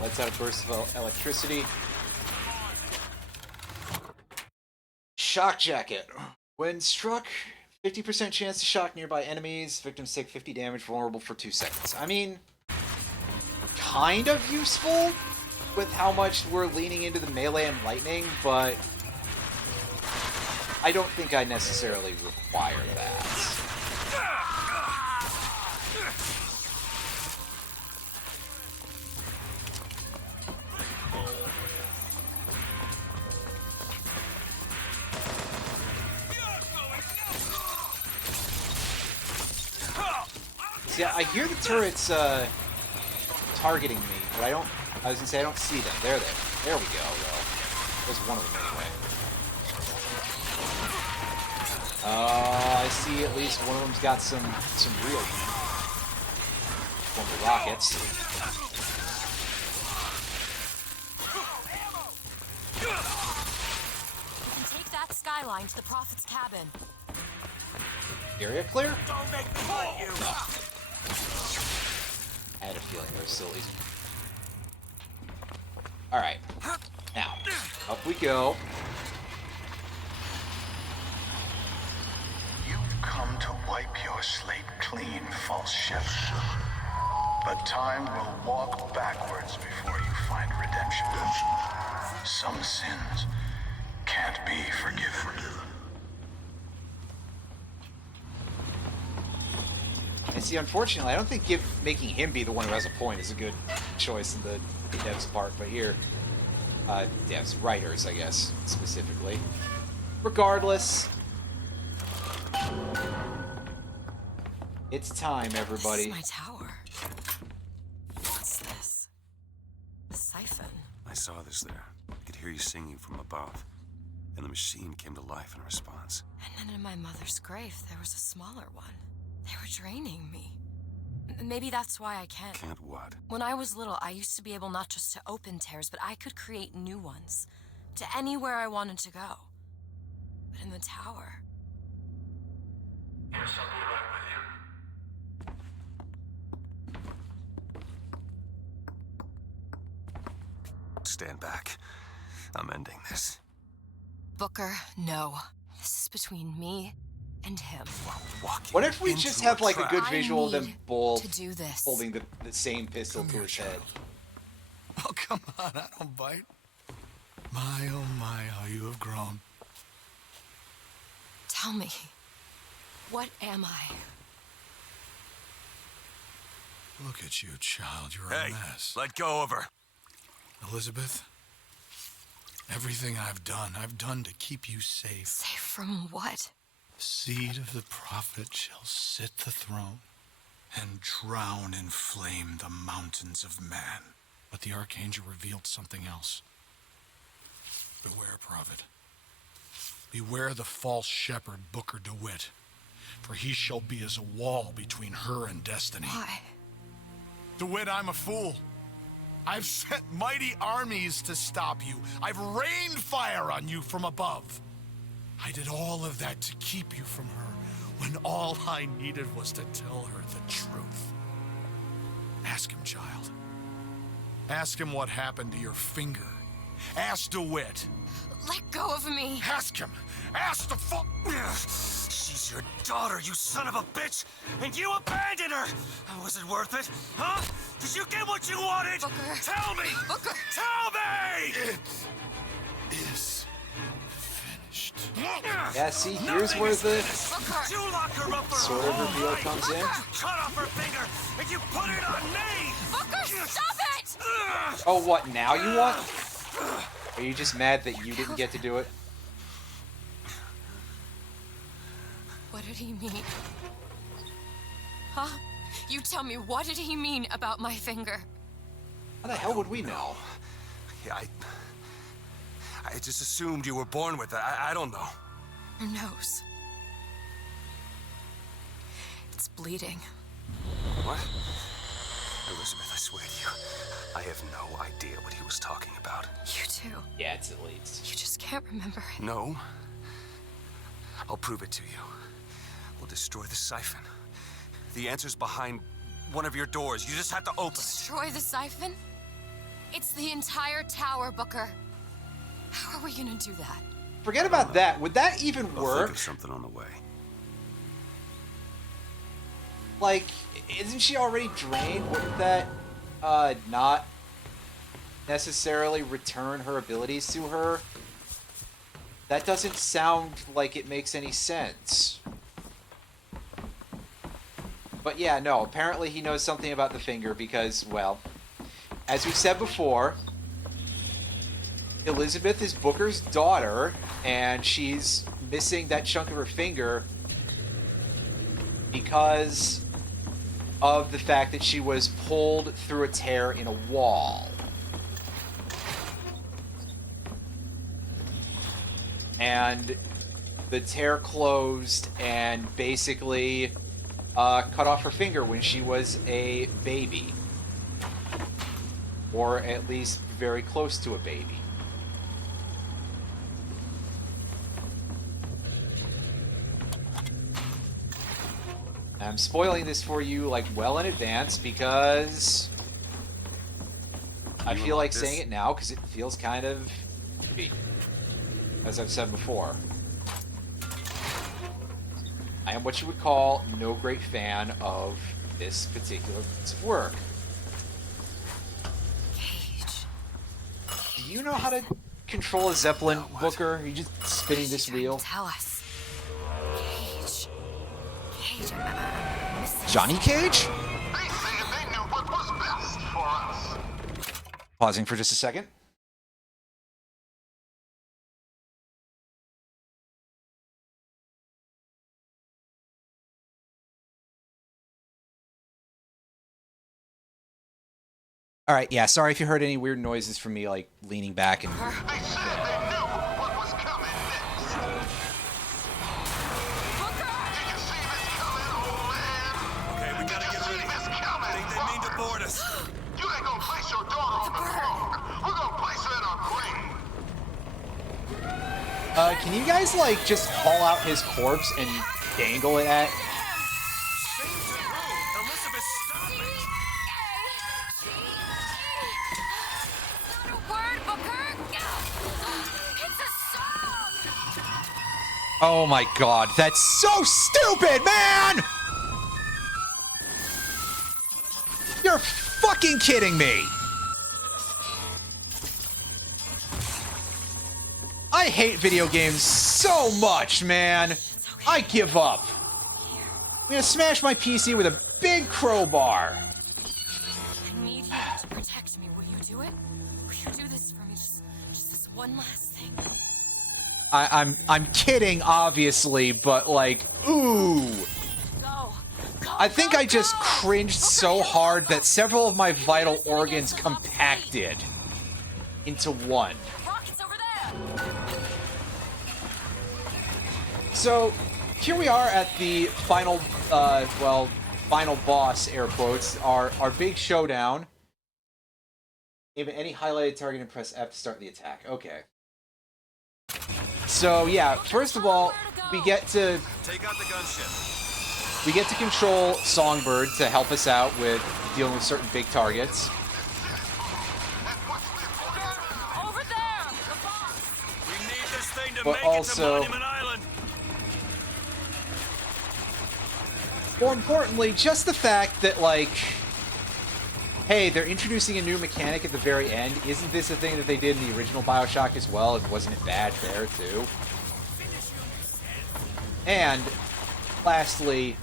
Lets out a burst of electricity. Shock jacket. When struck, 50% chance to shock nearby enemies. Victims take 50 damage, vulnerable for 2 seconds. I mean, kind of useful with how much we're leaning into the melee and lightning, but I don't think I necessarily require that. Yeah, I hear the turrets targeting me, but I was gonna say I don't see them. There we go, though. There's one of them anyway. I see at least one of them's got some real heat from the rockets. You can take that skyline to the Prophet's cabin. Area clear? Don't make me fight you! No. I had a feeling there was sillies. Alright. Now, up we go. You've come to wipe your slate clean, false shepherd. But time will walk backwards before you find redemption. Some sins can't be forgiven. And see, unfortunately, I don't think making him be the one who has a point is a good choice in the devs' part, but here, devs, writers, I guess, specifically. Regardless, it's time, everybody. This is my tower. What's this? A siphon. I saw this there. I could hear you singing from above. And the machine came to life in response. And then in my mother's grave, there was a smaller one. They were draining me. Maybe that's why I can't. Can't what? When I was little, I used to be able not just to open tears, but I could create new ones. To anywhere I wanted to go. But in the tower... Yes, I'll be right with you. Stand back. I'm ending this. Booker, no. This is between me and him. What if we just have like a good visual of them both to do this. holding the same pistol to his head? Oh, come on, I don't bite. My, oh my, how you have grown. Tell me, what am I? Look at you, child, you're Hey, a mess. let go of her. Elizabeth, everything I've done to keep you safe. Safe from what? The seed of the prophet shall sit the throne and drown in flame the mountains of man. But the archangel revealed something else. Beware, prophet. Beware the false shepherd, Booker DeWitt, for he shall be as a wall between her and destiny. Why? DeWitt, I'm a fool. I've sent mighty armies to stop you. I've rained fire on you from above. I did all of that to keep you from her, when all I needed was to tell her the truth. Ask him, child. Ask him what happened to your finger. Ask DeWitt. Let go of me. Ask him. Ask the She's your daughter, you son of a bitch! And you abandoned her! Was it worth it? Huh? Did you get what you wanted? Booker. Tell me! Booker! Tell me! It is finished. Yeah, see, here's where the You lock her up for sort her of whole reveal life. comes in. You cut off her finger and you put it on me! Booker, stop it! Oh, what, now you want? Are you just mad that you didn't get to do it? What did he mean? Huh? You tell me, what did he mean about my finger? How the hell would we know? Yeah, I just assumed you were born with it. I don't know. Who knows? It's bleeding. What? Elizabeth, I swear to you, I have no idea what he was talking about. You too. Yeah, it's at least. You just can't remember it. No. I'll prove it to you. We'll destroy the siphon. The answer's behind one of your doors. You just have to open it. Destroy the siphon? It's the entire tower, Booker. How are we gonna do that? Forget about that. Would that even I'll work? think of something on the way. Like, isn't she already drained? Wouldn't that not necessarily return her abilities to her? That doesn't sound like it makes any sense. But yeah, no, apparently he knows something about the finger because, well, as we said before, Elizabeth is Booker's daughter, and she's missing that chunk of her finger because of the fact that she was pulled through a tear in a wall. And the tear closed and basically cut off her finger when she was a baby. Or at least very close to a baby. I'm spoiling this for you, like, well in advance because I feel like saying it now because it feels kind of creepy, as I've said before. I am what you would call no great fan of this particular piece of work. Do you know how to control a Zeppelin, Booker? Are you just spinning this wheel? Tell us. Cage. Cage, Johnny Cage? Pausing for just a second. All right, yeah, sorry if you heard any weird noises from me, like, leaning back and... can you guys, like, just haul out his corpse and dangle it at... Oh my god, that's so stupid, man! You're fucking kidding me! I hate video games so much, man! I give up. I'm gonna smash my PC with a big crowbar. I need you to protect me. Will you do it? Will you do this for me? Just this one last thing. I'm kidding, obviously, but like, ooh. I think I just cringed so hard that several of my vital organs compacted into one. So, here we are at the final, final boss, air quotes, our big showdown. Even any highlighted target and press F to start the attack. Okay. So yeah, first of all, we get to take out the gunship. We get to control Songbird to help us out with dealing with certain big targets. Over there, the boss. We need this thing to But make also, it to Monument Island. more importantly, just the fact that, like, hey, they're introducing a new mechanic at the very end. Isn't this a thing that they did in the original BioShock as well? And wasn't it bad there, too? And, lastly,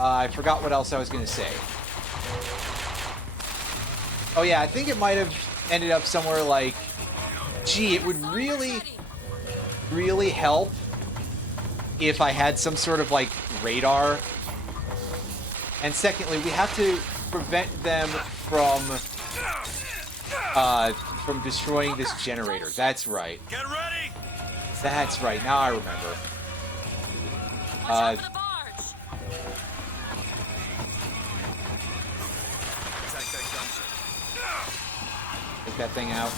I forgot what else I was going to say. Oh yeah, I think it might have ended up somewhere like, gee, it would really, really help if I had some sort of, like, radar. And secondly, we have to prevent them from destroying this generator. That's right. Get ready! That's right. Now I remember. Take that thing out.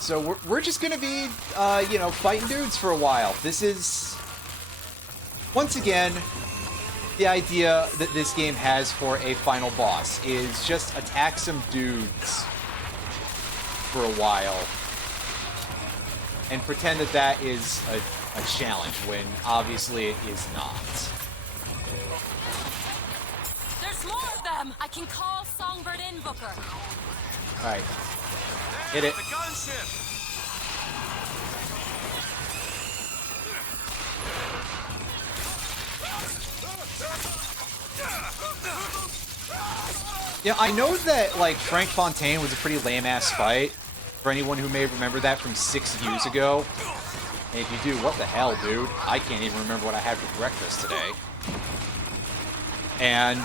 So we're just gonna be, you know, fighting dudes for a while. This is, once again, the idea that this game has for a final boss is just attack some dudes for a while and pretend that that is a challenge when obviously it is not. There's more of them! I can call Songbird Invoker. Alright. Hit it. The gunship! Yeah, I know that, like, Frank Fontaine was a pretty lame-ass fight, for anyone who may remember that from 6 views ago. And if you do, what the hell, dude? I can't even remember what I had for breakfast today. And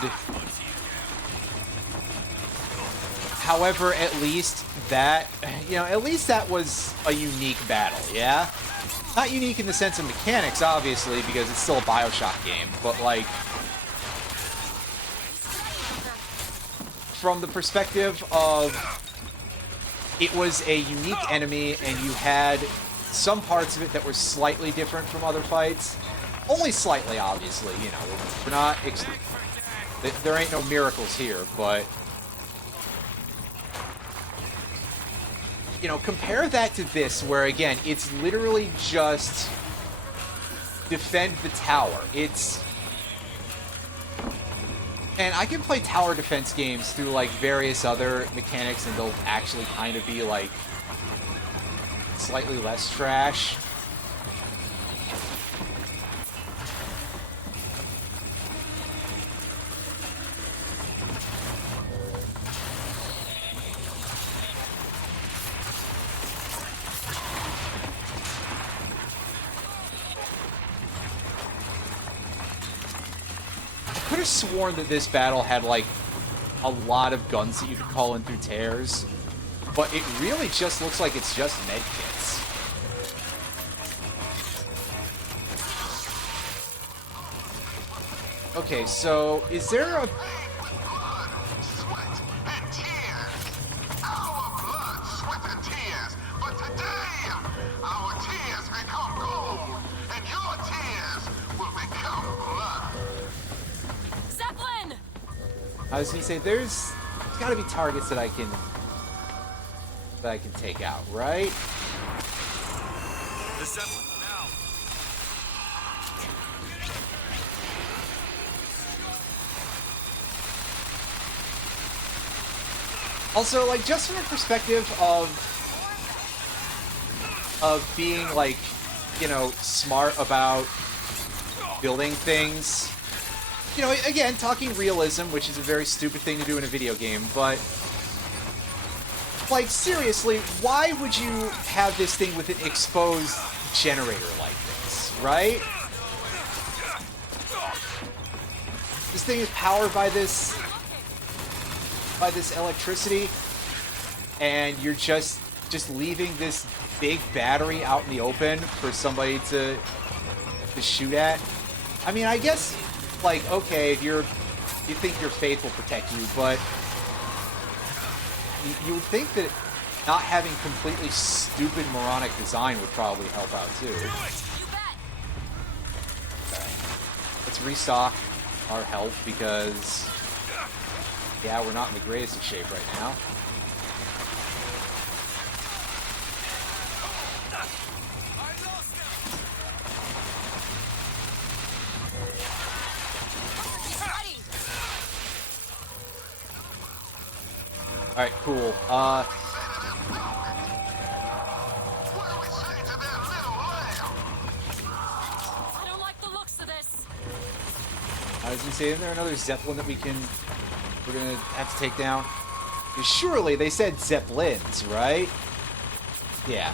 however, at least that, you know, at least that was a unique battle, yeah? Not unique in the sense of mechanics, obviously, because it's still a BioShock game, but, like, from the perspective of it was a unique enemy and you had some parts of it that were slightly different from other fights. Only slightly, obviously, you know. We're not... there ain't no miracles here, but... You know, compare that to this, where, again, it's literally just defend the tower. It's... And I can play tower defense games through, like, various other mechanics, and they'll actually kind of be, like, slightly less trash. I could have sworn that this battle had, like, a lot of guns that you could call in through tears, but it really just looks like it's just medkits. Okay, so is there a... I was gonna say, there's gotta be targets that I can take out, right? The Zeppelin, now! Also, like, just from a perspective of being, like, you know, smart about building things. You know, again, talking realism, which is a very stupid thing to do in a video game, but... Like, seriously, why would you have this thing with an exposed generator like this, right? This thing is powered by this electricity, and you're just leaving this big battery out in the open for somebody to shoot at. I mean, I guess, like, okay, if you think your faith will protect you, but you would think that not having completely stupid moronic design would probably help out too. Okay. Let's restock our health because Yeah, we're not in the greatest of shape right now. Alright, cool. I don't like the looks of this. I was gonna say, isn't there another Zeppelin that we're gonna have to take down? 'Cause surely they said Zeppelins, right? Yeah.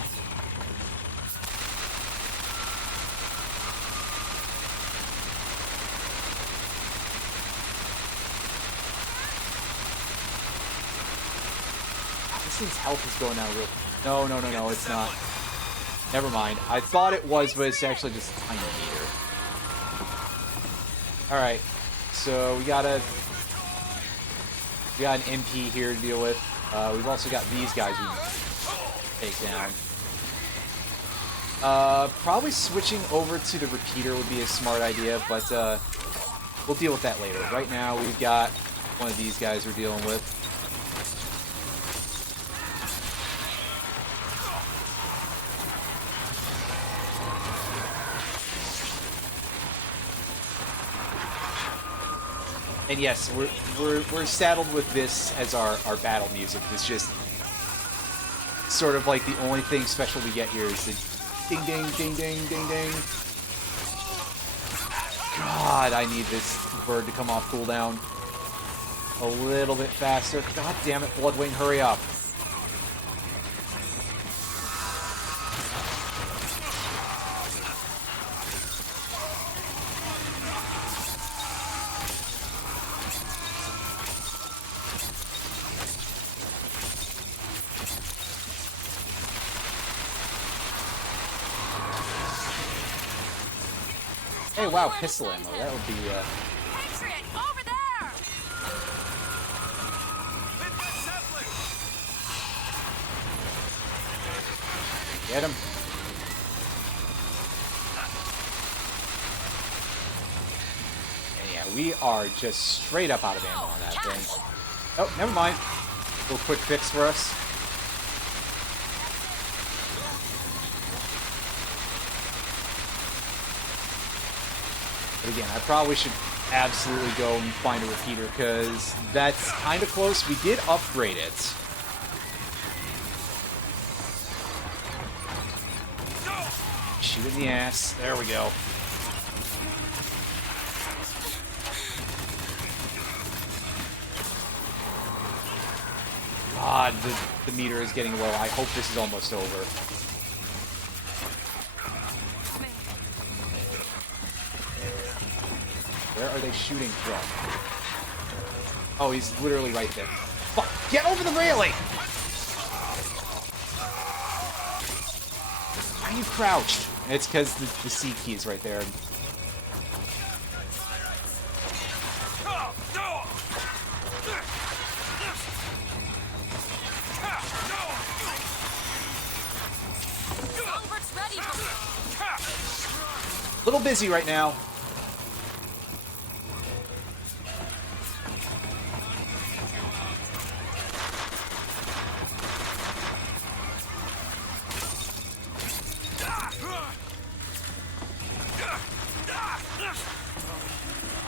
This thing's health is going down real. No, it's not. Never mind. I thought it was, but it's actually just a tiny meter. Alright. So we got an MP here to deal with. We've also got these guys we can take down. Probably switching over to the repeater would be a smart idea, but we'll deal with that later. Right now, we've got one of these guys we're dealing with. And yes, we're saddled with this as our battle music. It's just sort of like the only thing special we get here is the ding ding ding ding ding ding. God, I need this bird to come off cooldown a little bit faster. God damn it, Bloodwing, hurry up. Hey, wow, pistol ammo. That would be, Patriot, over there! Get him. And yeah, we are just straight up out of ammo on that thing. Oh, never mind. A little quick fix for us. But again, I probably should absolutely go and find a repeater, because that's kind of close. We did upgrade it. Shoot in the ass. There we go. God, the meter is getting low. I hope this is almost over. Where are they shooting from? Oh, he's literally right there. Fuck! Get over the railing! Why are you crouched? It's because the C key is right there. Little busy right now.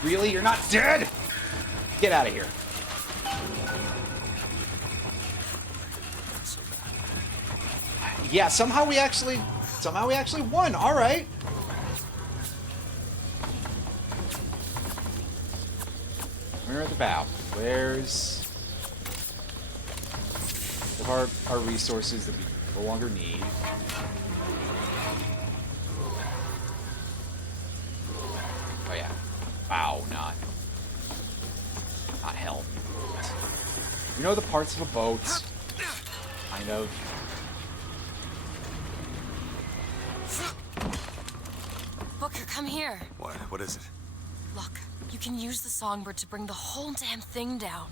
Really? You're not dead? Get out of here. Yeah, somehow we actually won. All right. We're at the bow. Where's our resources that we no longer need? Oh yeah. Wow, not help. You know the parts of a boat? Kind of. Booker, come here. What? What is it? Look, you can use the songbird to bring the whole damn thing down.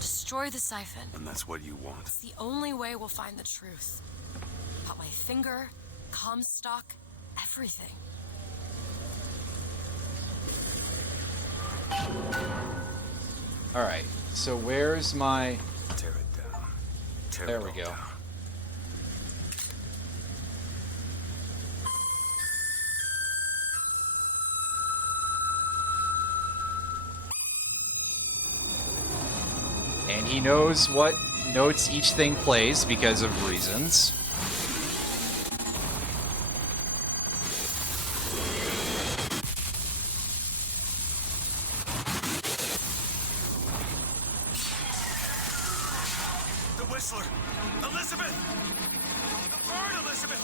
Destroy the siphon. And that's what you want? It's the only way we'll find the truth. About my finger, Comstock, everything. Alright, so where's my... Tear it down. There we go. And he knows what notes each thing plays because of reasons. The Whistler! Elizabeth! The bird, Elizabeth!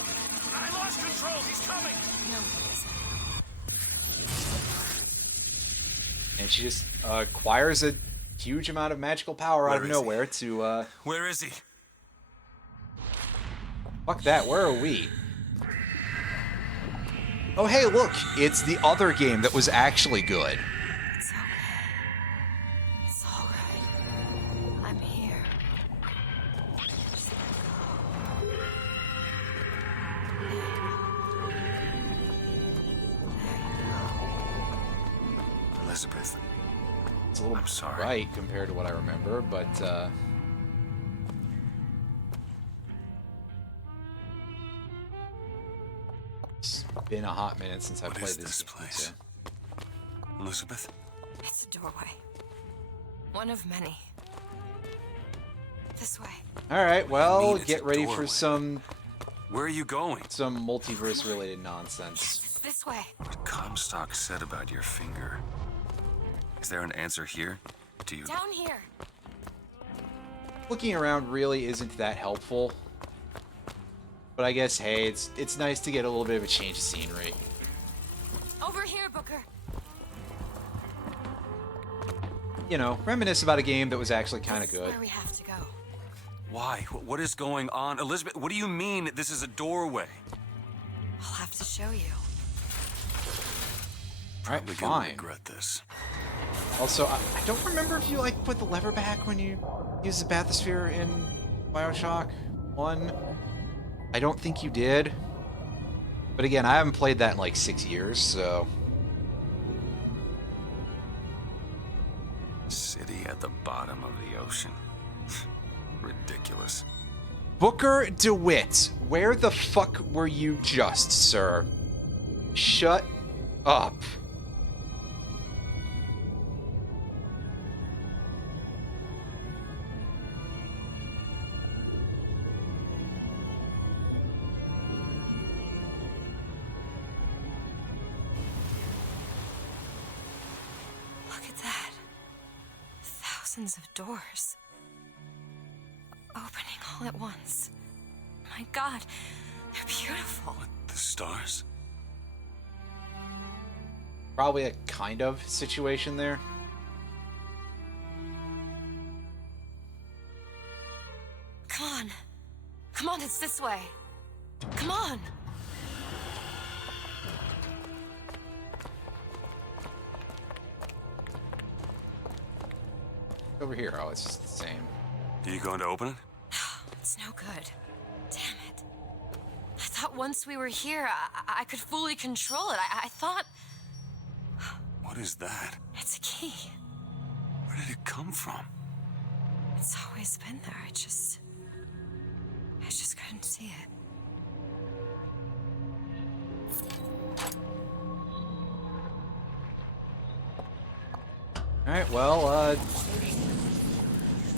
I lost control! He's coming! No, he isn't. And she just acquires a huge amount of magical power out of nowhere to... Where is he? Fuck that, where are we? Oh hey, look! It's the other game that was actually good. It's okay. It's alright. I'm here. Just let go. There you go. There you go. Elizabeth. It's a little I'm sorry. bright compared to what I remember, but it's been a hot minute since I played this game, place? so. Elizabeth? It's a doorway. One of many. This way. Alright, well, it's get a ready for doorway. some... Where are you going? Some multiverse-related nonsense. It's this way. What Comstock said about your finger. Is there an answer here? Do you... Down here. Looking around really isn't that helpful. But I guess, hey, it's nice to get a little bit of a change of scenery. Over here, Booker. You know, reminisce about a game that was actually kind of This is good. where we have to go. Why? What is going on? Elizabeth, what do you mean this is a doorway? I'll have to show you. Alright, Probably gonna fine. regret this. Also, I don't remember if you, like, put the lever back when you used the bathysphere in BioShock 1. I don't think you did. But again, I haven't played that in, like, 6 years, so... City at the bottom of the ocean. Ridiculous. Booker DeWitt, where the fuck were you just, sir? Shut up. Look at that. Thousands of doors. Opening all at once. My God, they're beautiful. The stars? Probably a kind of situation there. Come on. Come on, it's this way. Come on. Over here. Oh, it's just the same. Are you going to open it? It's no good. Damn it. I thought once we were here, I could fully control it. I thought... What is that? It's a key. Where did it come from? It's always been there. I just couldn't see it. Alright, well,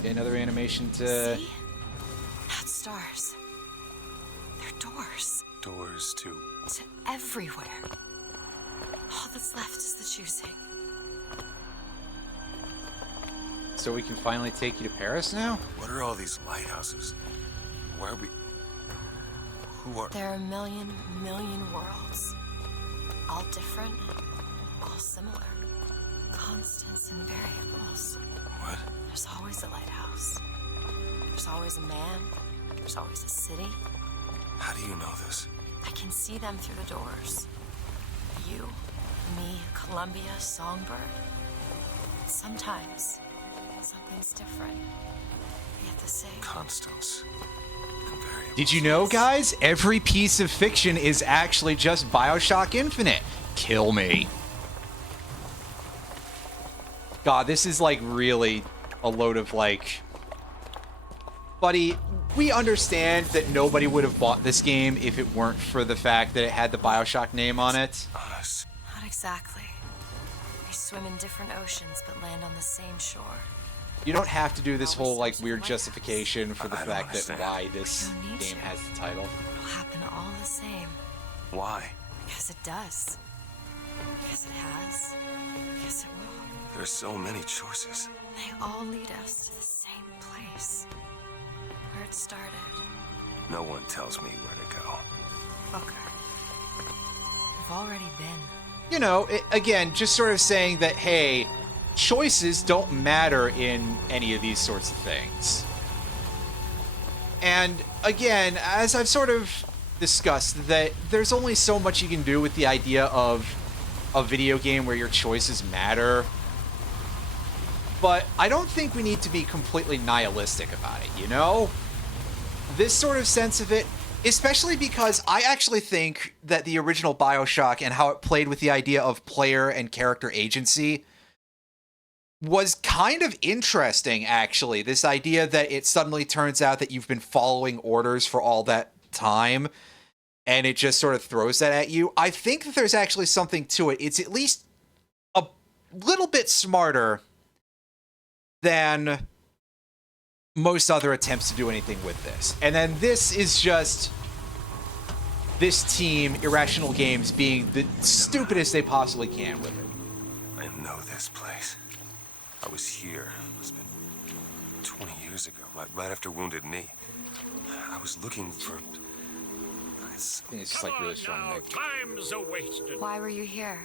get another animation to... See? Not stars. They're doors. Doors to... To everywhere. All that's left is the choosing. So we can finally take you to Paris now? What are all these lighthouses? Why are we... Who are... There are a million worlds. All different, all similar. Constants and variables. What? There's always a lighthouse. There's always a man. There's always a city. How do you know this? I can see them through the doors. You, me, Columbia, Songbird. Sometimes, something's different. Yet the same. Constants. And variables. Did you know, guys? Every piece of fiction is actually just BioShock Infinite. Kill me. God, this is like really a load of like, buddy, we understand that nobody would have bought this game if it weren't for the fact that it had the BioShock name on it. Not exactly. They swim in different oceans but land on the same shore. You don't have to do this whole like weird justification for the fact that why this game has the title. It'll happen all the same. Why? Because it does. Because it has. Because it will. There's so many choices. They all lead us to the same place. Where it started. No one tells me where to go. Booker. We've already been. You know, again, just sort of saying that, hey, choices don't matter in any of these sorts of things. And again, as I've sort of discussed, that there's only so much you can do with the idea of a video game where your choices matter. But I don't think we need to be completely nihilistic about it, you know? This sort of sense of it, especially because I actually think that the original BioShock and how it played with the idea of player and character agency was kind of interesting, actually. This idea that it suddenly turns out that you've been following orders for all that time, and it just sort of throws that at you. I think that there's actually something to it. It's at least a little bit smarter than most other attempts to do anything with this. And then this is just this team, Irrational Games, being the stupidest they possibly can with it. I know this place. I was here. It's been 20 years ago, right after Wounded Knee. I was looking for... I think it's just like really strong mix. Time's a-wasted. Why were you here?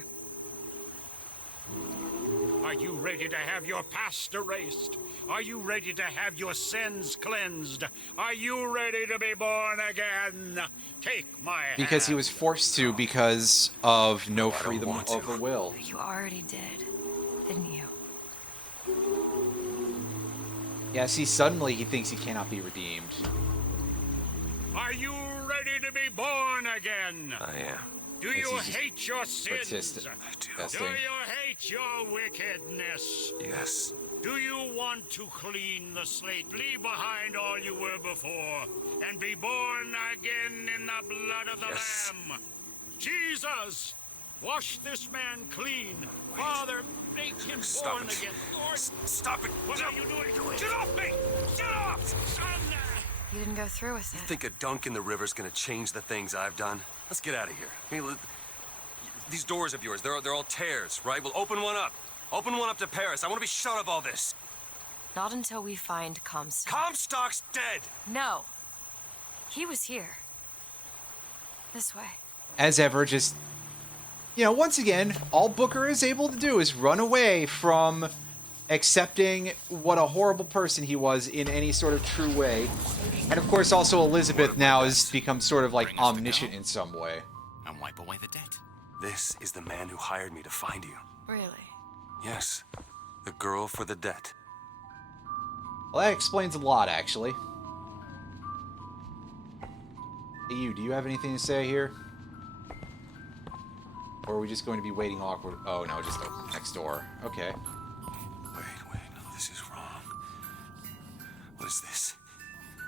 Are you ready to have your past erased? Are you ready to have your sins cleansed? Are you ready to be born again? Take my hand. Because he was forced to because of no freedom of the will. You already did, didn't you? Yeah, see, suddenly he thinks he cannot be redeemed. Are you ready to be born again? I am. Do you hate your sins? I do. Do you hate your wickedness? Yes. Do you want to clean the slate, leave behind all you were before, and be born again in the blood of the Lamb? Jesus, wash this man clean. Father, make him born again. Lord, stop it. What are you doing? Get off me! Get off! Son! You didn't go through with it. You think a dunk in the river's gonna change the things I've done? Let's get out of here. Hey, these doors of yours, they're all tears, right? Well, open one up. Open one up to Paris. I want to be shut of all this. Not until we find Comstock. Comstock's dead! No. He was here. This way. As ever, just, you know, once again, all Booker is able to do is run away from accepting what a horrible person he was in any sort of true way. And of course, also Elizabeth now has become sort of like omniscient in some way. And wipe away the debt. This is the man who hired me to find you. Really? Yes. The girl for the debt. Well, that explains a lot, actually. Hey, you, do you have anything to say here? Or are we just going to be waiting awkward? Oh, no, just next door. Okay. Wait, no, this is wrong. What is this?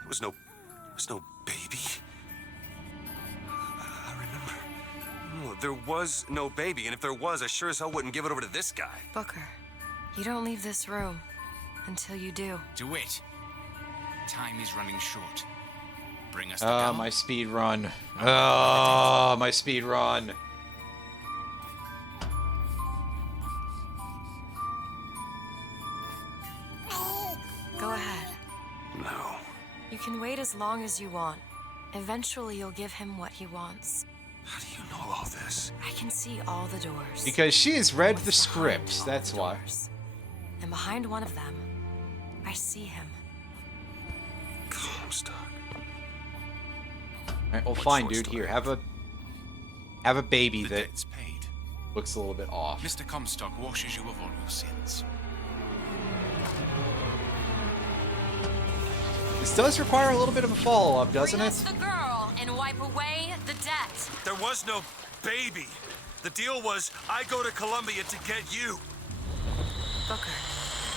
There was no baby. I remember. No, there was no baby, and if there was, I sure as hell wouldn't give it over to this guy. Booker, you don't leave this room until you do. Do it. Time is running short. Bring us the gun. My speed run. Oh, my speed run. Go ahead. No. You can wait as long as you want. Eventually, you'll give him what he wants. How do you know all this? I can see all the doors. Because she has read the script, that's why. And behind one of them, I see him. Comstock. Alright, well, fine, dude. Here, have a baby that looks a little bit off. Mr. Comstock washes you of all your sins. This does require a little bit of a follow-up, doesn't Bring it? us the girl and wipe away the debt. There was no baby. The deal was I go to Columbia to get you. Booker,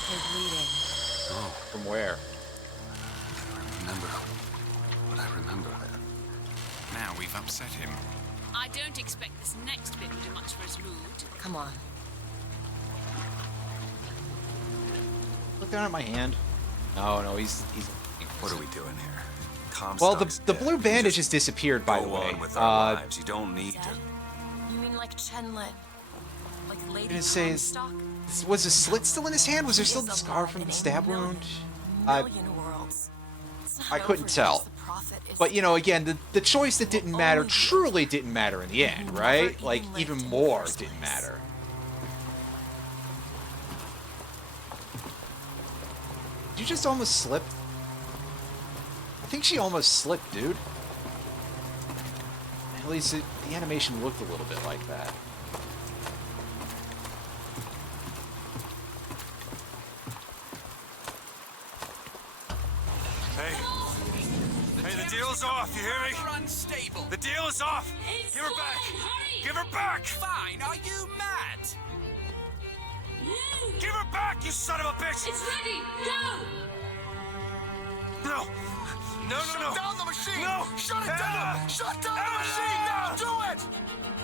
you're bleeding. No. From where? Remember what I remember. Now we've upset him. I don't expect this next bit will do much for his mood. Come on. Look down at my hand. No, he's. What are we doing here? Well, Comstock's the dead. blue bandage is disappeared, by the Go way. on with our lives. You don't need to. You mean like Chen Lin? Like Lady Gonna say, Comstock? was the slit still in his hand? Was there still the scar from the stab wound? Million worlds. It's not I couldn't over tell. because the prophet is But, you know, again, the choice that didn't matter truly didn't matter in the end, right? Like, even more didn't matter. Did you just almost slip? I think she almost slipped, dude. At least the animation looked a little bit like that. Hey, the deal's off, you hear me? You're unstable. The deal is off! Give her back! Give her back! Fine, are you mad? Give her back, you son of a bitch! It's ready! Go! No! No! Shut down the machine! No! Shut it Anna! down! Shut down the Anna! machine now! Do it!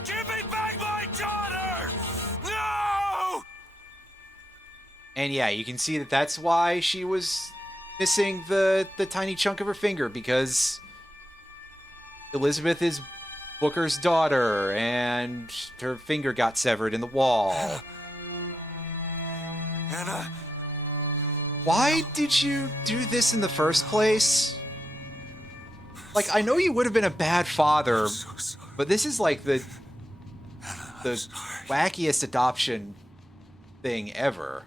Give me back my daughter! No! And yeah, you can see that that's why she was missing the tiny chunk of her finger, because Elizabeth is Booker's daughter, and her finger got severed in the wall. Anna! Why did you do this in the first place? Like, I know you would have been a bad father, but this is like the wackiest adoption thing ever.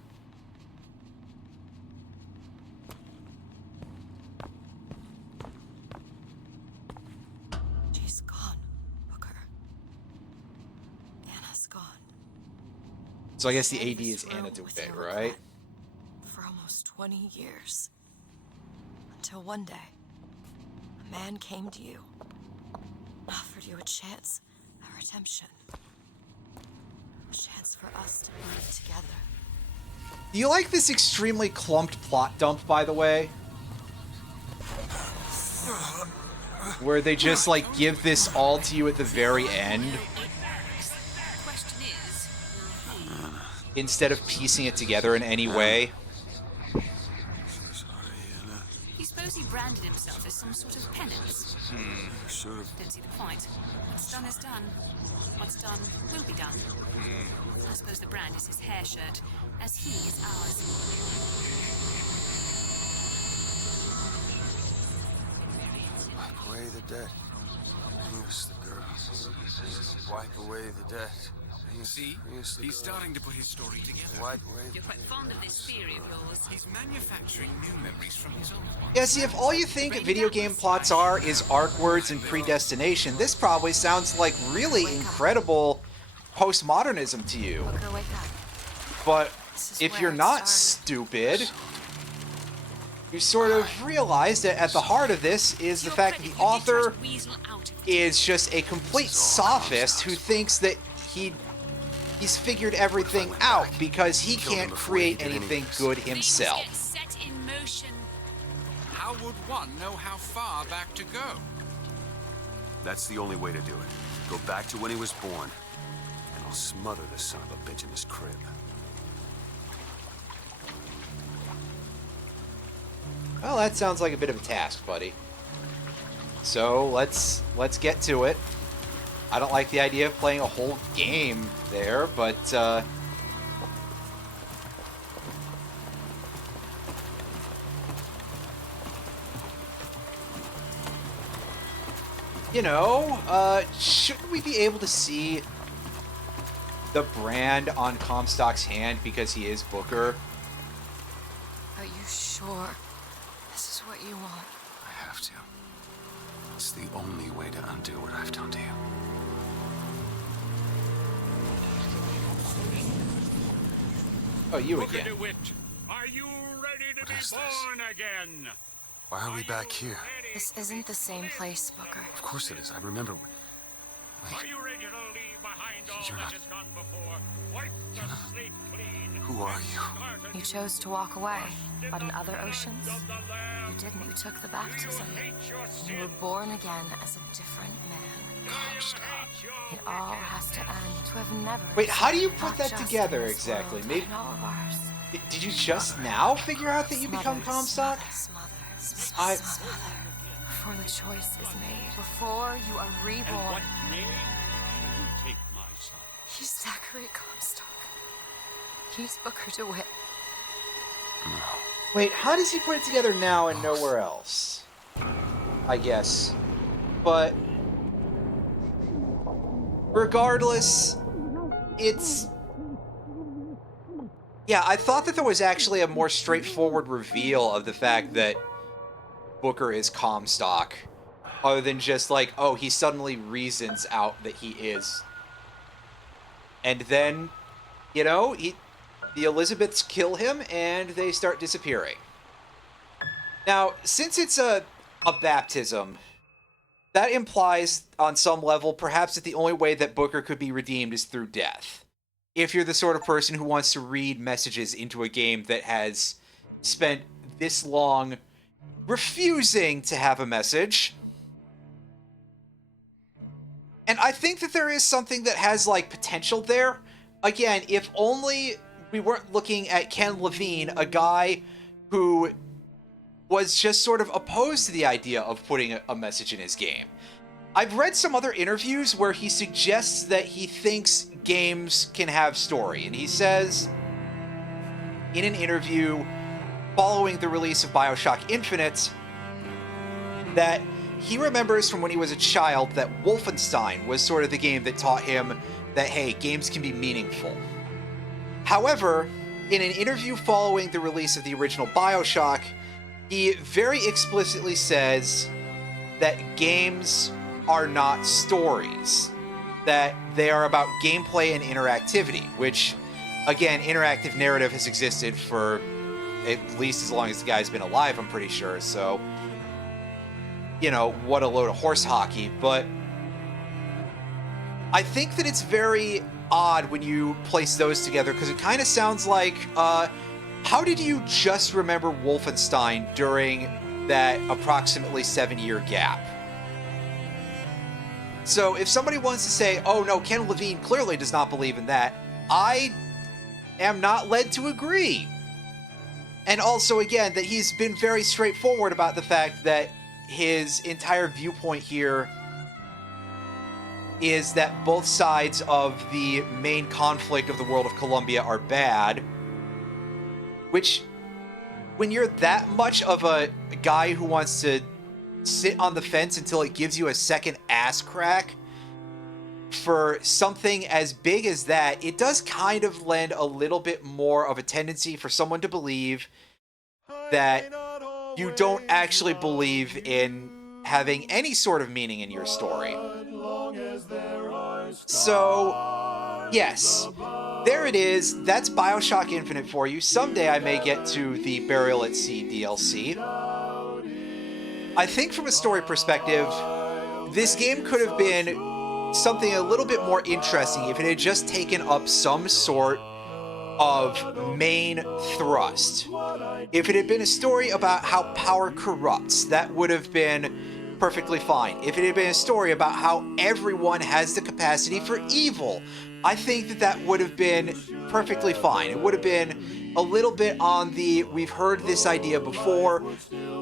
She's gone, Booker. Anna's gone. So I guess the AD is Anna DeWitt, right? For almost 20 years. Until one day, a man came to you, offered you a chance at redemption. A chance for us to be together. Do you like this extremely clumped plot dump, by the way? Where they just, like, give this all to you at the very end? Question is, Instead of piecing it together in any way? you suppose he branded himself as some sort of penance? Should have. Don't see the point. What's done is done. What's done will be done. I suppose the brand is his hair shirt, as he is ours. Wipe away the debt. Here's the girl. Wipe away the debt. See? He's starting to put his story together. Wipe away You're quite fond of this theory of yours. He's manufacturing new memories from his old one. Yeah, see, if all you think video game plots are is arc words and predestination, this probably sounds like really incredible postmodernism to you. Booker, wake up. But if where you're it not started. stupid, you sort of realize that at the heart of this is the fact that the author is just a complete sophist who thinks that he's figured everything out because he can't create anything good himself. Set in motion. How would one know how far back to go? That's the only way to do it. Go back to when he was born, and I'll smother the son of a bitch in his crib. Well, that sounds like a bit of a task, buddy. So let's get to it. I don't like the idea of playing a whole game there, but you know, shouldn't we be able to see the brand on Comstock's hand because he is Booker? Are you sure this is what you want? I have to. It's the only way to undo what I've done to you. Oh, you Booker again. DeWitt, are you ready to be born again? Why are we back here? This isn't the same place, Booker. Of course it is. I remember. Are you ready to leave behind all You're that not- has gone before? Wipe the slate clean. Who are you? Start You chose to walk away, but in other oceans, you didn't. You took the baptism. You were born again as a different man. It all has to end. To have never. Wait, how do you put not that just together in this exactly? world, Maybe in all of ours. did you just now figure out that you become Comstock? I Before the choice is made, before you are reborn. And what name shall you take, my son? He's Zachary Comstock. He's Booker DeWitt. Wait, how does he put it together now and nowhere else? I guess. But regardless, it's... Yeah, I thought that there was actually a more straightforward reveal of the fact that Booker is Comstock, other than just like, oh, he suddenly reasons out that he is. And then, you know, the Elizabeths kill him, and they start disappearing. Now, since it's a baptism, that implies, on some level, perhaps that the only way that Booker could be redeemed is through death. If you're the sort of person who wants to read messages into a game that has spent this long refusing to have a message. And I think that there is something that has, like, potential there. Again, if only we weren't looking at Ken Levine, a guy who was just sort of opposed to the idea of putting a message in his game. I've read some other interviews where he suggests that he thinks games can have story. And he says in an interview following the release of BioShock Infinite that he remembers from when he was a child that Wolfenstein was sort of the game that taught him that, hey, games can be meaningful. However, in an interview following the release of the original BioShock, he very explicitly says that games are not stories, that they are about gameplay and interactivity, which, again, interactive narrative has existed for at least as long as the guy's been alive, I'm pretty sure, so, you know, what a load of horse hockey. But I think that it's very odd when you place those together, because it kind of sounds like, how did you just remember Wolfenstein during that approximately 7-year gap? So if somebody wants to say, oh no, Ken Levine clearly does not believe in that, I am not led to agree. And also, again, that he's been very straightforward about the fact that his entire viewpoint here is that both sides of the main conflict of the world of Columbia are bad, which, when you're that much of a guy who wants to sit on the fence until it gives you a second ass crack for something as big as that, it does kind of lend a little bit more of a tendency for someone to believe that you don't actually believe in having any sort of meaning in your story. So, yes, there it is. That's BioShock Infinite for you. Someday I may get to the Burial at Sea DLC. I think from a story perspective, this game could have been something a little bit more interesting if it had just taken up some sort of main thrust. If it had been a story about how power corrupts, that would have been perfectly fine. If it had been a story about how everyone has the capacity for evil, I think that that would have been perfectly fine. It would have been a little bit on the, we've heard this idea before,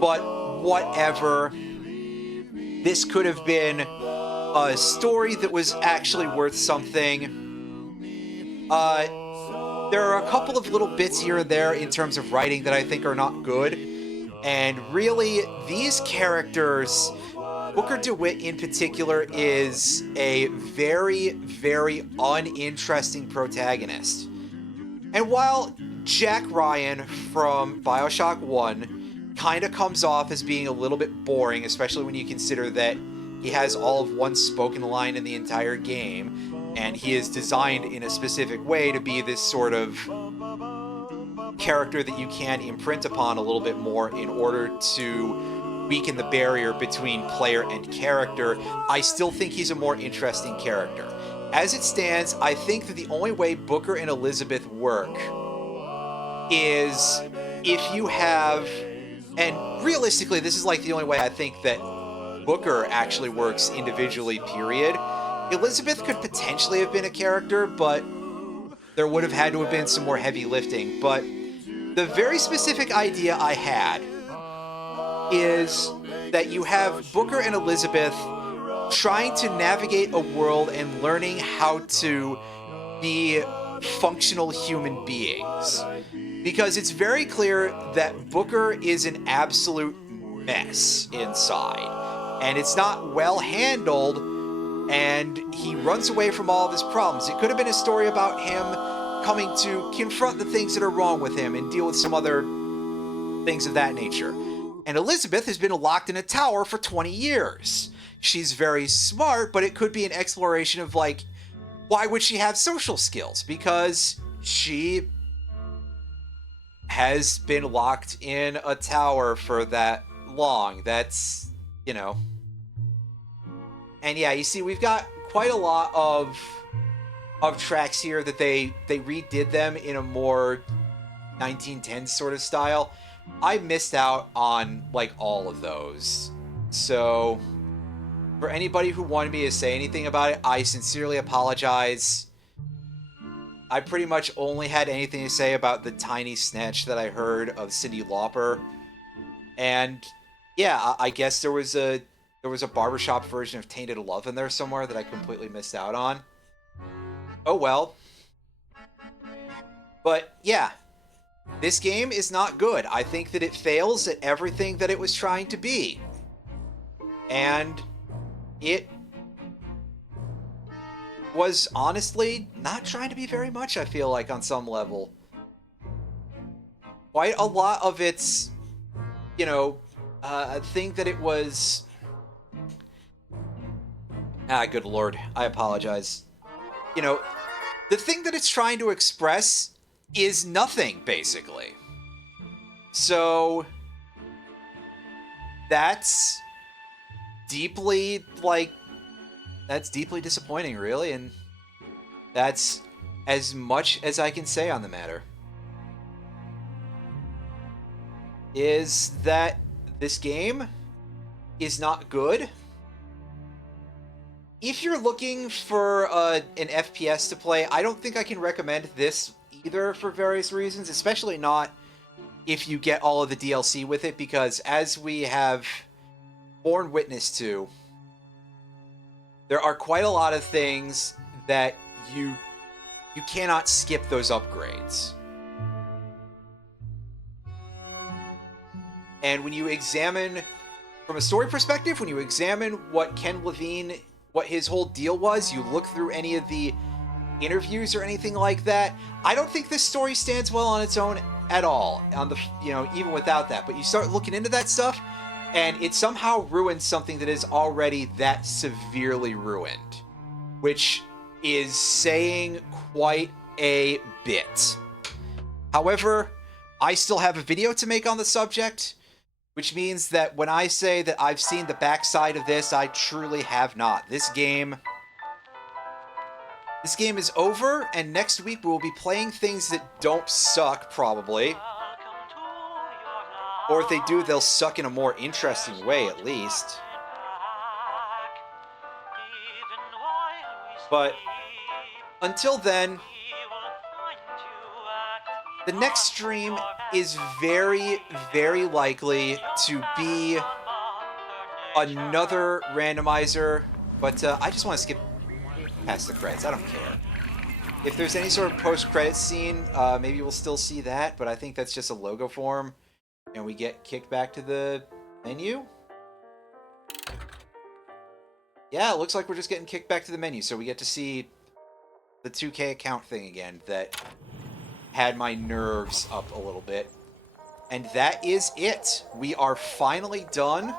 but whatever. This could have been a story that was actually worth something. There are a couple of little bits here and there in terms of writing that I think are not good. And really, these characters, Booker DeWitt in particular, is a very, very uninteresting protagonist. And while Jack Ryan from BioShock 1 kind of comes off as being a little bit boring, especially when you consider that he has all of one spoken line in the entire game, and he is designed in a specific way to be this sort of character that you can imprint upon a little bit more in order to weaken the barrier between player and character, I still think he's a more interesting character. As it stands, I think that the only way Booker and Elizabeth work is if you have, and realistically, this is like the only way I think that Booker actually works individually, period. Elizabeth could potentially have been a character, but there would have had to have been some more heavy lifting. But the very specific idea I had is that you have Booker and Elizabeth trying to navigate a world and learning how to be functional human beings. Because it's very clear that Booker is an absolute mess inside. And it's not well handled, and he runs away from all of his problems. It could have been a story about him coming to confront the things that are wrong with him and deal with some other things of that nature. And Elizabeth has been locked in a tower for 20 years. She's very smart, but it could be an exploration of, like, why would she have social skills? Because she has been locked in a tower for that long. That's, you know. And yeah, you see, we've got quite a lot of tracks here that they redid them in a more 1910s sort of style. I missed out on, like, all of those. So, for anybody who wanted me to say anything about it, I sincerely apologize. I pretty much only had anything to say about the tiny snatch that I heard of Cyndi Lauper. And yeah, I guess there was a barbershop version of Tainted Love in there somewhere that I completely missed out on. Oh well. But yeah, this game is not good. I think that it fails at everything that it was trying to be. And it was honestly not trying to be very much, I feel like, on some level. Quite a lot of its, you know, thing that it was... good lord, I apologize. You know, the thing that it's trying to express is nothing, basically. So, that's deeply, like, that's deeply disappointing, really, and that's as much as I can say on the matter. Is that this game is not good. If you're looking for an FPS to play, I don't think I can recommend this either for various reasons, especially not if you get all of the DLC with it, because as we have borne witness to, there are quite a lot of things that you cannot skip those upgrades. And when you examine, from a story perspective, when you examine what Ken Levine, what his whole deal was, you look through any of the interviews or anything like that, I don't think this story stands well on its own at all, on the, you know, even without that. But you start looking into that stuff, and it somehow ruins something that is already that severely ruined, which is saying quite a bit. However, I still have a video to make on the subject, which means that when I say that I've seen the backside of this, I truly have not. This game is over, and next week we will be playing things that don't suck, probably. Or if they do, they'll suck in a more interesting way, at least. But until then, the next stream is very, very likely to be another randomizer, but I just want to skip past the credits. I don't care. If there's any sort of post-credits scene, maybe we'll still see that, but I think that's just a logo form, and we get kicked back to the menu. Yeah, it looks like we're just getting kicked back to the menu, so we get to see the 2K account thing again that had my nerves up a little bit. And that is it. We are finally done.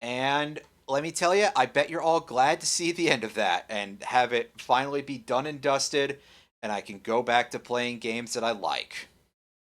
And let me tell you, I bet you're all glad to see the end of that and have it finally be done and dusted, and I can go back to playing games that I like.